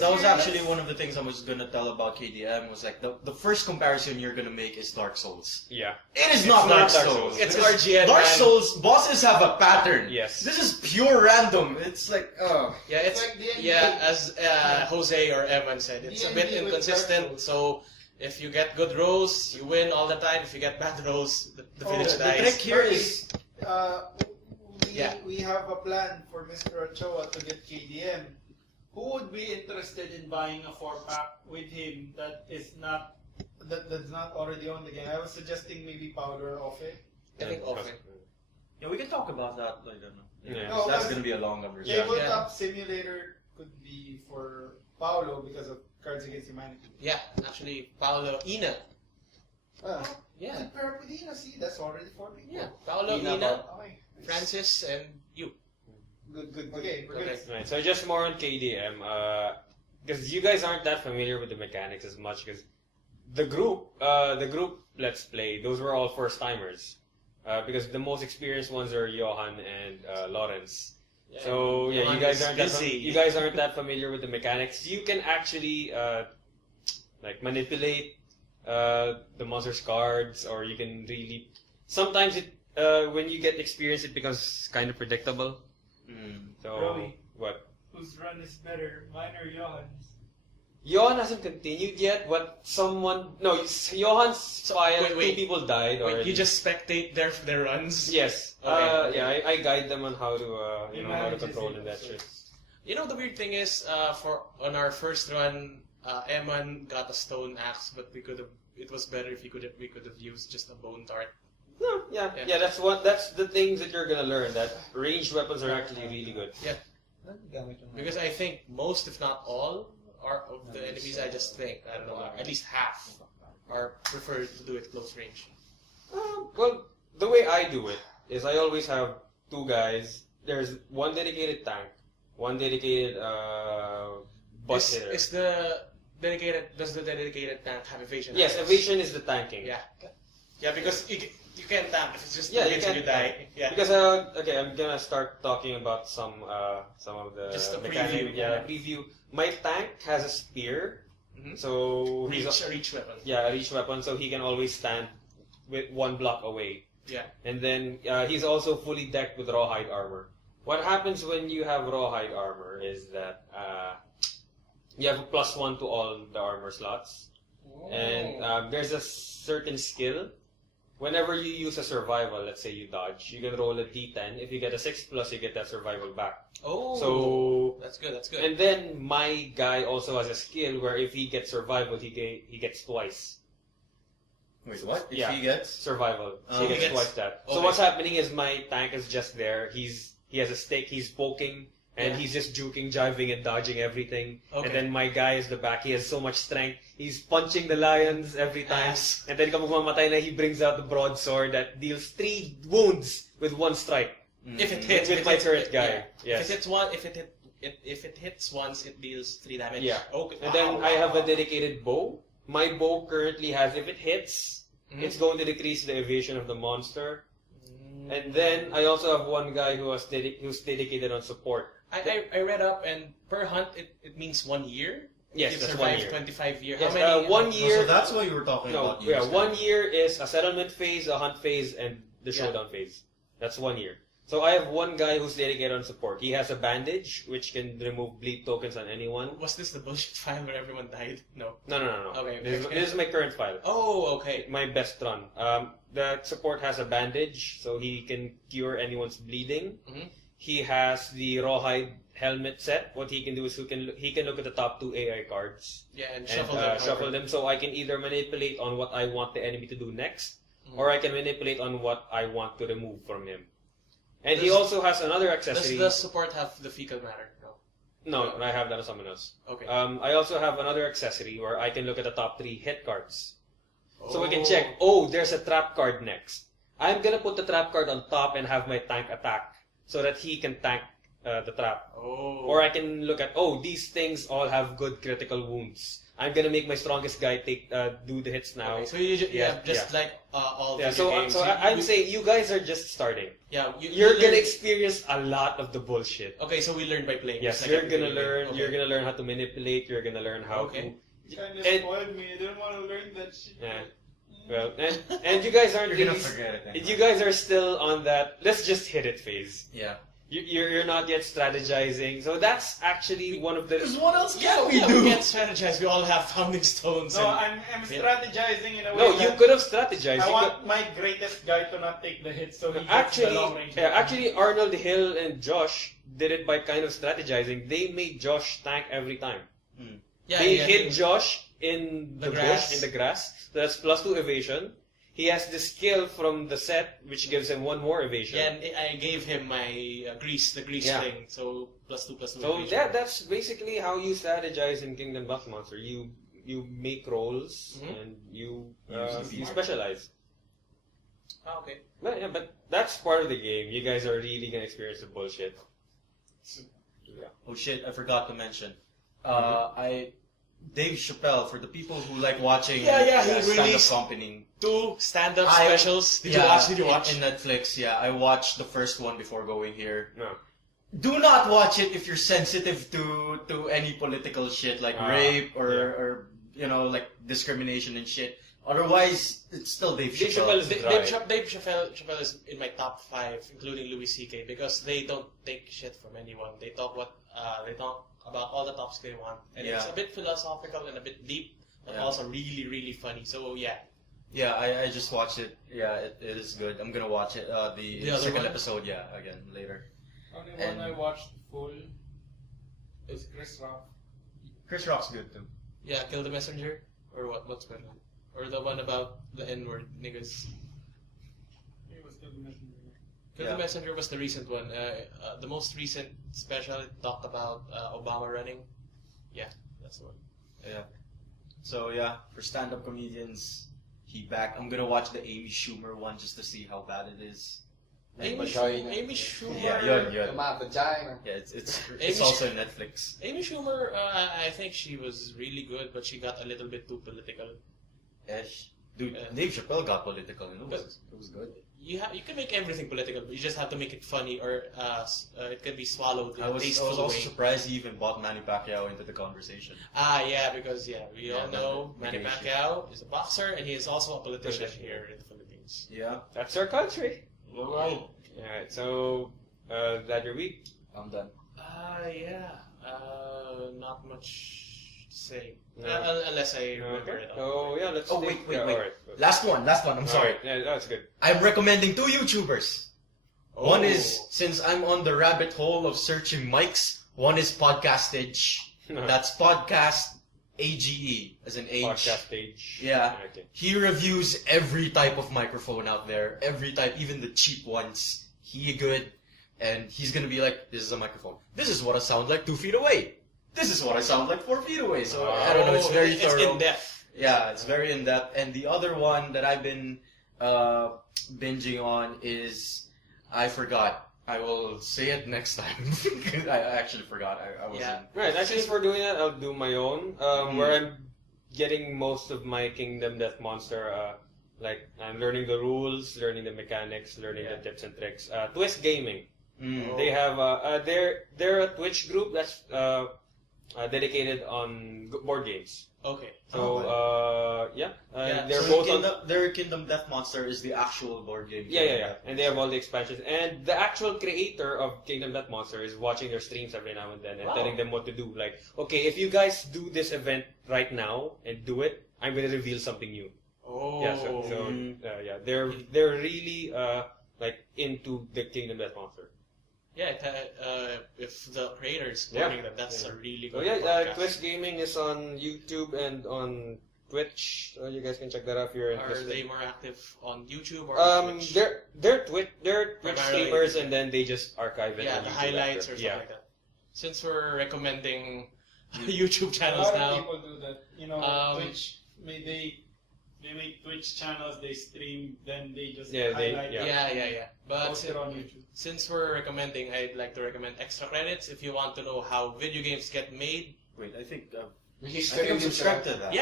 That was actually one of the things I was gonna tell about KDM. Was like the first comparison you're gonna make is Dark Souls. Yeah. It is It's not not Dark Dark Souls. Souls. It's Because RGN, Dark man. Souls bosses have a pattern. Yes. This is pure random. It's like Yeah, it's It's like D&D. yeah, as Jose or Evan said, it's a bit D&D with inconsistent. Dark So if you get good rolls, you win all the time. If you get bad rolls, the village the dies. trick here is We have a plan for Mr. Ochoa to get KDM. Who would be interested in buying a 4-pack with him that's not already on the game? I was suggesting maybe Powder off it. I think often. yeah. We can talk about that later. Yeah. No, That's but- gonna be a long conversation. Tabletop Simulator could be for Paolo because of Cards Against Humanity. Yeah, actually, Paolo, Ina. Yeah, Compare with Ina, see, that's already 4 people. yeah. Paolo, Ina, Ina, Okay. Francis, and you. Good. Okay, we're Okay. good. Right, so just more on KDM, because you guys aren't that familiar with the mechanics as much, because the group Let's Play, those were all first timers, because the most experienced ones are Johan and Lawrence. Yeah, So yeah, Johan you guys is aren't busy. you guys aren't that familiar with the mechanics. You can actually like manipulate the monster's cards, or you can really sometimes it when you get experience, it becomes kind of predictable. So Rowie. what? Whose run is better, mine or Johan's? Johan hasn't continued yet, but Johan's file, Wait. 2 people died Wait, already. you just spectate their runs? Yes. Okay. Yeah, I guide them on how to how to Manages control it, in that so- shit. You know the weird thing is, on our first run, Eman got a stone axe, but it was better if we could have used just a bone dart. No, Yeah. yeah. That's the things that you're gonna learn. That ranged weapons are actually really good. Because I think most, if not all, of the enemies, I don't know, at least half are preferred to do it close range. Well, the way I do it is I always have 2 guys. There's one dedicated tank, one dedicated butt hitter. Does the dedicated tank have evasion? Yes, access? evasion is the tanking. Yeah, because you can't tank if it's just Yeah, you until can't you die. Yeah. Because okay, I'm gonna start talking about some of the Just a mechanics. preview. Yeah, preview. My tank has a spear, Mhm. so he's a reach weapon. a reach weapon, so he can always stand with 1 block away. Yeah. And then he's also fully decked with rawhide armor. What happens when you have rawhide armor is that you have a +1 to all the armor slots. Oh. And there's a certain skill. Whenever you use a survival, let's say you dodge, you can roll a d10. If you get a 6+, you get that survival back. Oh. So that's good. That's good. And then my guy also has a skill where if he gets survival, he gets twice. Wait, what? If Yeah. he gets? Survival. Oh. He He gets gets- twice that. So okay. what's happening is my tank is just there. He has a stick. He's poking. And Yeah. he's just juking, jiving, and dodging everything. Okay. And then my guy is the back. He has so much strength. He's punching the lions every time. Nice. And then kapag mamatay na, he brings out the broadsword that deals 3 wounds with 1 strike. If it hits, With if my it- current guy. yeah. Yes. If it hits one, if it hits once, it deals 3 damage. Yeah. Okay. And then I have a dedicated bow. My bow currently has, if it hits, Mhm. it's going to decrease the evasion of the monster. Mm. And then I also have one guy who's dedicated on support. I read up, and per hunt it means 1 year. Yes, You've that's survived 1 year. 25 years. Yes, How many? 1 Oh, year. so that's why you were talking No, about yeah, years. 1 year is a settlement phase, a hunt phase, and the Yeah. showdown phase. That's 1 year. So I have one guy who's dedicated on support. He has a bandage, which can remove bleed tokens on anyone. Was this the bullshit file where everyone died? No. No. Okay, This okay. is my current file. Oh, okay. My best run. The support has a bandage, so he can cure anyone's bleeding. Mhm. He has the rawhide helmet set. What he can do is he can look at the top 2 AI cards Yeah, and and shuffle them. so I can either manipulate on what I want the enemy to do next, Mhm. or I can manipulate on what I want to remove from him. And he Does- also has another Does accessory. the support have the fecal matter? No. No, I have that on someone else. Okay. I also have another accessory where I can look at the top 3 hit cards. So we can Oh. check, there's a trap card next. I'm gonna put the trap card on top and have my tank attack so that he can tank the trap. Oh. Or I can look at, these things all have good critical wounds. I'm gonna make my strongest guy do the hits now. Okay, so you Yeah, just like all Yeah, video so, games. I'm saying you guys are just starting. yeah, You're learn- gonna experience a lot of the bullshit. Okay, so we learn by playing. Yes, just like you're every gonna video game. learn. Okay. You're gonna learn how to manipulate. You're gonna learn how Okay. to. You kind of And- spoiled me. I didn't want to learn that shit. Yeah. Well, and you guys aren't You're gonna really. forget it. Anyway. You guys are still on that. Let's just hit it phase. Yeah. You're not yet strategizing. So that's actually one of the. what else Yeah, we can't strategize. We all have founding stones. No, and- I'm strategizing in a way No, you that could have strategized. I You want my greatest guy to not take the hit, so he could- gets the long range. actually, Arnold Hill and Josh did it by kind of strategizing. They made Josh tank every time. yeah, They yeah, hit yeah. Josh in The the grass. bush, in the grass. So that's +2 evasion. He has the skill from the set, which gives him 1 more evasion. Yeah, and I gave him my the grease Yeah. thing. So +2. So evasion. that's basically how you strategize in Kingdom Battle Monster. You make rolls Mhm. and you Use you the specialize. Okay. But that's part of the game. You guys are really gonna experience the bullshit. Oh shit! I forgot to mention. Dave Chappelle, for the people who like watching Yeah, he stand-up released- comedy. 2 stand-up I- specials. Did you Yeah, watch? Did you watch? in Netflix? Yeah, I watched the first one before going here. No. Do not watch it if you're sensitive to any political shit like rape or like discrimination and shit. Otherwise, it's still Dave Dave Chappelle. Chappelle- Dave Chappelle is in my top 5, including Louis C.K. because they don't take shit from anyone. They talk about all the topics they want, and it's Yeah. a bit philosophical and a bit deep, but Yeah. also really, really funny. So yeah, Yeah, I just watched it. Yeah, it is good. I'm gonna watch it. The other second one? episode. Yeah, again later. Only And- one I watched full is Chris Rock. Chris Rock's good too. yeah, Kill the Messenger or what's better, or the one about the N-word niggas. He was still the messenger. Kill Yeah. the Messenger was the recent one. The most recent special talked about Obama running. Yeah, that's the one. Yeah. So yeah, for stand-up comedians, he back. I'm gonna watch the Amy Schumer one just to see how bad it is. Amy vagina. Schumer. Yeah, yun. My vagina. Yeah, it's Amy also Netflix. Amy Schumer, I think she was really good, but she got a little bit too political. Dude, Yeah. Dave Chappelle got political and it was good. You can make everything political, but you just have to make it funny, or it can be swallowed in I a was tasteful also way. surprised he even brought Manny Pacquiao into the conversation. Because we all Yeah, know the Manny issue. Pacquiao is a boxer, and he is also a politician here in the Philippines. Philippines. Yeah, That's our country. Alright. Alright, so, that your week? I'm done. Yeah. Not much to say. No. Unless I remember Okay. it. So, yeah, let's Oh, take- wait. yeah, alright. Last one. I'm sorry. Alright, yeah, that's good. I'm recommending 2 YouTubers. One Oh. is, since I'm on the rabbit hole of searching mics, one is Podcastage. That's Podcast AGE, as in age. Podcast page. Yeah. Okay. He reviews every type of microphone out there, every type, even the cheap ones. He good, and he's gonna be like, this is a microphone. This is what I sound like 2 feet away. This is what I sound like 4 feet away. So I don't know, it's very thorough. It's in depth. Yeah, it's very in depth. And the other one that I've been binging on is, I forgot. I will say it next time. I actually forgot. I wasn't. Yeah. Right, actually for doing that, I'll do my own, where I'm getting most of my Kingdom Death Monster, like, I'm learning the rules, learning the mechanics, learning the tips and tricks. Twist Gaming. They have, they're a Twitch group that's, dedicated on board games. Okay. So, yeah, they're So both on... their Kingdom Death Monster is the actual board game. Yeah. And they have all the expansions. And the actual creator of Kingdom Death Monster is watching their streams every now and then and telling them what to do. Like, okay, if you guys do this event right now and do it, I'm going to reveal something new. Oh. Yeah, yeah, they're really like into the Kingdom Death Monster. Yeah, if the creator is supporting them, that's a really So good yeah, podcast. Twist Gaming is on YouTube and on Twitch. So you guys can check that out if you're Are interested. they more active on YouTube or on Twitch? They're Twitch Primarily streamers, YouTube. and then they just archive it. Yeah, on the YouTube highlights after. or something like that. Since we're recommending YouTube A channels lot of now, people do that. You know, Twitch, they make Twitch channels, they stream, then they just highlight it, yeah. But post it on YouTube. since we're recommending, I'd like to recommend Extra Credits if you want to know how video games get made. Wait, I think History I'm subscribed to that.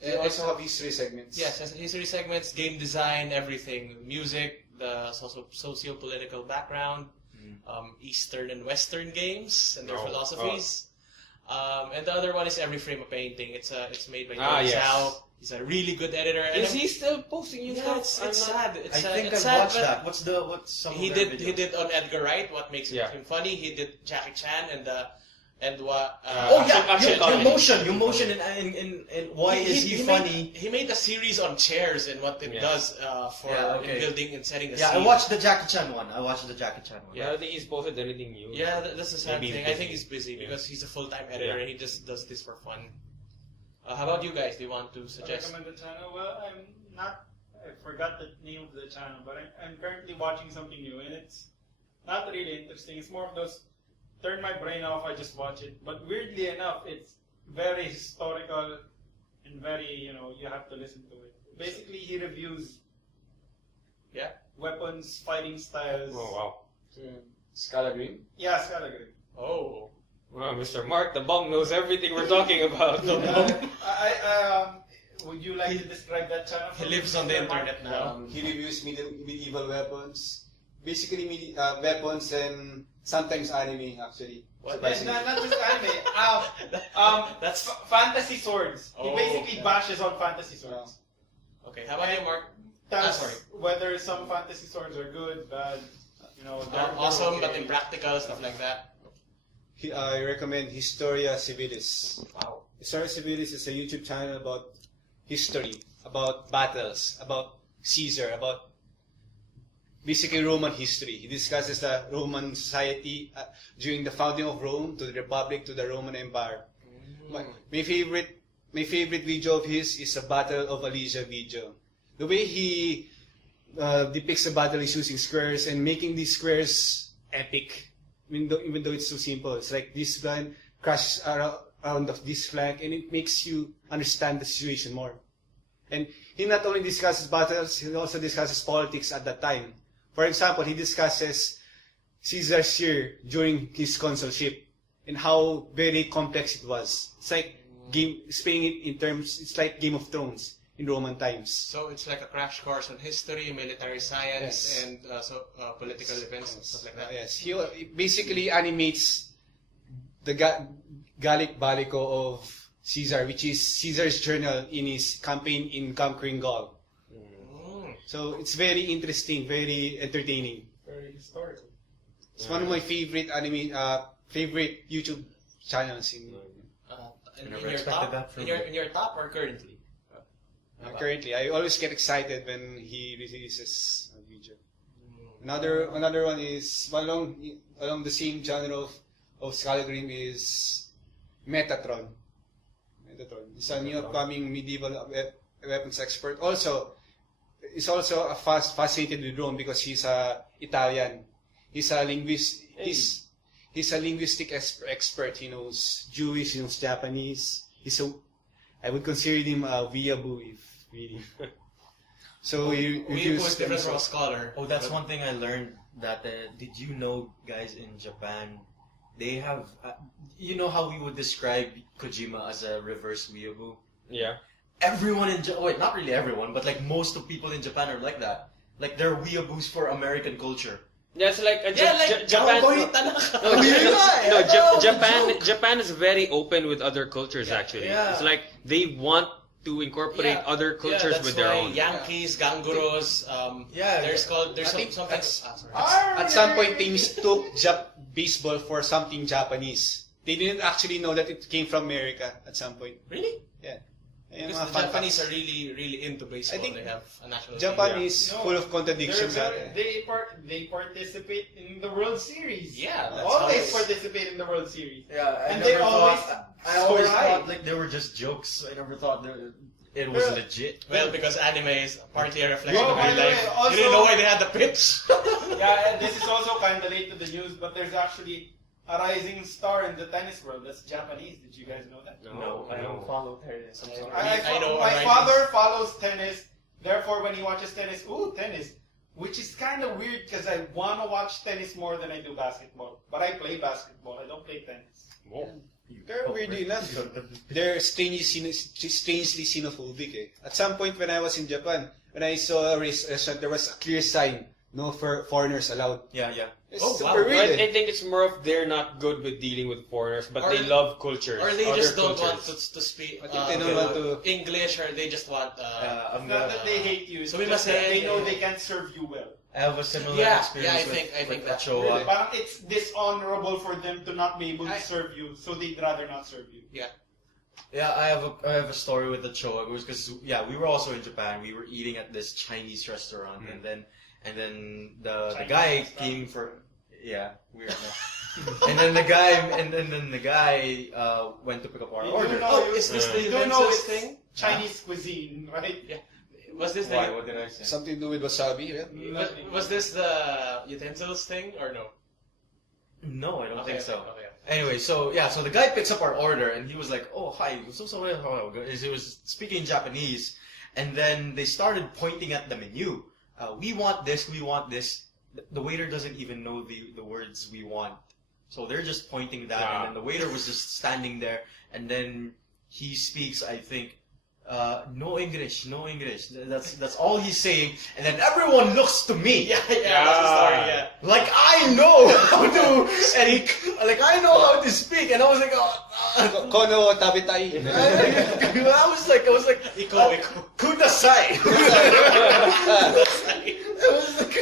They also have history segments. Yes, history segments, game design, everything, music, the socio-political background, Eastern and Western games and their philosophies. And the other one is Every Frame a Painting. It's made by Tony Sao. He's a really good editor. And Is he still posting new yeah, stuff? it's sad. I think it's I've sad, watched but that. What's some he of their did. He videos? did on Edgar Wright. What makes him funny? He did Jackie Chan and what? Your motion and why is he funny? He made a series on chairs and what it does for in building and setting the scene. I watched the Jackie Chan one. Yeah, I don't think he's posted anything new. Yeah, that's the sad Maybe thing. he's I think busy. he's busy Yeah. because he's a full-time editor and he just does this for fun. How about you guys? Do you want to I suggest? recommend the channel. Well, I forgot the name of the channel, but I'm currently watching something new, and it's not really interesting. It's more of those turn my brain off, I just watch it. But weirdly enough, it's very historical and very, you have to listen to it. Basically, he reviews weapons, fighting styles. Oh wow. Scala Green? Yeah, Scala Green. Oh, Wow, Mr. Mark, the bong knows everything we're talking about. Would you like to describe that channel? he lives on the internet now. He reviews medieval weapons, basically weapons and sometimes anime actually. What? Not just anime. That's Fantasy swords. Oh, He basically okay. bashes on fantasy swords. okay. How about you, Mark? Tells sorry. whether some fantasy swords are good, bad, they're Awesome, okay. but impractical stuff like that. I recommend Historia Civilis. Wow. Historia Civilis is a YouTube channel about history, about battles, about Caesar, about basically Roman history. He discusses the Roman society during the founding of Rome, to the Republic, to the Roman Empire. My favorite video of his is a Battle of Alesia video. The way he depicts the battle is using squares and making these squares epic. Even though it's so simple, it's like this line crashes around this flank, and it makes you understand the situation more. And he not only discusses battles, he also discusses politics at that time. For example, he discusses Caesar's year during his consulship and how very complex it was. It's like explaining it in terms. It's like Game of Thrones in Roman times. So it's like a crash course on history, military science, Yes. and political events and stuff like that. Yes, he basically animates the Gallic Ballico of Caesar, which is Caesar's journal in his campaign in conquering Gaul. So it's very interesting, very entertaining. Very historical. It's one of my favorite favorite YouTube channels. In never your expected top, that from in your top or currently? Currently, I always get excited when he releases a video. Another one is along the same genre of Skyrim is Metatron. He's a new upcoming medieval weapons expert. He's also fascinated with Rome because he's Italian. He's a linguist. He's a linguistic expert. He knows Jewish, he knows Japanese. I would consider him a weeaboo if really. So he reviews was different from a scholar. Oh, that's one thing I learned. That did you know, guys, in Japan, they have. You know how we would describe Kojima as a reverse weeaboo? Yeah. Everyone in wait, not really everyone, but like most of people in Japan are like that. Like they're weeaboos for American culture. That's like a Japan. Cowboy Japan is very open with other cultures. Actually, Yeah. it's like they want to incorporate other cultures that's with their why own. Yankees, Ganguros, there's something. Sorry. At some point, they mistook baseball for something Japanese. They didn't actually know that it came from America at some point. Really? Yeah. Because the Japanese are really into baseball. I think they have a national Japan team. is full of contradictions. They participate in the World Series. Yeah, that's always how participate in the World Series. Yeah, And they always I always score high. thought like they were just jokes. I never thought it was legit. Well, because anime is partly a reflection Well, of by real the way, life. also- You didn't know why they had the pitch. Yeah, and this is also kind of late to the news, but there's actually a rising star in the tennis world. That's Japanese. Did you guys know that? No, I don't follow tennis. I'm sorry. I know My already. father follows tennis. Therefore, when he watches tennis, tennis. Which is kind of weird because I want to watch tennis more than I do basketball. But I play basketball. I don't play tennis. They're weirdly enough. They're strangely xenophobic. At some point when I was in Japan, when I saw a restaurant, there was a clear sign, no for foreigners allowed. Yeah. It's Oh, super wow. weird. I think it's more of they're not good with dealing with foreigners, but Or- they love cultures. Or they other just don't cultures. want to speak I think they don't want to. English, or they just want. I'm Not gonna, that they hate you. It's So we just must that say- they know they can't serve you well. I have a similar Yeah, experience I think with that- Ochoa. Really, parang it's dishonorable for them to not be able to serve you, so they'd rather not serve you. Yeah, I have a story with the Choa. It was because we were also in Japan. We were eating at this Chinese restaurant, and then the Chinese guy stuff. came for weird. and then the guy went to pick up our You order. do know Oh, is this the you don't know utensils it's thing? Chinese cuisine, right? Yeah. Was this Why? the What did I say? Something to do with wasabi, yeah? was this the utensils thing or no? No, I don't think so. Okay. Anyway, so the guy picks up our order and he was like, "Oh, hi." He was speaking in Japanese, and then they started pointing at the menu. We want this. We want this. The waiter doesn't even know the words we want, so they're just pointing that, and then the waiter was just standing there, and then he speaks, I think, no English. That's all he's saying, and then everyone looks to me. That's the story. Yeah. Like I know how to speak. Like I know how to speak, and I was like, Kono tabitai. I was like, Iko. kudasai. It was like,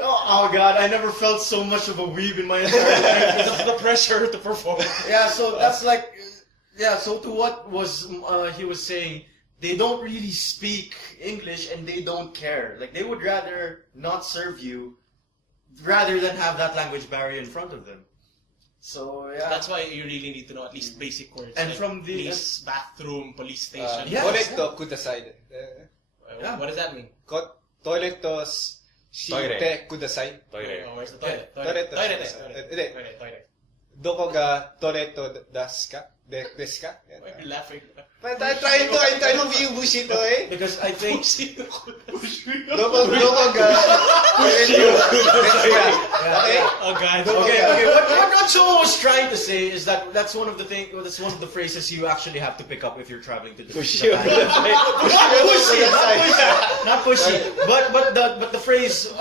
oh god, I never felt so much of a weeb in my entire life. Because of the pressure to perform. Yeah, so that's like, so to what was he was saying, they don't really speak English and they don't care. Like they would rather not serve you rather than have that language barrier in front of them. So yeah. That's why you really need to know at least basic words. And like from the- police bathroom, police station. Yeah. Koretto kudasai. What does that mean? Toilet to shite kudasai. Toilet. Oh, where's the toilet? Toilet. Toilet. Doko ga toilet desu ka? Desu ka? Why are you laughing? I'm trying to view bullshit eh. Because I think Doko ga toilet desu ka? Okay? Oh god. okay. What Joe was trying to say is that that's one of the phrases you actually have to pick up if you're traveling to Japan. Not pushy. But the phrase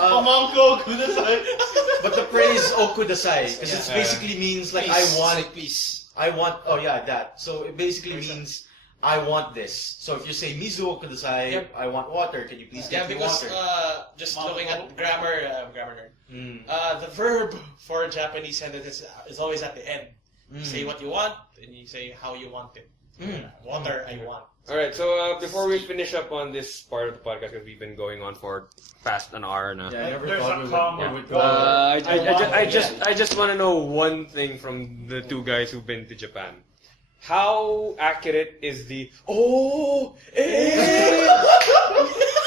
but the phrase okudasai, because it basically means like I want it, please. I want. Oh yeah, that. So it basically means I want this. So if you say Mizuo kudasai, Yep. I want water. Can you please Yeah, get me because water? just Mama looking mo? at grammar nerd. Mm. The verb for Japanese sentence is always at the end. You say what you want, and you say how you want it. Water, I want. Alright, so before we finish up on this part of the podcast, because we've been going on for past an hour now. Yeah, I never There's thought a we would. comma. we would go. I just want to know one thing from the two guys who've been to Japan. How accurate is the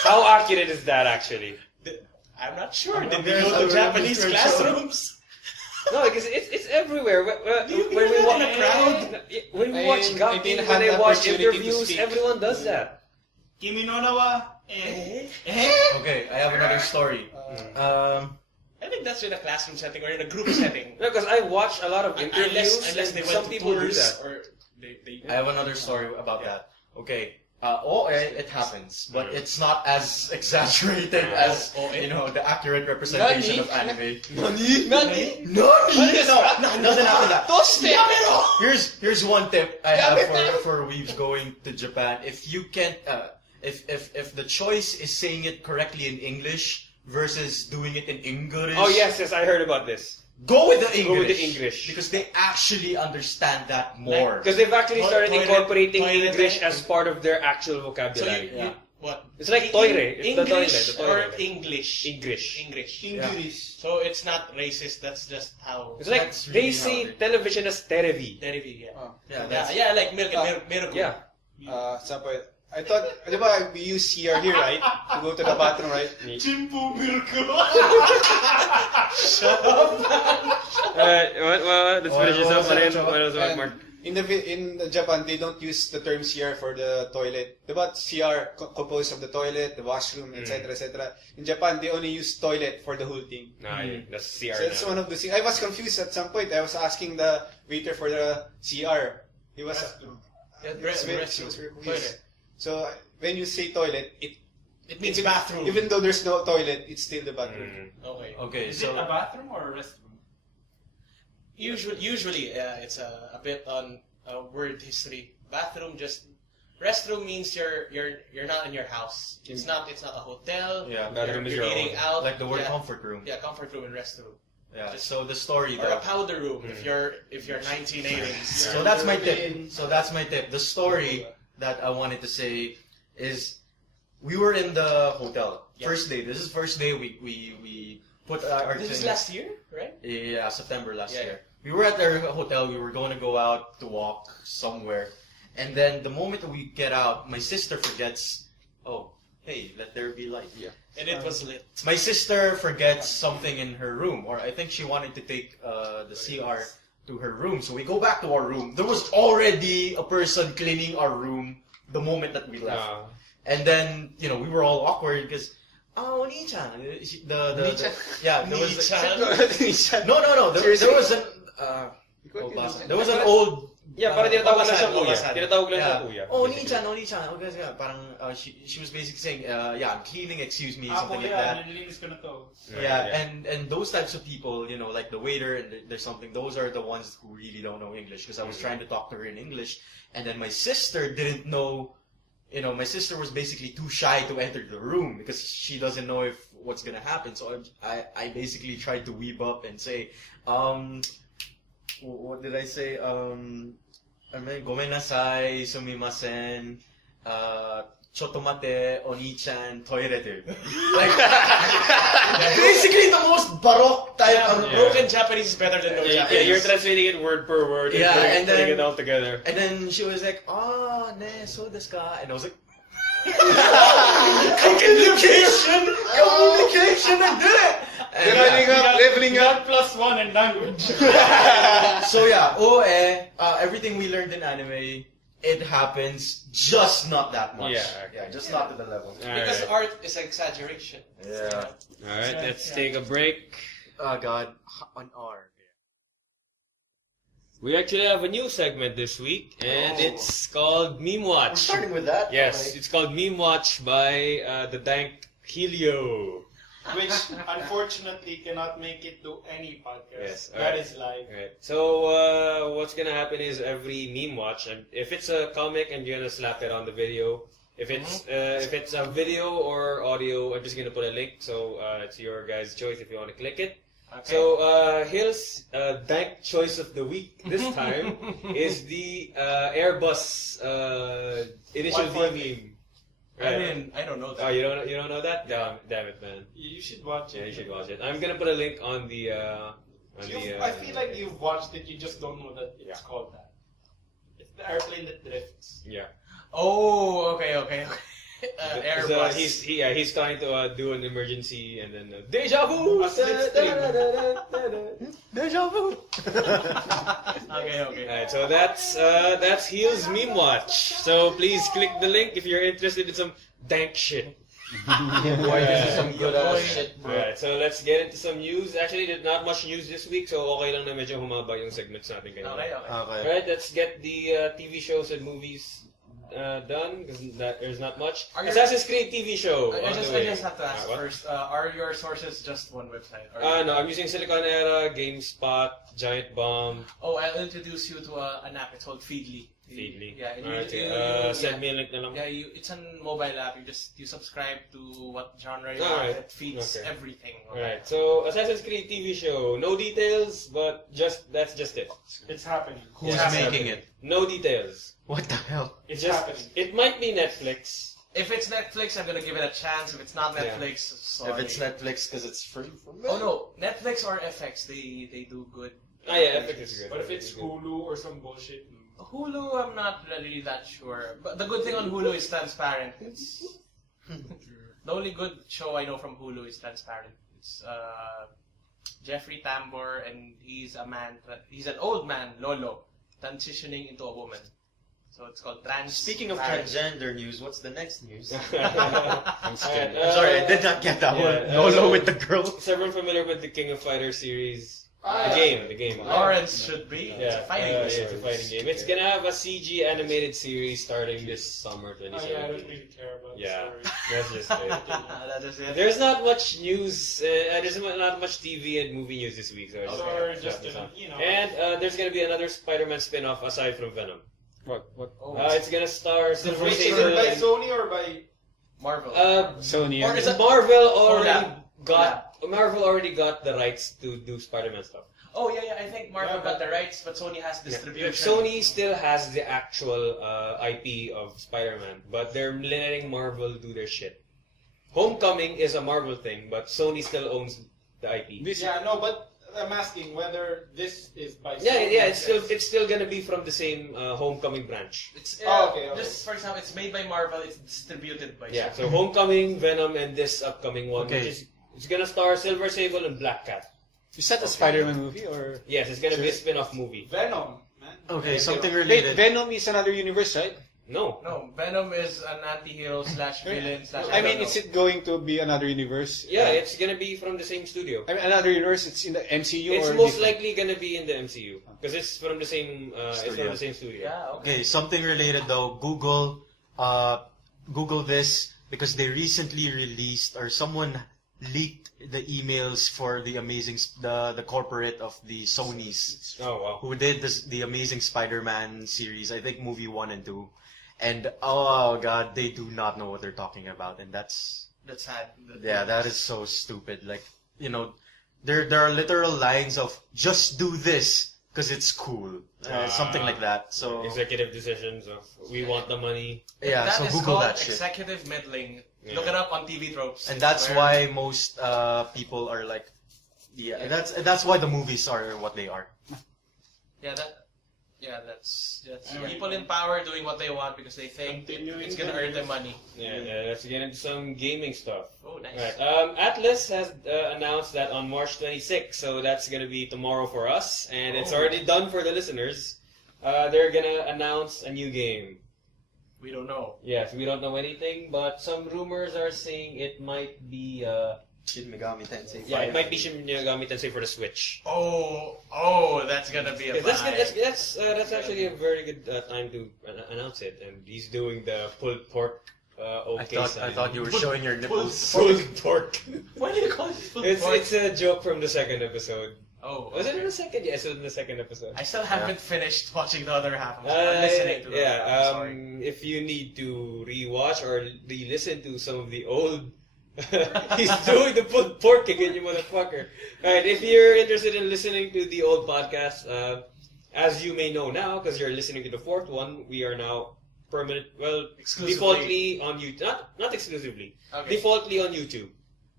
how accurate is that actually? I'm not sure. Did we There's go a to Japanese Mr. classrooms? No, because it's everywhere. You When we do watch that in a crowd? when we watch I Gaki, didn't when have I the watch opportunity to interviews, speak. everyone does that. Kimi no na wa. Okay, I have another story. I think that's in a classroom setting or in a group setting. No, because I watch a lot of interviews, Unless they and went some to people do tours that. or they I have another story about that. Okay. It happens, but it's not as exaggerated as the accurate representation of anime. Nani? No, it doesn't happen that. Here's one tip I have for weebs going to Japan. If you can't, if the choice is saying it correctly in English versus doing it in English. Oh yes, I heard about this. Go with the English. Go with the English. Because they actually understand that more. Because they've actually started Toilet- incorporating toilet- English as part of their actual So vocabulary. you what? It's like toire. It's the English toilet, the or toilet. English? English. English. English. So it's not racist. That's just how. It's like That's they really say how they- television as televi. Derivi, yeah. Yeah, Yeah, like milk and miracle. Yeah. Some point. I thought, di ba, we use CR here, right? To go to the bathroom, right? Chimpu Mirko. Alright, let's finish this up. What else, And Mark? in Japan, they don't use the term CR for the toilet. Diba CR composed of the toilet, the washroom, etc., etc. In Japan, they only use toilet for the whole thing. Nah, yeah, that's CR So that's now. one of the things. I was confused at some point. I was asking the waiter for the CR. He was. Yeah, he was very restroom. confused. Toilet. So when you say toilet, It means bathroom. even though there's no toilet, it's still the bathroom. Okay. Okay, Is so it a bathroom or a restroom? Usually, it's a bit on word history. Bathroom restroom means you're not in your house. It's not a hotel. yeah, Bathroom is You're your eating own. out. like the word yeah. comfort room. Yeah, comfort room and restroom. Yeah. So the story Or a though. powder room if you're 1980s. So that's my tip. The story that I wanted to say is we were in the hotel. Yeah. First day. This is first day we put our This is thing- last year, right? Yeah, September last Yeah, year. We were at our hotel. We were going to go out to walk somewhere, and then the moment that we get out, my sister forgets. Oh, hey, let there be light. Yeah. And it was lit. My sister forgets something in her room, or I think she wanted to take the CR to her room. So we go back to our room. There was already a person cleaning our room the moment that we left. And then, we were all awkward because, Oni-chan. Yeah, there was no. There was an there was an old. Yeah, parang tinatawag lang siyang kuya. Obasan. Tinatawag lang Yeah. siyang kuya. Oh, Oni-chan. Okay, parang she was basically saying, yeah, I'm cleaning, excuse me, something like that. Nililinis ko na to. Yeah, and those types of people, like the waiter and there's something, those are the ones who really don't know English, because I was trying to talk to her in English, and then my sister didn't know, my sister was basically too shy to enter the room because she doesn't know if what's gonna happen. So I basically tried to weave up and say, what did I say? Gomenasai, sumimasen, chotomate, oni-chan, toilet. Like, basically the most baroque type of Broken Japanese is better than no Japanese. Yeah, you're translating it word per word Yeah, and and putting then- it all together. And then she was like, ne, so desu ka? And I was like, communication, I did it! And Leveling up. +1 in language. so yeah, everything we learned in anime, it happens, just not that much. Yeah, just not to the level. Because Alright, art is exaggeration. Yeah. let's take a break. Oh god, an hour. We actually have a new segment this week, and it's called Meme Watch. We're starting with that? Yes, Okay. it's called Meme Watch by the dank Helio. which unfortunately cannot make it to any podcast. Yes, That alright. is live. Right. So what's gonna happen is every meme watch, and if it's a comic, I'm gonna slap it on the video. If it's a video or audio, I'm just gonna put a link. So it's your guys' choice if you want to click it. Okay. So Hill's dank choice of the week this time is the Airbus initial D meme. I don't know that. Oh, you don't know that? Damn it, man. You should watch it. Yeah, you should watch it. I'm gonna put a link on the. I feel like you've watched it, you just don't know that it's called that. It's the airplane that drifts. Yeah. Oh, okay. Airbus. He's trying to do an emergency and then deja vu. Deja vu! Okay. Alright, so that's Heel's meme watch. So please click the link if you're interested in some dank shit. Boy, this is some good ass shit, bro. Alright, so let's get into some news. Actually, there's not much news this week, so okay lang na medyo humaba yung segments natin kanina. Okay. Alright, let's get the TV shows and movies done, because there's not much. Assassin's Creed TV show. I on just the way. have to ask What? first. Are your sources just one website? No, I'm using Silicon Era, GameSpot, Giant Bomb. Oh, I'll introduce you to an app. It's called Feedly. Feedly. Yeah. Alright, send me a link na lang. Yeah, it's a mobile app. You subscribe to what genre you Alright. want. It feeds Okay. everything. Alright, so Assassin's Creed TV show. No details, but that's just it. It's happening. Who's Yeah. making it? No details. What the hell? It's It's just happening. it might be Netflix. If it's Netflix, I'm gonna give it a chance. If it's not Yeah. Netflix, sorry. If it's Netflix, because it's free for me. Oh no, Netflix or FX, they do good. Ah yeah, Epic is good. But if it's Epic is good. Hulu or some bullshit, Hulu, I'm not really that sure. But the good thing on Hulu is transparent. It's the only good show I know from Hulu is transparent. It's Jeffrey Tambor, and he's an old man, Lolo, transitioning into a woman. So it's called Trans. Speaking of transgender news, what's the next news? I'm I'm sorry, I did not get that one. Lolo so- with the girl. Is everyone familiar with the King of Fighters series? Ah, The yeah. game. Lawrence should be. It's a fighting yeah, game. it's a fighting game. It's gonna have a CG animated series starting this summer, I don't 2017. really care about Yeah. the story. That's just it. That is it. There's not much news. There's not much TV and movie news this week. So it's Or okay. just, That's fine. you know. And there's gonna be another Spider-Man spin-off aside from Venom. What? Oh, It's gonna star Silver Wait, is it by Sable. Sony or by... Marvel. Sony. Or yeah. is it Marvel already Collab. Marvel already got the rights to do Spider-Man stuff. Oh yeah. I think Marvel Yeah, got but- the rights, but Sony has distribution. Sony still has the actual IP of Spider-Man, but they're letting Marvel do their shit. Homecoming is a Marvel thing, but Sony still owns the IP. Yeah, no, but I'm asking whether this is by Yeah, Sony. yeah, it's still gonna be from the same Homecoming branch. It's Okay. just for example, it's made by Marvel. It's distributed by Yeah, Sony. so Homecoming, Venom, and this upcoming one, Okay. which is it's gonna star Silver Sable and Black Cat. Is that a Spider-Man movie or? Yes, it's gonna be a spin-off movie. Venom, man. Okay, something Wait, related. Venom is another universe, right? No. No, Venom is an anti-hero slash villain slash. I mean, don't is know. it going to be another universe? Yeah, it's gonna be from the same studio. I mean, another universe. It's in the MCU It's or most different? likely gonna be in the MCU because it's from the same. It's from Studio. the same studio. Yeah. Okay. Okay, something related though. Google this because they recently released or someone leaked the emails for the the corporate of the Sony's Oh wow. who did the Amazing Spider-Man series. I think movie 1 and 2, and oh god, they do not know what they're talking about, and that's sad. that is so stupid. Like there are literal lines of just do this because it's cool, something like that. So Executive decisions of we want the money. yeah, That so is Google called that shit. executive meddling. Yeah. Look it up on TV tropes. And that's Where- why most people are like, that's why the movies are what they are. That's Anyway. people in power doing what they want because they think Continuing it's gonna the earn them news. money. Yeah, let's get into some gaming stuff. Oh, nice. Right. Atlas has announced that on March 26th, so that's gonna be tomorrow for us, and it's already done for the listeners. They're gonna announce a new game. We don't know. Yes, we don't know anything, but some rumors are saying it might be. Shin Megami Tensei 5. Yeah, it might be Shin Megami Tensei for the Switch. Oh, that's gonna be a That's buy. good. That's actually a very good time to announce it. And he's doing the pulled pork okay I thought you were showing your nipples. Pulled pork. Why do you call it pulled It's pork? it's a joke from the second episode. Oh, Was it okay. in the second? Yes, it was in the second episode. I still haven't finished watching the other half. I'm listening to the other half. I'm sorry. If you need to rewatch or re-listen to some of the old, he's doing the pulled pork again, you motherfucker. Alright, if you're interested in listening to the old podcast, as you may know now, because you're listening to the fourth one, we are now Exclusively. defaultly on YouTube. Not exclusively. Okay. Defaultly on YouTube.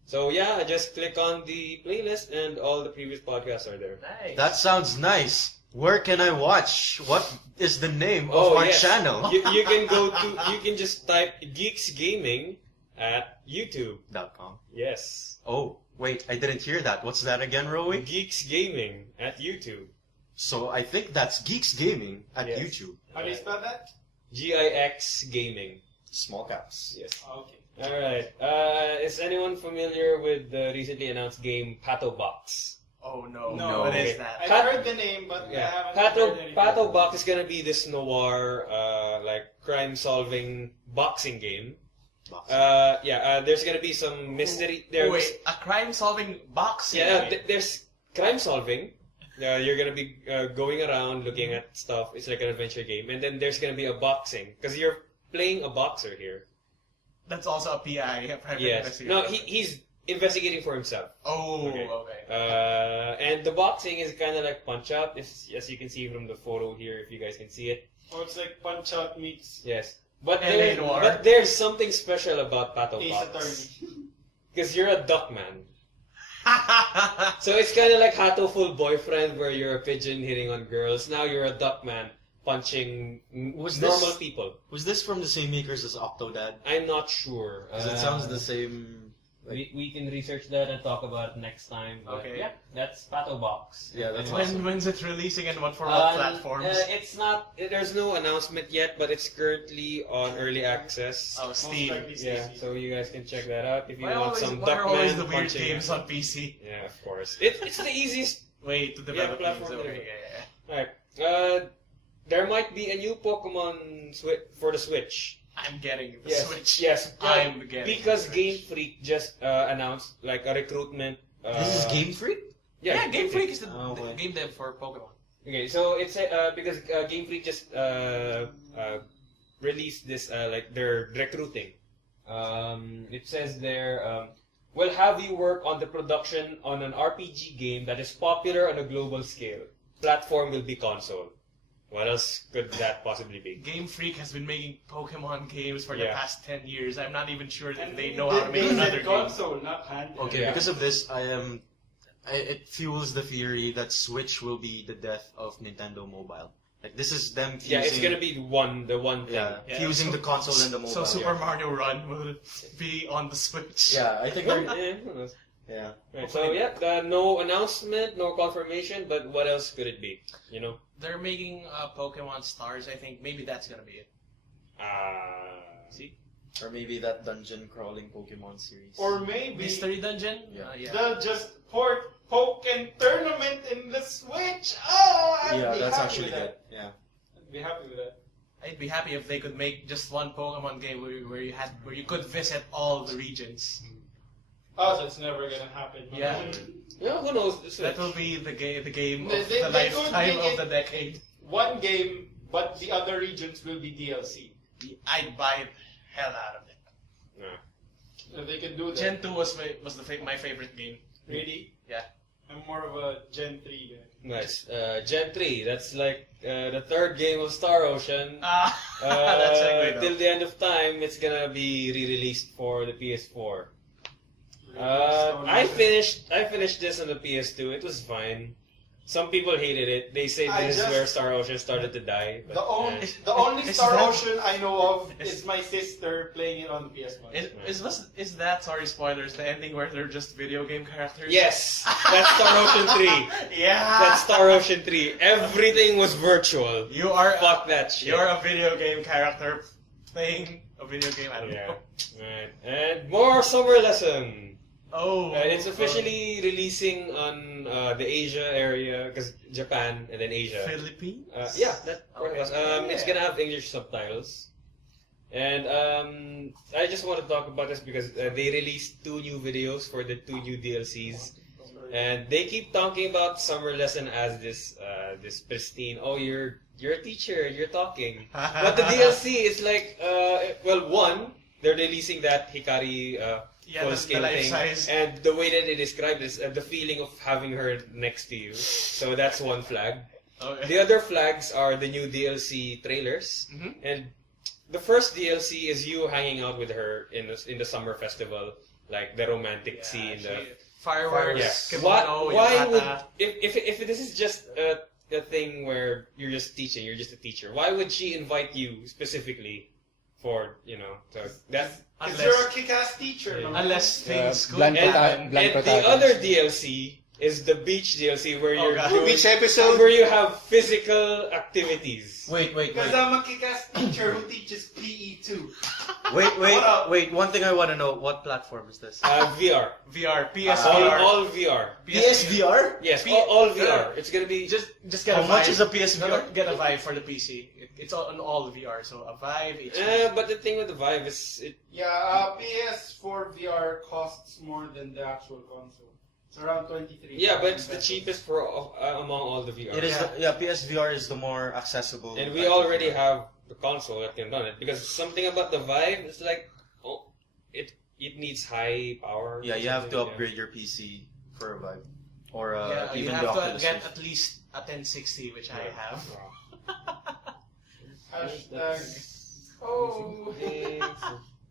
So yeah, just click on the playlist and all the previous podcasts are there. Nice. That sounds nice. Where can I watch? What is the name of our yes. channel? You can just type Geeks Gaming at YouTube. .com. Yes. Oh, wait, I didn't hear that. What's that again, Rowie? Geeks Gaming at YouTube. So I think that's Geeks Gaming at Yes. YouTube. How do you spell that? GIX Gaming. Small caps. Yes. Okay. Alright. Is anyone familiar with the recently announced game Pato Box? Oh no. No. What is Okay. that? I've Pat- heard the name, but I Yeah. haven't heard anything. Pato Box is gonna be this noir, like crime-solving boxing game. There's gonna be some mystery. There's, Wait, a crime-solving boxing Yeah, game? there's crime solving. You're gonna be going around looking at stuff. It's like an adventure game, and then there's gonna be a boxing because you're playing a boxer here. That's also a PI, a private Yes. investigator. No, he's investigating for himself. Oh, Okay. okay. And the boxing is kind of like Punch Out, as you can see from the photo here. If you guys can see it. Oh, it's like Punch Out meets Yes. But LA Noir. there's something special about Pato Ace Box Attorney. because you're a duck man. So it's kind of like Hatoful Boyfriend, where you're a pigeon hitting on girls. Now you're a duck man punching Was normal this- people. Was this from the same makers as Octodad? I'm not sure. Because it sounds the same. We can research that and talk about it next time. But Okay. Yeah, that's Pato Box. Yeah, that's When's it releasing and for what platforms? It's not. There's no announcement yet, but it's currently on early access. Oh, Steam. likely Yeah, so you guys can check that out if you Why want always, some why are duck always man the weird punching. games on PC? Yeah, of course. It's the easiest. Way to develop games. platform Okay, there. yeah. Alright. There might be a new Pokemon for the Switch. I'm getting the Yes. Switch. Yes. I'm getting because the Switch. Game Freak just announced like a recruitment. This is Game Freak? Yeah, Game Freak is the okay. game dev for Pokemon. Okay, so it's because Game Freak just released this like they're recruiting. It says there, we'll have you work on the production on an RPG game that is popular on a global scale. Platform will be console. What else could that possibly be? Game Freak has been making Pokemon games for the Yeah. past 10 years. I'm not even sure if And they know how to make said another game. console, not handheld. Okay, Yeah. because of this, it fuels the theory that Switch will be the death of Nintendo Mobile. Like, this is them fusing... Yeah, it's gonna be the one thing. Yeah, Yeah, fusing so- the console and the mobile. So Super Mario Run will be on the Switch. Yeah, I think Well, they're... yeah, who knows? Yeah. Right, so yeah, no announcement, no confirmation, but what else could it be? You know? They're making Pokemon Stars, I think. Maybe that's gonna be it. See? Or maybe that dungeon crawling Pokemon series. Or maybe Mystery Dungeon? Yeah. Yeah. they'll just port Pokken Tournament in the Switch. Oh, I'd yeah, be that's happy actually with good. that. Yeah. I'd be happy with that. I'd be happy if they could make just one Pokemon game where you could visit all the regions. Oh, so it's never gonna happen. Yeah. Yeah, who knows? The That Switch. will be the game They- of they- the they could lifetime make of the it- decade. One game, but the other regions will be DLC. I'd buy the hell out of it. If they can do that. Gen 2 was my favorite game. Really? Yeah. I'm more of a Gen 3 guy. Nice. Gen 3, that's like the third game of Star Ocean. That's segue though. Till the end of time, it's gonna be re-released for the PS4. I finished this on the PS2. It was fine. Some people hated it. They say I this is just- where Star Ocean started to die. But, The only Is Star that- Ocean I know of is- is my sister playing it on the PS1. Is that, sorry, spoilers, the ending where they're just video game characters? Yes, that's Star Ocean 3. Yeah! That's Star Ocean 3. Everything was virtual. You are Fuck that shit. You're a video game character playing a video game, I don't Yeah. know. Right. And more Summer Lesson. Oh. It's officially releasing on the Asia area, because Japan and then Asia. Philippines? Yeah, that part Okay. was. It's gonna have English subtitles. And I just want to talk about this because they released 2 new videos for the 2 new DLCs. And they keep talking about Summer Lesson as this pristine, oh, you're a teacher, you're talking. But the DLC is like, well, one, they're releasing that Hikari full scale life thing. size. And the way that they describe this, the feeling of having her next to you. So that's one flag. Okay. The other flags are the new DLC trailers. And the first DLC is you hanging out with her in the summer festival, like the romantic scene. Fireworks. Yeah. Kimono, Why would yukata. if this is just a thing where you're just teaching, you're just a teacher? Why would she invite you specifically for so that's Because you're a kick-ass teacher. Yeah. man. Unless things go blunt bad. and blank the protagonist. other DLC is the beach DLC where you're God. doing Beach episode. where you have physical activities. Wait. Because I'm a kick-ass teacher who teaches PE too. Wait. One thing I want to know: what platform is this? VR. VR, PSVR. All VR. PSVR? Yes, all VR. It's gonna be Just get How a much Vive. is a PSVR? Get a Vive for the PC. It's on all VR. So a Vive, HP. but the thing with the Vive is Yeah, PS4 VR costs more than the actual console. It's around 23. yeah, but it's the cheapest for among all the VR. It is. PSVR is the more accessible. And we type of already VR. have the console that can run it because something about the Vive is like, it needs high power. Yeah, you have to something, upgrade your PC for a Vive, or You even the have to Oculus get Rift. at least a 1060, which I have. Hashtag. Oh.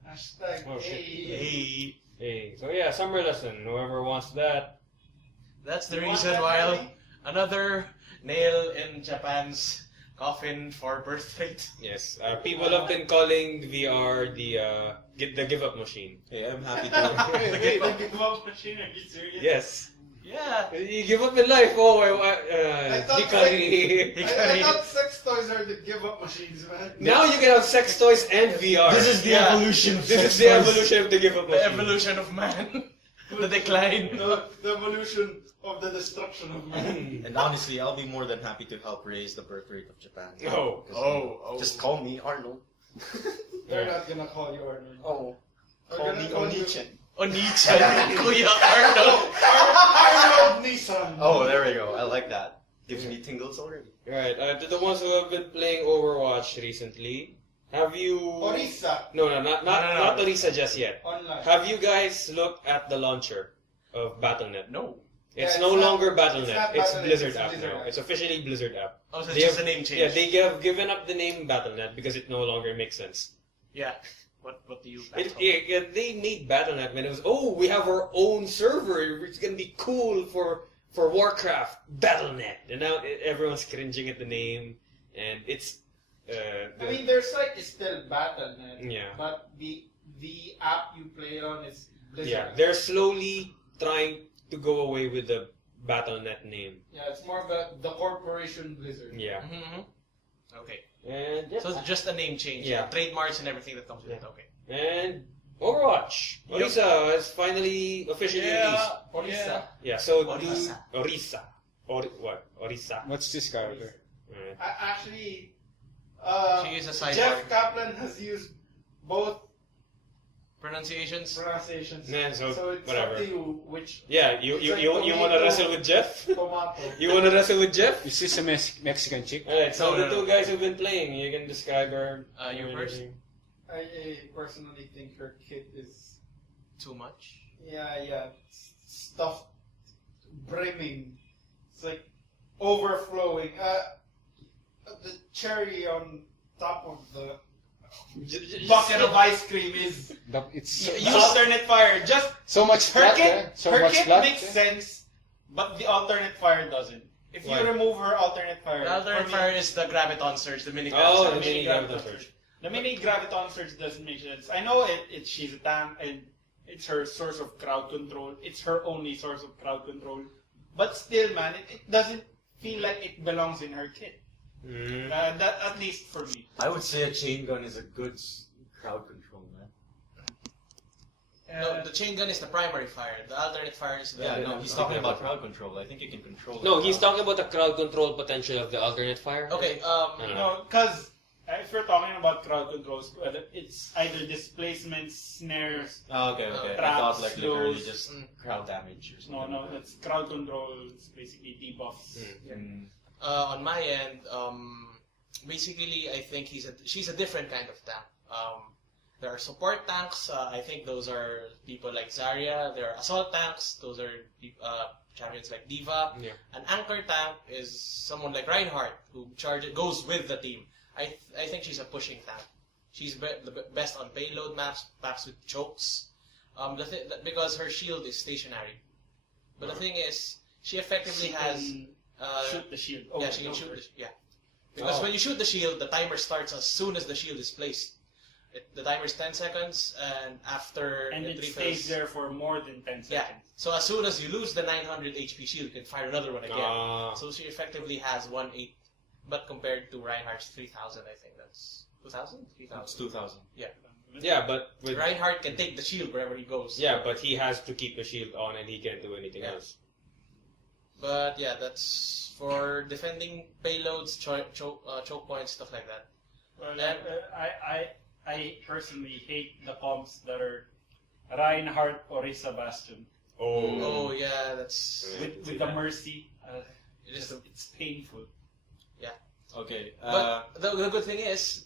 Hashtag. Oh, shit. Hey. Hey, so yeah, Summer Lesson. Whoever wants that. That's the You want reason that, why Ellie? another nail in Japan's coffin for birth rate. Yes, people have been calling VR the give up machine. Hey, I'm happy to. Wait, the give up machine? Are you serious? Yes, Yeah. you give up in life. Oh, I thought Hikari. I thought sex toys are the give up machines, man. Now you can have sex toys and VR. This is the Yeah. evolution. Of This sex is the toys. evolution of the give up The machine. evolution of man. The decline. The evolution of the destruction of man. And honestly, I'll be more than happy to help raise the birth rate of Japan. Oh. 'Cause, Oh. just call me Arnold. They're not gonna call you Arnold. Oh, They're call gonna me call you Onichan. Onichan. Kuya Arnold. Arnold Nissan. Oh, there we go. I like that. Gives me tingles already. Right, to the ones who have been playing Overwatch recently, have you? Orisa No, not No. Orisa just yet. online. Have you guys looked at the launcher of Battle.net? No. It's Yeah, no it's not- longer it's Battle.net. not It's Battle.net, Blizzard it's app Blizzard now. app. It's officially Blizzard app. Oh, so They just have- a name change. Yeah, they have given up the name Battle.net because it no longer makes sense. Yeah. What do you They made Battle.net when it was, we have our own server. It's gonna be cool for Warcraft. Battle.net, and now everyone's cringing at the name, and it's. I mean, their site is still Battle.net. Yeah. But the app you play on is Blizzard. Yeah, they're slowly trying to go away with the Battle.net name. Yeah, it's more of the corporation Blizzard. Yeah, Mm-hmm. Okay. and yeah. So it's just a name change. Yeah. Trademarks and everything that comes with it. Okay. And Overwatch. Yep. Orisa is finally officially released. Orisa. Yeah, so Orisa. Orisa. Orisa. What's this character? Alright. Actually, She is a cyborg. Jeff Kaplan has used both Pronunciations. pronunciations. Nah, so it's whatever. up to you which Yeah, you It's like want to tomato. wrestle with Jeff? tomato. You want to wrestle with Jeff? Is this a Mexican chick? Alright, so No, the no, two guys who've been playing, you can describe her. You first. I personally think her kit is Too much. stuffed, brimming. It's like overflowing. The cherry on top of the bucket of ice cream is It's the alternate fire. Just so much her flat, kit. So her much kit flat. makes sense, but the alternate fire doesn't. If Why? you remove her alternate fire, The alternate for me- fire is the graviton surge, the mini Oh, graviton the surge. mini graviton surge. The mini graviton surge doesn't make sense. I know she's a tank and it's her source of crowd control. It's her only source of crowd control. But still, man, it doesn't feel like it belongs in her kit. Mm. That at least for me. I would say a chain gun is a good crowd control, man. No, the chain gun is the primary fire. The alternate fire is the. Yeah, no, he's talking about crowd control. I think you can control. No, the he's crowd. talking about the crowd control potential of the alternate fire. Okay. No. No, because if you're talking about crowd controls, it's either displacements, snares. Oh, okay. I Traps, thought like literally slows. just crowd damage or something. No, that's crowd controls, basically debuffs. On my end, basically, I think she's a different kind of tank. There are support tanks. I think those are people like Zarya. There are assault tanks. Those are champions like Diva. Yeah. An anchor tank is someone like Reinhardt who goes with the team. I think she's a pushing tank. She's the best on payload maps with chokes. Because her shield is stationary. But the thing is, she effectively has. Shoot the shield. Yeah, she can shoot the shield. Yeah. Because when you shoot the shield, the timer starts as soon as the shield is placed. The timer is 10 seconds, and after and it refills, stays there for more than 10 seconds. Yeah. So as soon as you lose the 900 HP shield, you can fire another one again. So she effectively has 1/8. But compared to Reinhardt's 3000, I think that's 2000? 3000. It's 2000. Yeah. Yeah, but with Reinhardt can take the shield wherever he goes. yeah, but he has to keep the shield on, and he can't do anything else. But yeah, that's for defending payloads, choke points, stuff like that. Well, And- I personally hate the comps that are Reinhardt or Bastion Oh yeah, that's with the Mercy. just a, It's painful. Okay. but the good thing is,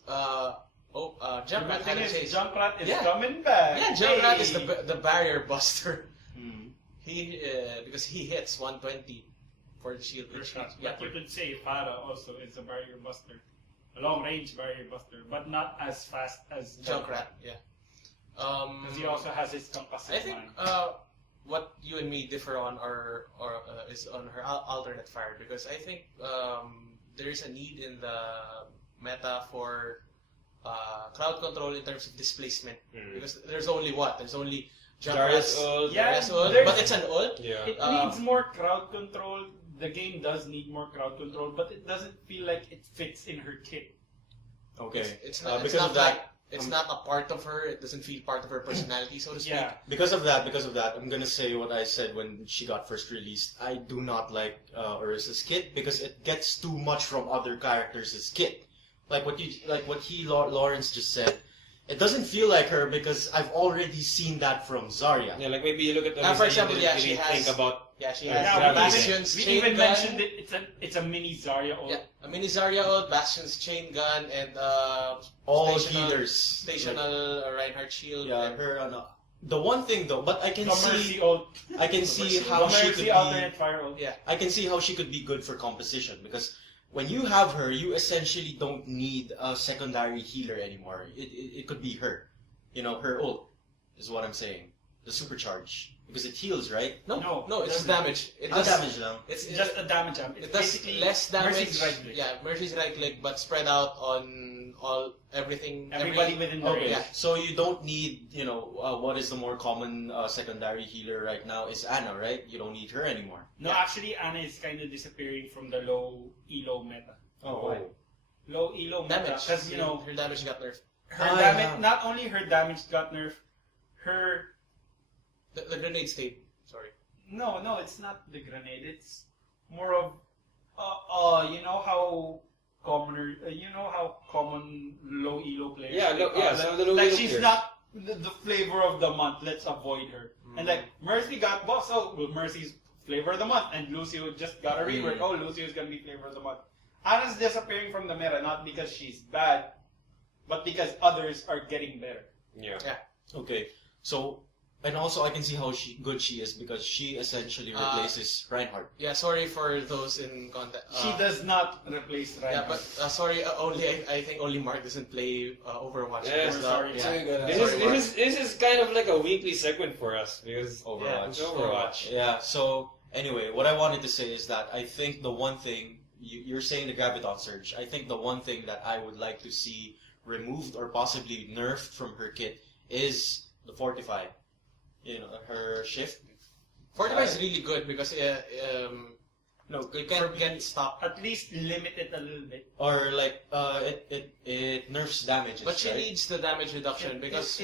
Junkrat had a chase. Junkrat is Yeah. coming back. Yeah, Junkrat Hey! is the barrier buster. mm. He because he hits 120 for the shield. First which- shot. yeah, But you could say Farah also is a barrier buster. A long range barrier buster, but not as fast as Junkrat. Yeah. Because he also has his compass. I think what you and me differ on is on her alternate fire, because I think there is a need in the meta for crowd control in terms of displacement, because there's only Zarya's Junkrat's ult. Yeah, Zarya's ult, there's- but it's an ult. Yeah. It needs more crowd control. The game does need more crowd control, but it doesn't feel like it fits in her kit. Okay. It's not. because It's not of that, like it's not a part of her. It doesn't feel part of her personality, so to speak. Yeah. Because of that, I'm gonna say what I said when she got first released. I do not like Orisa's kit because it gets too much from other characters' kit. Like what Lawrence just said. It doesn't feel like her because I've already seen that from Zarya. Yeah, like maybe you look at the For example, you yeah, didn't she really has- think about Yeah, she Yeah, has yeah, Bastion's We chain even gun. mentioned it. It's a mini Zarya ult. Yeah, a mini Zarya ult, Bastion's chain gun, and All stational- healers. stational Reinhardt shield. Yeah, and- her. The one thing though, but I can The Mercy see, ult. I can see Mercy- how The she could Mercy be. alternate fire ult. Yeah. I can see how she could be good for composition because when you have her, you essentially don't need a secondary healer anymore. It could be her. You know, her ult is what I'm saying. The supercharge. Because it heals, right? No, No, it's doesn't. damage. It does damage lang. It's It's just a damage amp. It's it does basically less damage. Mercy's right click. Yeah, Mercy's right click, but spread out on everything. Everybody within the range. yeah. So you don't need, what is the more common secondary healer right now is Ana, right? You don't need her anymore. No, actually, Ana is kind of disappearing from the low elo meta. Oh. Low elo meta, Damage. because her damage got nerfed. her Ah, damage. yeah. Not only her damage got nerfed, her The grenade stayed. Sorry. no, it's not the grenade. It's more of you know how common low elo players. Yeah, some of the low like elo she's players. not the flavor of the month. Let's avoid her. And like Mercy got buffed, so Mercy's flavor of the month, and Lucio just got a rework. Oh, Lucio's gonna be flavor of the month. Anna's disappearing from the meta not because she's bad, but because others are getting better. yeah. Okay. So, and also I can see how good she is because she essentially replaces Reinhardt. Yeah, sorry for those in contact. She does not replace Reinhardt. Yeah, but sorry. I think only Mark doesn't play Overwatch. Yeah, because, sorry. yeah. This is kind of like a weekly segment for us because Overwatch. it's Overwatch. Yeah, so anyway, what I wanted to say is that I think the one thing, you're saying the Graviton Surge, I think the one thing that I would like to see removed or possibly nerfed from her kit is the Fortify. Her shift. Fortify is really good because No, you can't get stopped. At least limit it a little bit. or like it nerfs damages. But she right? needs the damage reduction because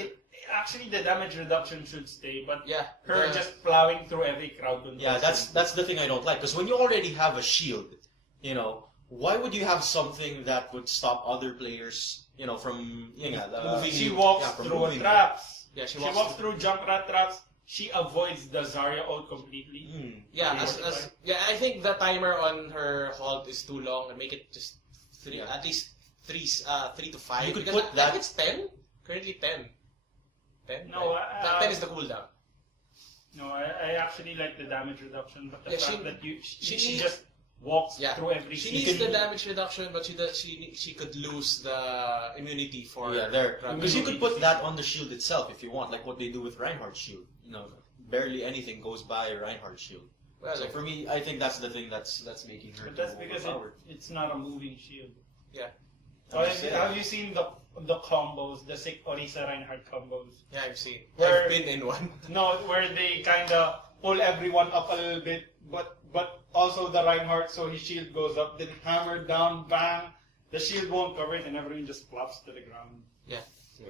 Actually the damage reduction should stay, but yeah, her just plowing through every crowd control. Yeah, that's the thing I don't like because when you already have a shield, why would you have something that would stop other players, from moving? She you- walks yeah, from through moving you? traps. Yeah, she She walks. walks through Junkrat traps. She avoids the Zarya ult completely. Yeah, Yeah. I think the timer on her halt is too long, and make it just three, Yeah. at least three to five. You could because put I think that- it's 10. Currently 10. 10. No, right? 10 is the cooldown. No, I actually like the damage reduction, but the Yeah, fact she- that she she- just walks Yeah. through every She season. needs the damage reduction, but she could lose the immunity for. Yeah, there. Crab Because you immunity. could put that on the shield itself if you want, like what they do with Reinhardt's shield. Barely anything goes by Reinhardt's shield. Well, So for me, I think that's the thing that's making her But that's too because overpowered. it's not a moving shield. Yeah. So have you seen the combos, the sick Orisa Reinhardt combos? Yeah, I've seen. Where- I've been in one. No, where they kind of pull everyone up a little bit, but also the Reinhardt, so his shield goes up, then hammer down, bang, the shield won't cover it, and everyone just flops to the ground.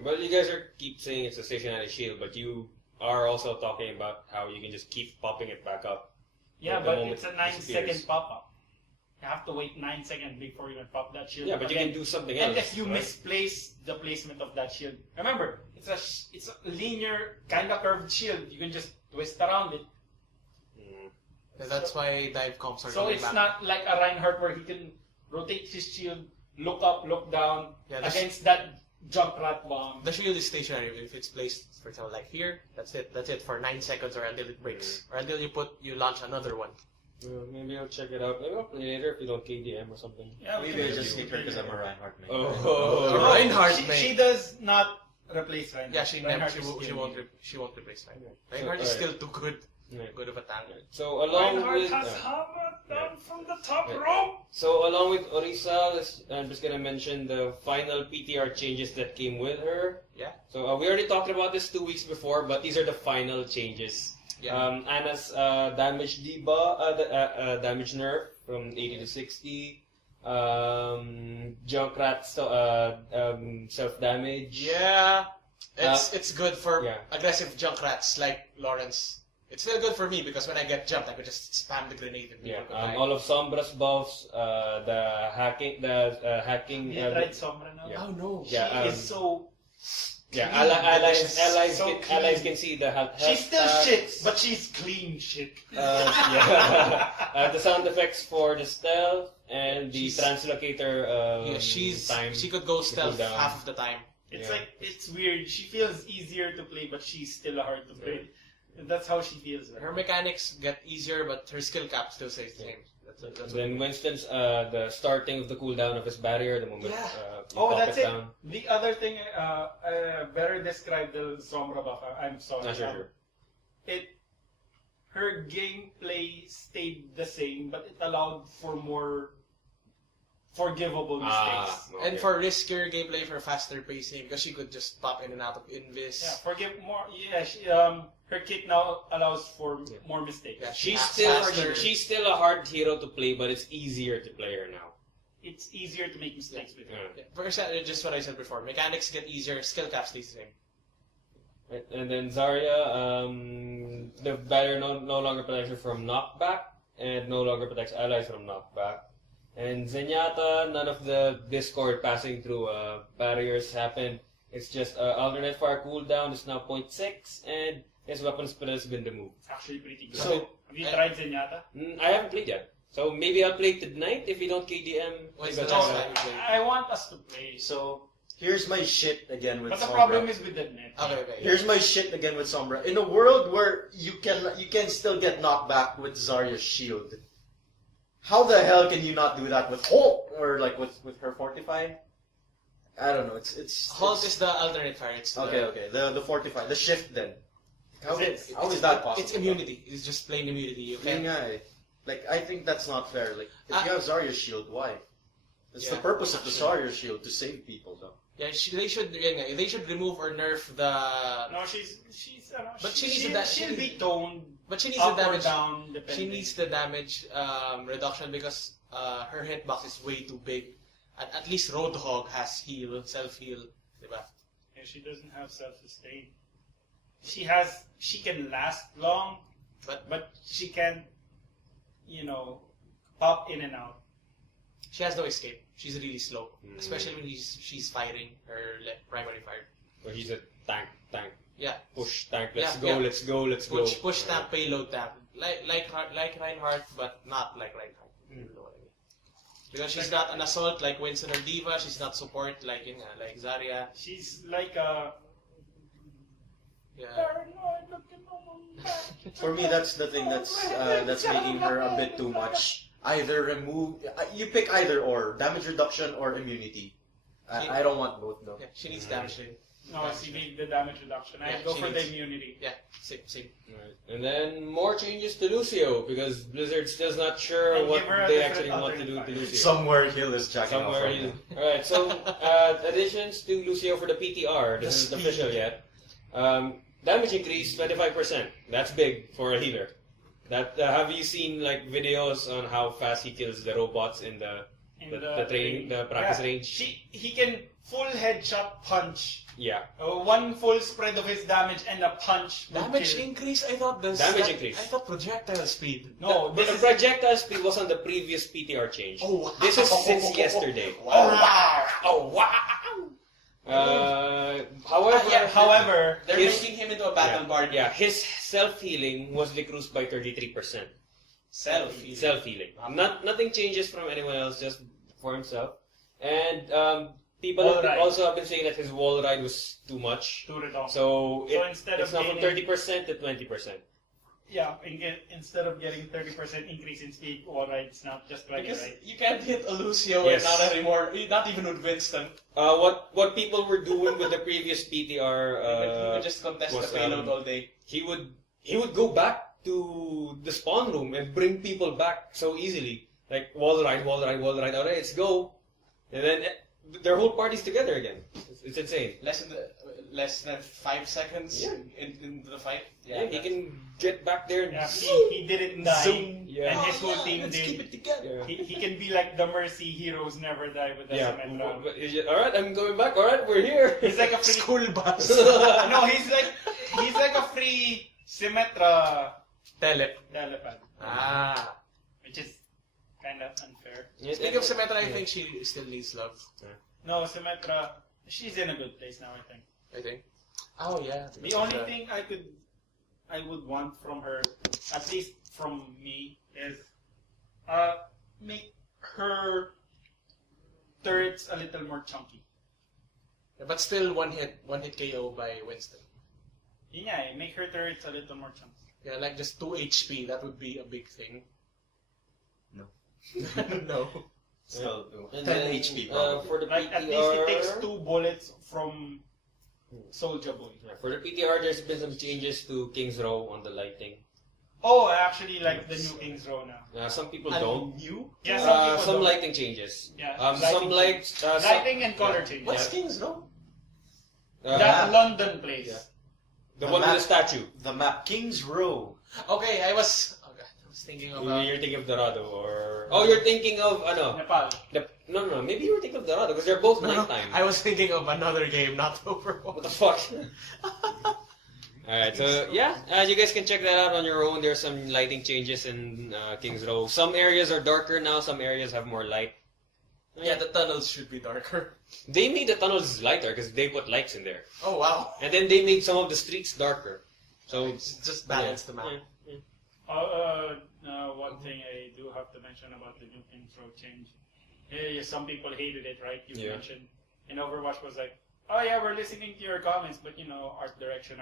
But you guys keep saying it's a stationary shield, but you are also talking about how you can just keep popping it back up. Yeah, The but moment it's a it 9-second disappears. pop-up. You have to wait 9 seconds before you can pop that shield. Yeah, but you Again, can do something and else. if you right? misplace the placement of that shield, remember, it's a linear, kind of curved shield. You can just twist around it. Mm. That's why dive comps are So coming it's back. not like a Reinhardt where he can rotate his shield, look up, look down, Yeah, that's- against that Junkrat bomb. The shield is stationary. If it's placed, for example, like here, that's it. That's it for 9 seconds or until it breaks. Or until you launch another one. Maybe I'll check it out. Maybe I'll play later if you don't KDM or something. Yeah, we Maybe I can just do hate her it. because I'm a Reinhardt man. Oh. Reinhardt, she, mate. she does not replace Reinhardt. Yeah, she Reinhardt is won't. still good. She won't replace Reinhardt. So, Reinhardt is alright. still too good. Yeah. Good of a tank. So along Reinhardt with has hammered down from the top Yeah. rope. so along with Orisa, I'm just gonna mention the final PTR changes that came with her. Yeah. So we already talked about this 2 weeks before, but these are the final changes. Yeah. Anna's damage damage nerf from 80 to 60. Junkrat's self damage. Yeah. It's good for yeah. aggressive Junkrats like Lawrence. It's still good for me because when I get jumped, I could just spam the grenade and Yeah, people could die. all of Sombra's buffs, the hacking. He tried Sombra now. yeah. Oh no. Yeah, She is so. Yeah, clean, allies, allies, so can, clean. allies can see the health. She's still stats. shit, but she's clean shit. Yeah. The sound effects for the stealth and the She's- translocator time. she could go stealth cooldown. half of the time. It's Yeah. like, it's weird. She feels easier to play, but she's still hard to play. That's how she feels. Right? Her mechanics get easier, but her skill cap still stays the same. That's Then Winston's the starting of the cooldown of his barrier, the moment Yeah. you Oh, pop that's it. down. The other thing, better describe the Sombra buff. I'm sorry. Sure. Her gameplay stayed the same, but it allowed for more forgivable mistakes. Okay. And for riskier gameplay, for faster pacing, because she could just pop in and out of invis. Yeah, forgive more. Yeah, her kick now allows for more mistakes. Yeah, She's Fast- still faster. she's still a hard hero to play, but it's easier to play her now. It's easier to make mistakes with her. Yeah. Yeah, for example, just what I said before. Mechanics get easier, skill cap stays the same. Right, and then Zarya, the barrier no longer protects her from knockback, and no longer protects allies from knockback. And Zenyatta, none of the Discord passing through barriers happened. It's just alternate fire cooldown is now 0.6, and his weapon spread has been removed. It's actually pretty good. So, have you tried Zenyatta? I haven't played yet. So maybe I'll play tonight if you don't KDM. When's the because, next uh, time you play? I want us to play. So here's my shit again with But the Sombra. problem is with the net. Okay. Here's my shit again with Sombra. In a world where you can still get knocked back with Zarya's shield, how the hell can you not do that with Hulk or like with her fortify? I don't know. It's Halt is the alternate fire. It's the, okay. The fortify, the shift then. How Is it- how is that possible? It's immunity. It's just plain immunity. You Yun can nga eh. Like I think that's not fair. Like if Ah. you have Zarya's shield, why? It's the Yeah, purpose of the actually. Zarya shield to save people, though. Yeah, they should remove or nerf the. No, she's But she needs that- she'll be toned But she needs up the or damage. down depending. She needs the damage reduction because her hitbox is way too big. At least Roadhog has self heal, diba? Yeah, she doesn't have self-sustain. She can last long, but she can, pop in and out. She has no escape. She's really slow, especially when she's fighting her primary fire. Or he's a tank. Yeah. Push tank. Let's Yeah, go. yeah. Push tank, payload tank. Like Reinhardt, but not like Reinhardt. You know what I mean? Because she's not an assault like Winston or Diva. She's not support like Zarya. She's like a... Yeah. For me, that's the thing that's making her a bit too much. Either remove, you pick either or, damage reduction or immunity. I don't want both though. Yeah, she needs damage lane. No, she needs the damage reduction. I'd go she for the needs- immunity. Yeah, same. Right. And then more changes to Lucio because Blizzard still's not sure And what give her a they different actually want to do to alternate Lucio. Somewhere Hill is jacking off Somewhere right he- now. Alright, so additions to Lucio for the PTR. This isn't official yet. Damage increase 25%. That's big for a healer. That have you seen like videos on how fast he kills the robots in the training, the practice range? He can full headshot punch. Yeah. One full spread of his damage and a punch. would Damage kill. increase? I thought this. Damage increase. I thought projectile speed. No, The this is... projectile speed was on the previous PTR change. Oh, wow. This is since yesterday. Oh wow! Oh wow! However, However, They're His- making him into a battle bard. yeah, his self healing was decreased by 33%. Self. Self healing. Nothing changes from anyone else, just for himself. And people Wall ride. also have been saying that his wall ride was too much. to reduce. So instead it's of now from gaining- 30% to 20%. Yeah, instead of getting 30% increase in speed, wall ride's not just 20, Because right? you can't hit a Lucio Yes. and not anymore. Not even with Winston. What people were doing with the previous PTR, he would just contest was, the payload all day. he would go back to the spawn room and bring people back so easily. Like wall ride, alright, let's go. And then their whole party's together again. It's insane. Less than 5 seconds Yeah. into the fight. Yeah, he can get back there and Yeah, he didn't die, zoom. Yeah. and his whole team let's did. keep it together. Yeah. He can be like the Mercy heroes never die with the Yeah. Symmetra. Alright, I'm going back. Alright, we're here. He's like a free School bus. no, he's like a free Symmetra telepath, which is kind of unfair. Speaking of Symmetra, I think she still needs love. No, Symmetra, she's in a good place now, I think. I think. Oh yeah. The only thing I would want from her, at least from me, is make her turrets a little more chunky. Yeah, but still one hit KO by Winston. Yeah, make her turrets a little more chunky. Yeah, like just 2 HP. That would be a big thing. No. No. Still, And 10 then, HP probably. for the Like, PTR, at least it takes 2 bullets from Soldier Boy. for the PTR, there's been some changes to King's Row on the lighting. Oh, I actually like the new King's Row now. Some people don't. New? Yeah, Some people don't. lighting changes. Yeah, Some lights. lighting and color change. What's King's Row? That London place. Yeah. The one with the statue. The map, King's Row. Okay, I was thinking of. You're thinking of Dorado or... Oh, you're thinking of, Nepal. No, maybe you were thinking of Dorado because they're both nighttime. I was thinking of another game, not What Overwatch. the fuck? Alright, so yeah, you guys can check that out on your own. There's some lighting changes in King's Row. Some areas are darker now, some areas have more light. Yeah, the tunnels should be darker. They made the tunnels lighter because they put lights in there. Oh wow. And then they made some of the streets darker. So Just balance the map. One thing I do have to mention about the new King's Row change. Yeah, some people hated it, right? You mentioned. And Overwatch was like, oh yeah, we're listening to your comments, but art direction.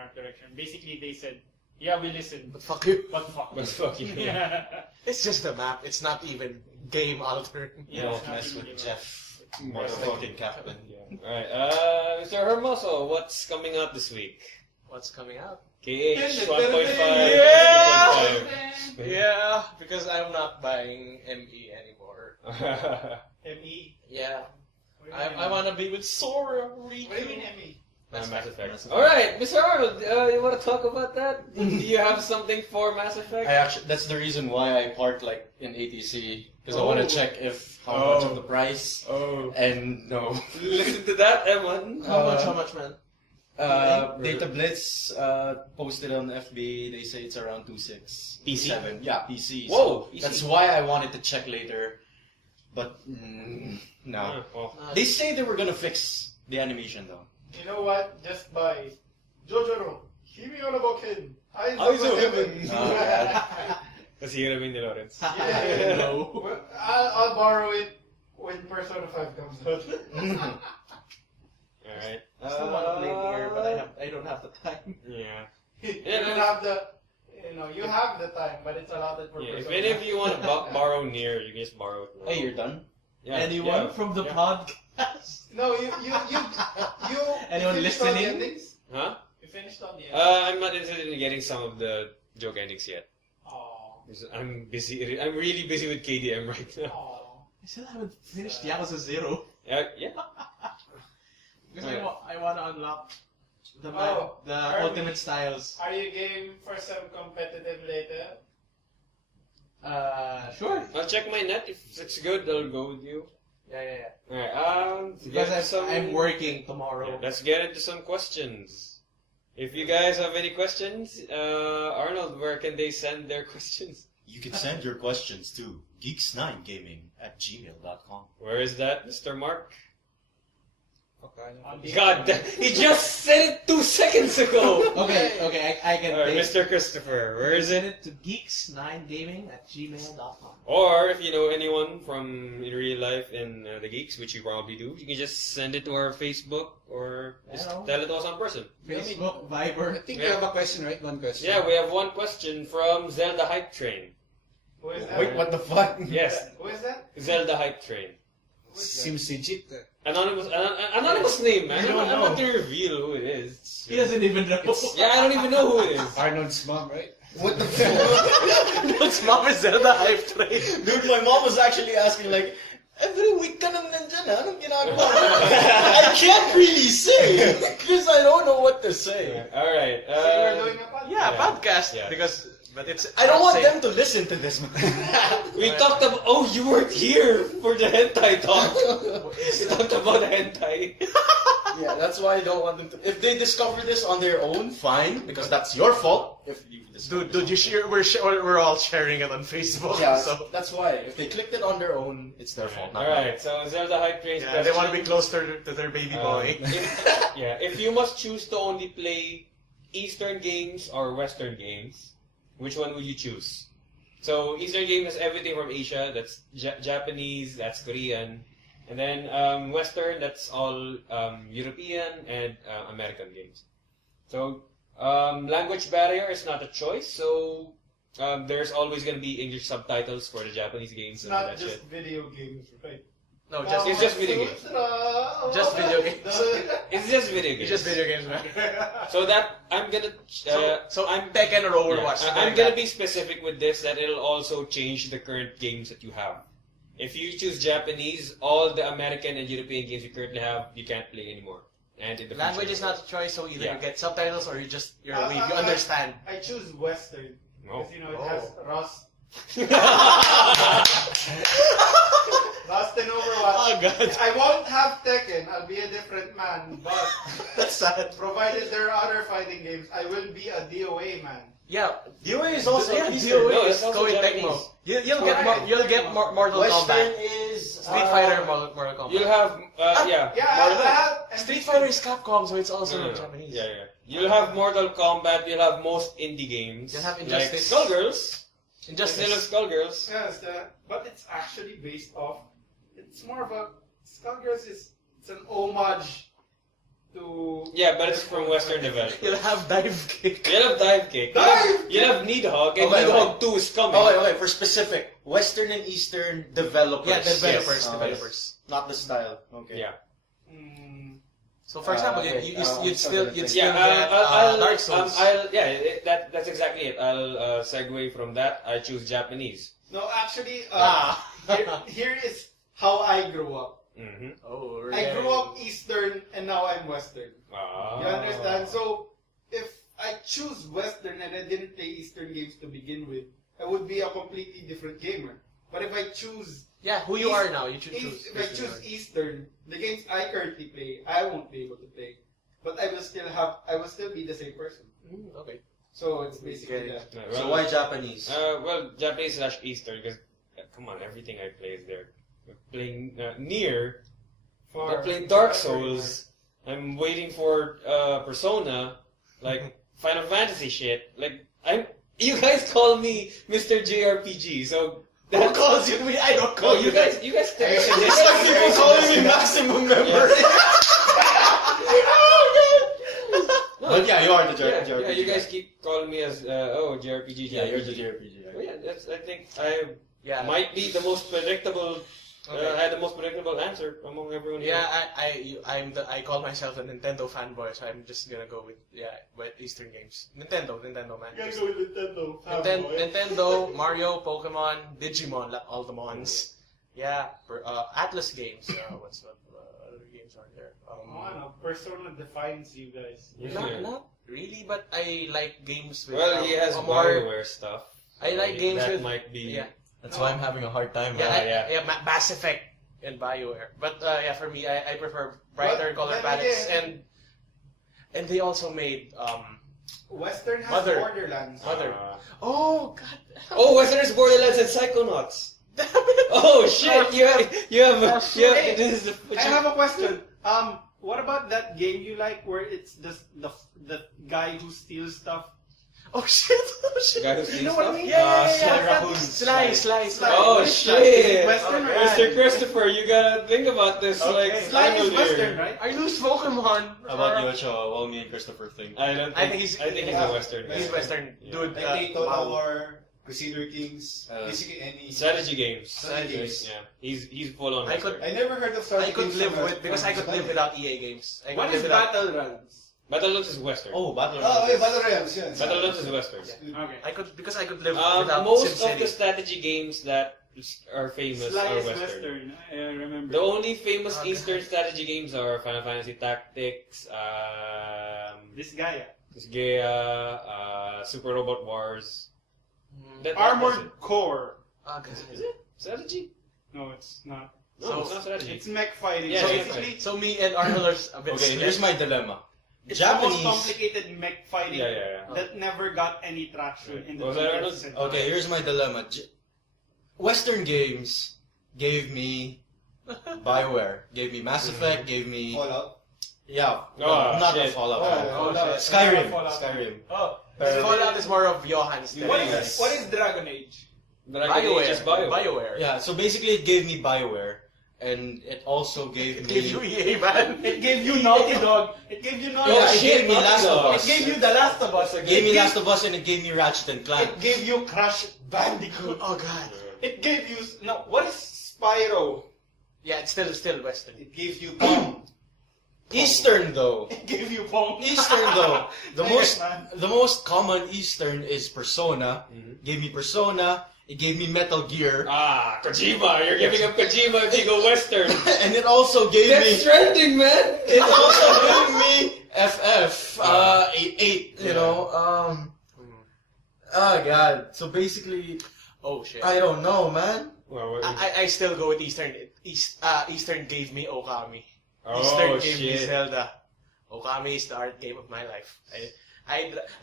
Basically, they said, yeah, we listened, But fuck you. but fuck. But fuck you. Yeah. It's just a map. It's not even game altering. Yeah, Don't it's not mess even with game. Jeff, motherfucking Captain. Alright, Mr. Hermoso, what's coming out this week? What's coming out? KH 1.5. Yeah! Yeah, because I'm not buying ME anymore. 2.5. ME. Yeah. What do you mean? I want to be with Sora. What do you mean ME? Mass Effect. Mass Effect. Alright, Mr. Arnold, you want to talk about that? Do you have something for Mass Effect? That's the reason why I parked in ATC because I want to check if how much of the price. Oh. And no. Listen to that, M1. How much, man? Data Blitz posted on FB. They say it's around 2.6. PC? 7. Yeah, PC. Whoa, So PC. that's why I wanted to check later. But no. Well, They say they were gonna fix the animation though. You know what? Just buy Jojoro. Kimi no Boken. Eyes Eyes of of Heaven. kasi yun namin ni Lawrence. Yeah. No. Well, I'll borrow it when Persona 5 comes out. Alright. I still want to play Nier, but I don't have the time. Yeah. You don't have the, you have the time, but it's allotted for Yeah, if Persona. any of you want to borrow Nier, you can just borrow it now. Hey, you're done? Yeah, Anyone yeah, from the yeah. podcast? No, you Anyone finished all the listening? endings? Huh? You finished all the endings? I'm not interested in getting some of the joke endings yet. Aww. Because I'm busy. I'm really busy with KDM right now. Aww. I still haven't finished Yakuza 0. Yeah. Because I want to unlock the Oh, the Army. ultimate styles. Are you game for some competitive later? Sure. I'll check my net. If it's good, I'll go with you. Yeah. Alright. Because I'm working tomorrow. Yeah, let's get into some questions. If you guys have any questions, Arnold, where can they send their questions? You can send your questions to geeks9gaming@gmail.com. Where is that, Mr. Mark? On the God, he just said it 2 seconds ago. Okay, I can Alright, take Mr. Christopher, where is send it? it to geeks9gaming@gmail.com. Or if you know anyone from in real life in the Geeks, which you probably do, you can just send it to our Facebook or just Hello. tell it to us on person. Facebook, I Viber. think we have a question, right? One question. Yeah, we have one question from Zelda Hype Train. Who is that? Wait, what the fuck? Yes, Who is that? Zelda Hype Train. Seems legit. Anonymous name, man. We don't I'm not know. gonna reveal who it is. He doesn't even know. Yeah, I don't even know who it is. Arnold's mom, right? What the fuck? What's Mama Zelda hype train? Dude, my mom was actually asking like, every week ka nang nandyan ha? Anong ginagawa mo? I can't really say because I don't know what to say. Alright. So you're doing a podcast? Yeah, Yeah. podcast. Yeah. But it's. I don't want same. them to listen to this. We talked about. Oh, you weren't here for the hentai talk. We talked about hentai. Yeah, that's why I don't want them to. If they discover this on their own, fine, because that's your fault. If you discover Dude, you share? We're all sharing it on Facebook. Yeah, So that's why. If they clicked it on their own, it's their fault. Not Alright, so Zelda Hype Train's yeah, they want to be question. close to their baby boy. If you must choose to only play Eastern games or Western games, which one would you choose? So Eastern games is everything from Asia. That's Japanese. That's Korean. And then Western, that's all European and American games. So language barrier is not a choice. So there's always going to be English subtitles for the Japanese games It's and not that just shit. video games, right? No, It's just video games. Just video games. It's just video games. It's just video games, man. So that I'm gonna. So I'm Tekken or Overwatch. I'm gonna be specific with this that it'll also change the current games that you have. If you choose Japanese, all the American and European games you currently have, you can't play anymore. And in the Language future, is not a choice, so either Yeah. you get subtitles or you're a weeb. You understand. I choose Western. No. Because, it has Rust. Rust and Overwatch. Oh god, I won't have Tekken. I'll be a different man. But that's sad. provided there are other fighting games, I will be a DOA man. Yeah, DOA is also yeah, Eastern. DOA No, is it's also going Japanese. Tecmo. You'll Alright. get Mortal Western Kombat. is Street Fighter, Mortal Kombat. You'll have yeah. Yeah, I have. Street Fighter is Capcom, so it's also No. Japanese. Yeah. You'll have Mortal Kombat. You'll have most indie games. You'll have like Injustice. Skullgirls. Injustice. Still have Skullgirls. Yes, but it's actually based off. It's more of a. Skullgirls is it's an homage to. Yeah, but it's from Western developers. You'll have Dive Kick. You'll have Dive Kick. Dive You'll have Needhog, and Okay, Needhog 2 is coming. Okay, for specific, Western and Eastern developers. Yeah, developers, Yes. developers. Not the style. Okay. Yeah. Mm, So for example, okay. you'd still Yeah, get Dark Souls. That's exactly it. I'll segue from that. I choose Japanese. no, actually, Ah. here is how I grew up. Mm-hmm. Oh, I grew up Eastern and now I'm Western. You understand? So if I choose Western and I didn't play Eastern games to begin with, I would be a completely different gamer. But if I choose Yeah, who you are now, you should choose. if I choose Eastern, the games I currently play, I won't be able to play. But I will still be the same person. Okay. So it's basically Okay. that. So why Japanese? Well, Japanese / Eastern because come on, everything I play is there. playing Nier. For- I'm playing Dark Souls. I'm waiting for Persona, like Final Fantasy shit. Like you guys call me Mr. JRPG, so Who calls you? I don't call you guys. It's like people calling me maximum member. No, But yeah, you are the yeah, JRPG. yeah, you guys keep calling me as JRPG. Yeah, you're the JRPG. Oh, yeah, I think I Yeah. might be the most predictable. Okay. I had the most predictable answer among everyone. Yeah, I call myself a Nintendo fanboy, so I'm just gonna go with Eastern games. Nintendo man. You gotta go with Nintendo. Nintendo, Mario, Pokemon, Digimon, like all the mons. Yeah, Atlas games. What other games are there? Persona defines you guys. Not really, but I like games with. Well, he has a more. BioWare stuff. I like games that with. might be. Yeah, That's why I'm having a hard time. yeah, Mass Effect and BioWare. But yeah, for me, I prefer brighter But color then palettes, again- and they also made Western has Mother. Borderlands. Mother. Oh God. Oh, Westerners, Borderlands, and Psychonauts. Damn it. Oh shit! You have. Hey, This is the. I have a question. What about that game you like where it's the guy who steals stuff? Oh shit! Oh shit! Guy who steals You know what I stuff? mean? Sly Raccoon. Sly. Oh What is shit! that? Is it Western or Mr. not? Christopher, you gotta think about this. Okay. Like Slime is earlier. Western, right? I lose Pokemon. How about you, Ocho? Well, me and Christopher think. I don't. I think he's a Western. He's guy. Western, Yeah. dude. Like they Total wow. War, Crusader Kings, basically any Strategy games. Strategy games. Yeah, he's full on. I could- Western. I never heard of I strategy could games live from with because I could live without EA games. I could What live is without- Battle Runs? Battletoads is Western. Oh, Battle Oh, yeah, Battle Royales, yeah. Battletoads is Western. Okay. I could without Most SimCity. of the strategy games that are famous Sly are is Western. Western. I remember. The only famous Okay. Eastern strategy games are Final Fantasy Tactics, This guy. Super Robot Wars. Mm. That's Armored it. Core. Okay. Is it strategy? No, it's not. No, So- it's not strategy. It's mech fighting. Yeah, so it's basically, So me and Arnold are a bit. Okay, split. here's my dilemma. it's the most Japanese. complicated mech fighting Yeah. that never got any traction in the Was that 20th Arnold? century. Okay, here's my dilemma. Western games gave me BioWare, gave me Mass Effect, gave me Fallout. yeah, Oh, not shit. the Fallout. Fallout. Skyrim, Fallout. Skyrim. Oh, Fallout is more of Johann's. what than- is Dragon Age? Dragon Age is BioWare. Yeah, so basically it gave me BioWare, and it also gave It me. gave you EA, man. It gave you Naughty Dog. It gave you Naughty Oh, Dog. it shit, gave me Naughty Last of Dog. Us. It gave you The Last of Us. It gave me Last of Us, and it gave me Ratchet and Clank. It gave you Crash Bandicoot. Oh god. It gave you no. What is Spyro? Yeah, it's still Western. It gives you Pong. Eastern though. It gave you Pong. Eastern though. Yes, man. The most common Eastern is Persona. Gave me Persona. It gave me Metal Gear. Ah, Kojima. You're giving up Kojima if you go Western. And it also gave That's me. trending, man. It also gave me FF 8. You know. Oh god. So basically, Oh shit. I don't know, man. Well, I still go with Eastern. Eastern gave me Okami. oh Eastern gave me shit. Zelda. Okami is the art game of my life.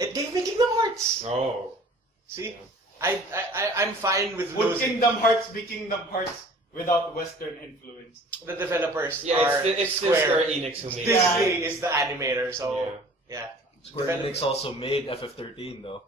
It gave me Kingdom Hearts. Oh. See, I'm fine with Would losing. Kingdom Hearts be Kingdom Hearts without Western influence? The developers Yeah, are it's still Square Enix who made Disney it. is the animator, so yeah. Square Enix also made FF13 though.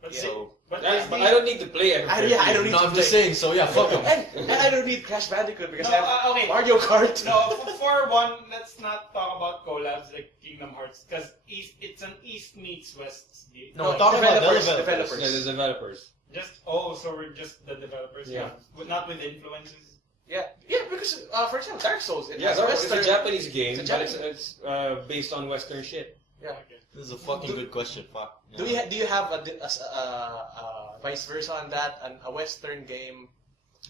But Yeah. So But Yeah, Disney, but I don't need to play it. I don't need no, to I'm just play. saying. So yeah, fuck them. And I don't need Crash Bandicoot because No, I have okay. Mario Kart. No, for one, let's not talk about collabs like Kingdom Hearts because it's an East meets West game. No, talking about developers. developers. Yeah, the developers. Just so we're just the developers, Yeah. not with influences. Yeah, because for example, Dark Souls. It Yeah, has it's a Western. Japanese game, It's a but it's based on Western shit. Yeah. This is a fucking good question. Fuck. Do you have a vice versa on that? A Western game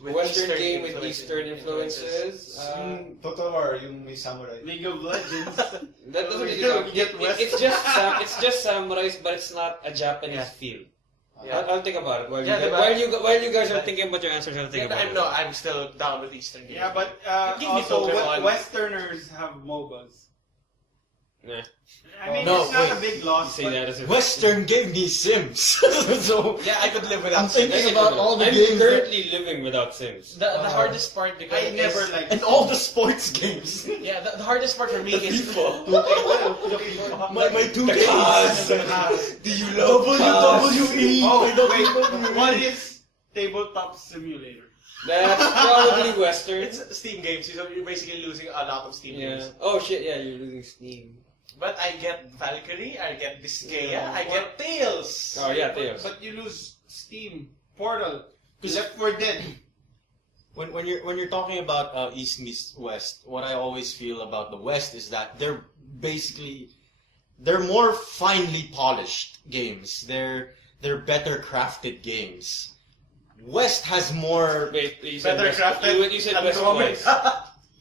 with Western Eastern game with influences- Eastern influences. Yung Total War, yung may samurai. League of Legends. That doesn't really You count. get Western. It's just samurais, but it's not a Japanese feel. Yeah. I'll think about it while Yeah, while you guys are thinking about your answers. I'll think about it. I'm still down with Eastern games. Yeah, but Give me also Pokemon. Westerners have MOBAs. Nah. I mean, No, it's not a wait. big You loss. say but that as a Western gave me Sims, so Yeah, I could live I'm without thinking Sims. about all the I'm games that- currently living without Sims. The hardest part because I never is- liked and all the sports games. yeah the hardest part for me The is FIFA. My two The games. cars. Do you love WWE? Oh, I love wait. WWE. What is Tabletop Simulator? That's probably Western. it's Steam games, so you're basically losing a lot of Steam Yeah. games. Oh shit, yeah, you're losing Steam. But I get Valkyrie, I get Biscaya, I get Tails. Oh yeah, Tails. But you lose Steam, Portal, Left 4 Dead. When you're talking about East meets West, what I always feel about the West is that they're more finely polished games. They're better crafted games. West has more. Wait, you said Better West, crafted you said than West Andromeda. twice.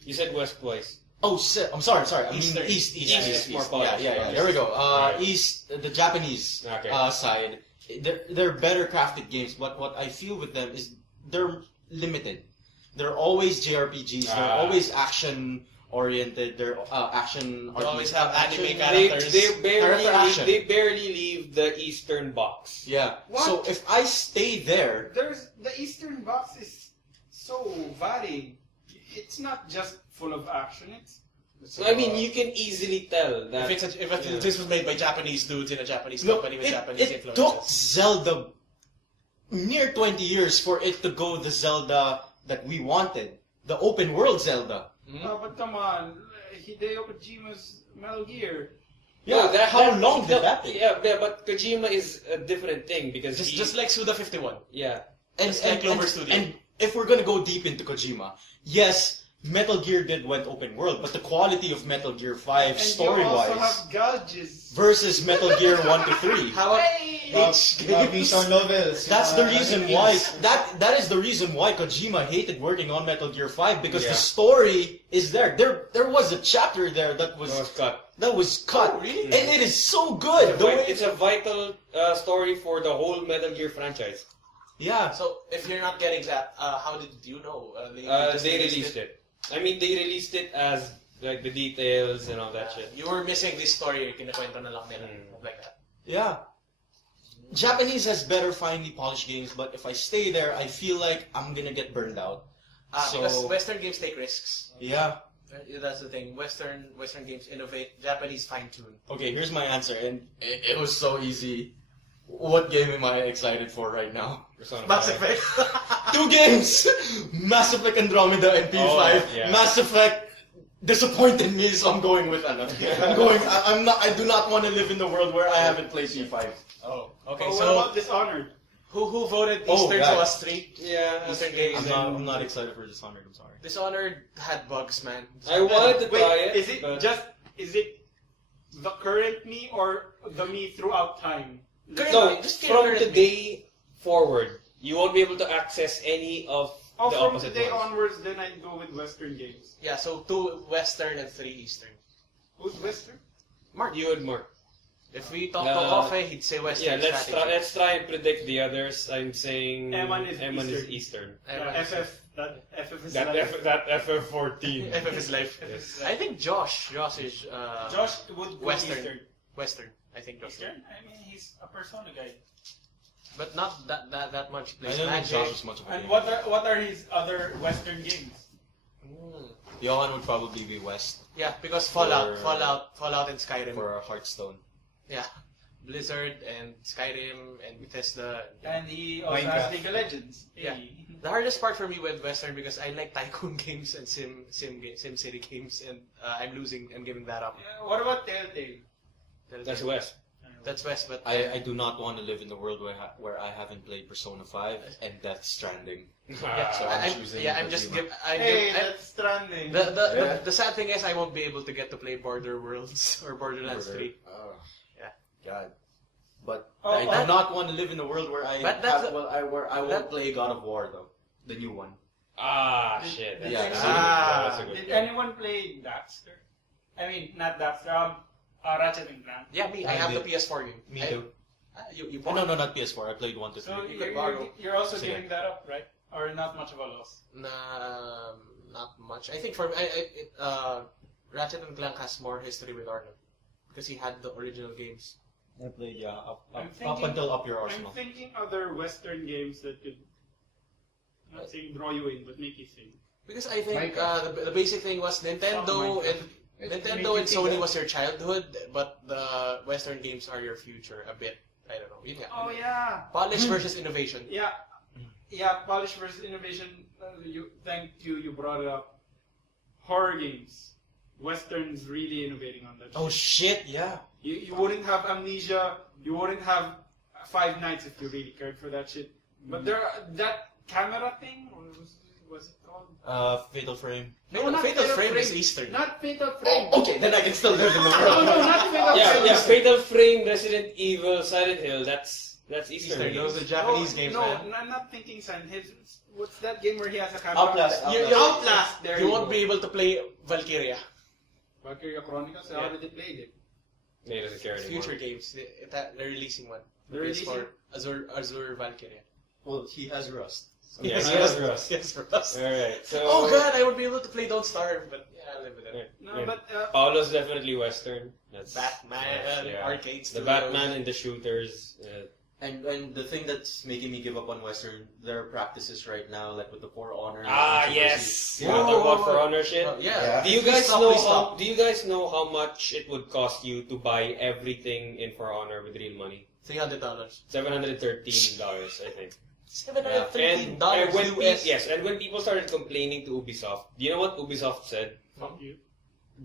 You said West twice. Oh, I'm sorry. I Eastern. mean East. East, more polished. Yeah. There we go. Right. East, the Japanese Okay. side, they're better crafted games. But what I feel with them is they're limited. They're always JRPGs. They're always action oriented. They're action. They always have anime They, characters. Character action. they barely leave the Eastern box. Yeah. What? So if I stay there, The Eastern box is so varied. It's not just full of action. So, I mean, you can easily tell that. If this was made by Japanese dudes in a Japanese look, company with Japanese it took influences. Zelda near 20 years for it to go the Zelda that we wanted, the open world Zelda. Oh, but come on, Hideo Kojima's Metal Gear. Yeah, No, how long did that take? Yeah, but Kojima is a different thing because Just like Suda 51. yeah. Just like Clover Studio. And if we're gonna go deep into Kojima, yes, Metal Gear did went open world, but the quality of Metal Gear 5 And story you also wise have Gauges. versus Metal Gear 1 to 3. How about Visual novels. That's the reason why that is the reason why Kojima hated working on Metal Gear 5 because Yeah. the story is there. There was a chapter there that was cut. cut. Oh, really? And it is so good. The way It's a vital story for the whole Metal Gear franchise. yeah. So if you're not getting that, how did you know? Just They released it. I mean, they released it as like the details and all that shit. You were missing this story. Kinakwento na lang nila. Like that. Yeah. Japanese has better finely polished games, but if I stay there, I feel like I'm gonna get burned out. Because Western games take risks. Yeah. That's the thing. Western games innovate. Japanese fine tune. Okay, here's my answer, and it was so easy. What game am I excited for right now? Persona Mass 5. Effect. 2 games! Mass Effect Andromeda and P5. Oh, yeah. Mass Effect disappointed me, so I'm going with ano. I do not want to live in the world where I haven't played P5. Oh, okay. Oh, what So about Dishonored? who voted Oh, Eastern yeah. to us 3? Yeah. Eastern games. I'm not excited for Dishonored, I'm sorry. Dishonored had bugs, man. I wanted to Wait, try it. is it but is it the current me or the me throughout time? no? Just From current me. today forward, you won't be able to access any of Oh, the from opposite today ones. onwards, then I'd go with Western games. Yeah, so 2 Western and 3 Eastern. Who's Western? Mark. You and Mark. If we talk to Uh, Ofe, he'd say Western Yeah, strategy. let's try and predict the others. I'm saying Eman is is Eastern. Eastern. FF. That FF is That life. that FF14. FF is life. Yes. I think Josh is Josh would go Western. Eastern. Western. I think Josh. Eastern? I mean, he's a Persona guy. But not that much. I Plays don't think Magic. Josh is much of a And gamer. what are his other Western games? Johan would probably be West Yeah, because For- Fallout and Skyrim. for Hearthstone. Yeah. Blizzard and Skyrim and Bethesda. And he also Minecraft. has League of Legends. Yeah. Hey. The hardest part for me with Western because I like tycoon games and Sim City games and I'm giving that up. What about Telltale? That's West. That's West, but I do not want to live in the world where I haven't played Persona 5 and Death Stranding. yeah, So I'm choosing I'm just Kojima. That's Stranding. the sad thing is I won't be able to get to play Border Worlds or Borderlands 3. Yeah. God. But Oh, I oh. do not want to live in a world where I But that's where I will that- play God of War though, the new one. Ah, shit. Did Yeah, anyone- That's a good Did game. anyone play Daxter? I mean, not Daxter. Ratchet and Clank. Yeah, me. I I have the did. PS4 game. Me too. You Oh, bought no, not PS4. I played 1 to 3. So You could borrow. you're also Sige. giving that up, right? Or not much of a loss? Not much. I think for Ratchet and Clank has more history with Arnold. because he had the original games. I played up I'm thinking- until Up Your I'm Arsenal. thinking other Western games that could, not saying draw you in, but make you think. Because I think Minecraft. the basic thing was Nintendo and Sony was your childhood, but the Western games are your future a bit. I don't know. Yun nga. Oh yeah, Polish versus innovation. yeah. Polish versus innovation. Thank you. You brought it up. Horror games. Westerns really innovating on that. Oh shit! Yeah. You wouldn't have Amnesia. You wouldn't have Five Nights if you really cared for that shit. But that camera thing, or what's it called? Fatal Frame. Fatal Frame is Eastern. Not Fatal Frame. Oh, okay, then I can still live in the No, world. no, not Fatal Frame. Yeah, Fatal Frame, Resident Evil, Silent Hill. That's Eastern. Eastern. Those are games. Japanese games, no, man. I'm not thinking Silent Hill. What's that game where he has a camera? Outlast. Outlast. There You won't be able to play Valkyria. Valkyria Chronicles. I Yeah. already played it. Yeah, he doesn't care anymore. Future games. They're releasing one. They're releasing- Azure Valkyria. Well, he has Rust. So Yeah, Yes, he yes, has Rust. Yes, Rust. Alright, so... Oh god, I would be able to play Don't Starve, but yeah, I'll live with it. No, but Paolo's definitely Western. That's Batman, yeah. arcade The studios. Batman and the shooters. And the thing that's making me give up on Western, there are practices right now, like with the For Honor. Yes. You Whoa, want to talk whoa, about For whoa. Honor shit? Yeah. Do you Please guys stop, know please stop. Do you guys know how much it would cost you to buy everything in For Honor with real money? $300. $713, I think. $713 and when US. yes, and when people started complaining to Ubisoft, do you know what Ubisoft said? fuck you.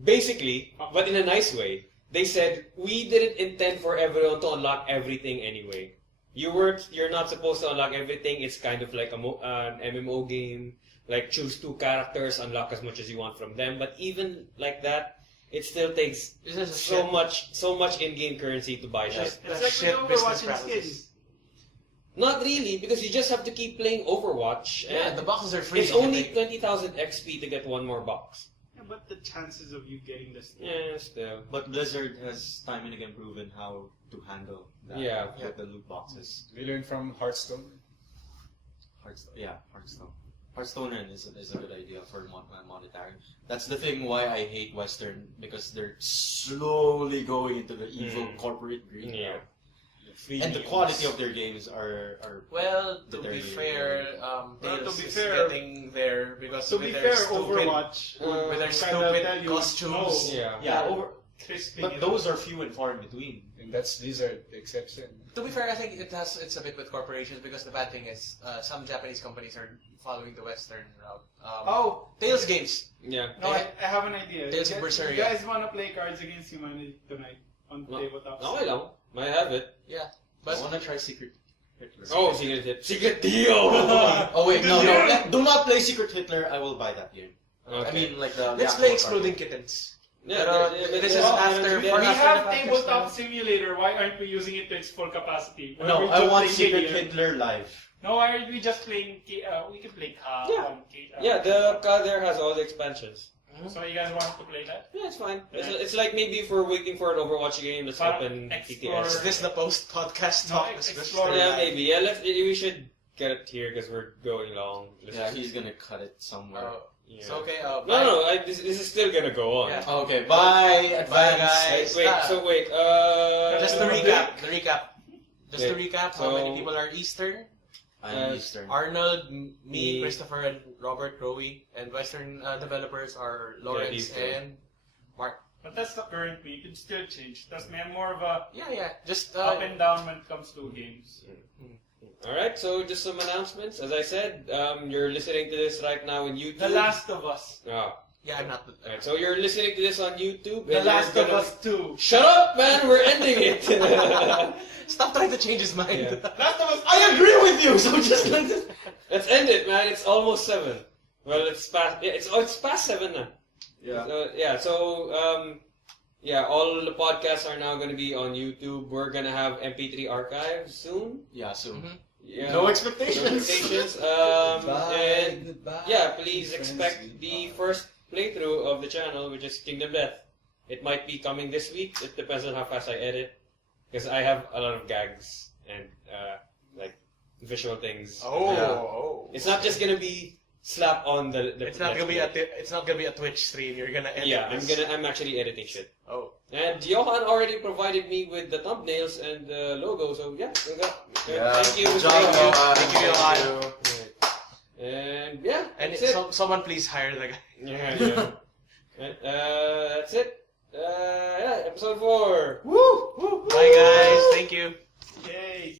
Basically, but in a nice way, they said we didn't intend for everyone to unlock everything anyway. You're not supposed to unlock everything. It's kind of like an MMO game. Like choose 2 characters, unlock as much as you want from them. But even like that, it still takes This is a so much in-game currency to buy shit. It's That's like shit with business Overwatch and practices. skins. Not really, because you just have to keep playing Overwatch. Yeah, And the boxes are free. it's only 20,000 XP to get one more box. Yeah, but the chances of you getting this. Yeah, still. But Blizzard has time and again proven how to handle that Yeah. with the loot boxes. We learned from Hearthstone. Hearthstone. Hearthstone is a good idea for monetary. That's the thing why I hate Western, because they're slowly going into the evil corporate greed. Yeah. And the quality of their games are Well, to be Deteriorating. fair, Well, Tails to be is fair- getting there because To with be their fair, stupid, Overwatch with their kinda stupid tell you, costumes. no. Yeah. over. Crisping But it those up. are few and far in between. And that's Blizzard, the exception. To be fair, I think it's a bit with corporations because the bad thing is some Japanese companies are following the Western route. Oh, Tails games. Yeah. no, I have an idea. Tales of You Berseria. guys want to play Cards Against Humanity tonight on No. tabletop? Okay lang. I have it. Yeah, I but want to try Secret Hitler. Oh, Secret Hit. Secret Dio! Oh wait, no. Do not play Secret Hitler. I will buy that game. I mean, like the. let's the play actual Exploding Kittens. Yeah, But, this is after- We Or have after- tabletop simulator. Why aren't we using it to its full capacity? Why No, aren't we I just want playing Secret KDM? Hitler live. No, why aren't we just playing? We can play Ka Yeah. on K. Yeah, the card there has all the expansions. So you guys want to play that? Yeah, it's fine. Yeah. It's like maybe if we're waiting for an Overwatch game, let's Para open explore- TTS. Is this the post-podcast No, talk? explore- Yeah, maybe. Yeah, we should get it here because we're going long. Yeah, he's gonna cut it somewhere. Yeah. So okay, No, this is still gonna go on. Yeah. Oh, okay, bye, Bye, advance. guys. Wait. Just to recap, Just to Okay, recap, how many so- people are Eastern? I'm Eastern. Arnold, me, Me. Christopher, and Robert, Rowie, and Western developers are Lawrence Eastern. and Mark. But that's the current me. It can still change. Trust me, I'm more of a Yeah, just up and down when it comes to games. Alright, so just some announcements. As I said, you're listening to this right now on YouTube. The Last of Us. Oh. yeah, I'm not. Alright, so you're listening to this on YouTube. The and Last we're of gonna- Us 2. Shut up, man! We're ending it! Stop trying to change his mind. Yeah. Last of Us. I agree with you. So just let this. Let's end it, man. It's almost 7. Well, it's past. Yeah, it's past 7 now. Yeah. All the podcasts are now going to be on YouTube. We're going to have MP3 archives soon. Yeah. Soon. Mhm. Yeah. No No expectations. expectations. And Goodbye, yeah, please friends, expect goodbye. the first playthrough of the channel, which is Kingdom Death. It might be coming this week. It depends on how fast I edit, because I have a lot of gags and like visual things. Oh, Yeah. oh. It's not just gonna be slap on the It's not gonna be it's not gonna be a Twitch stream. You're gonna edit Yeah, this. I'm actually editing shit. Oh. And Johan already provided me with the thumbnails and the logo, so yeah, thank you. Good job, Thank you. Johan. Thank you, Johan. And yeah, And that's it. someone please hire the guy. Yeah. And, that's it. Yeah, episode 4. Bye guys. Thank you. Yay.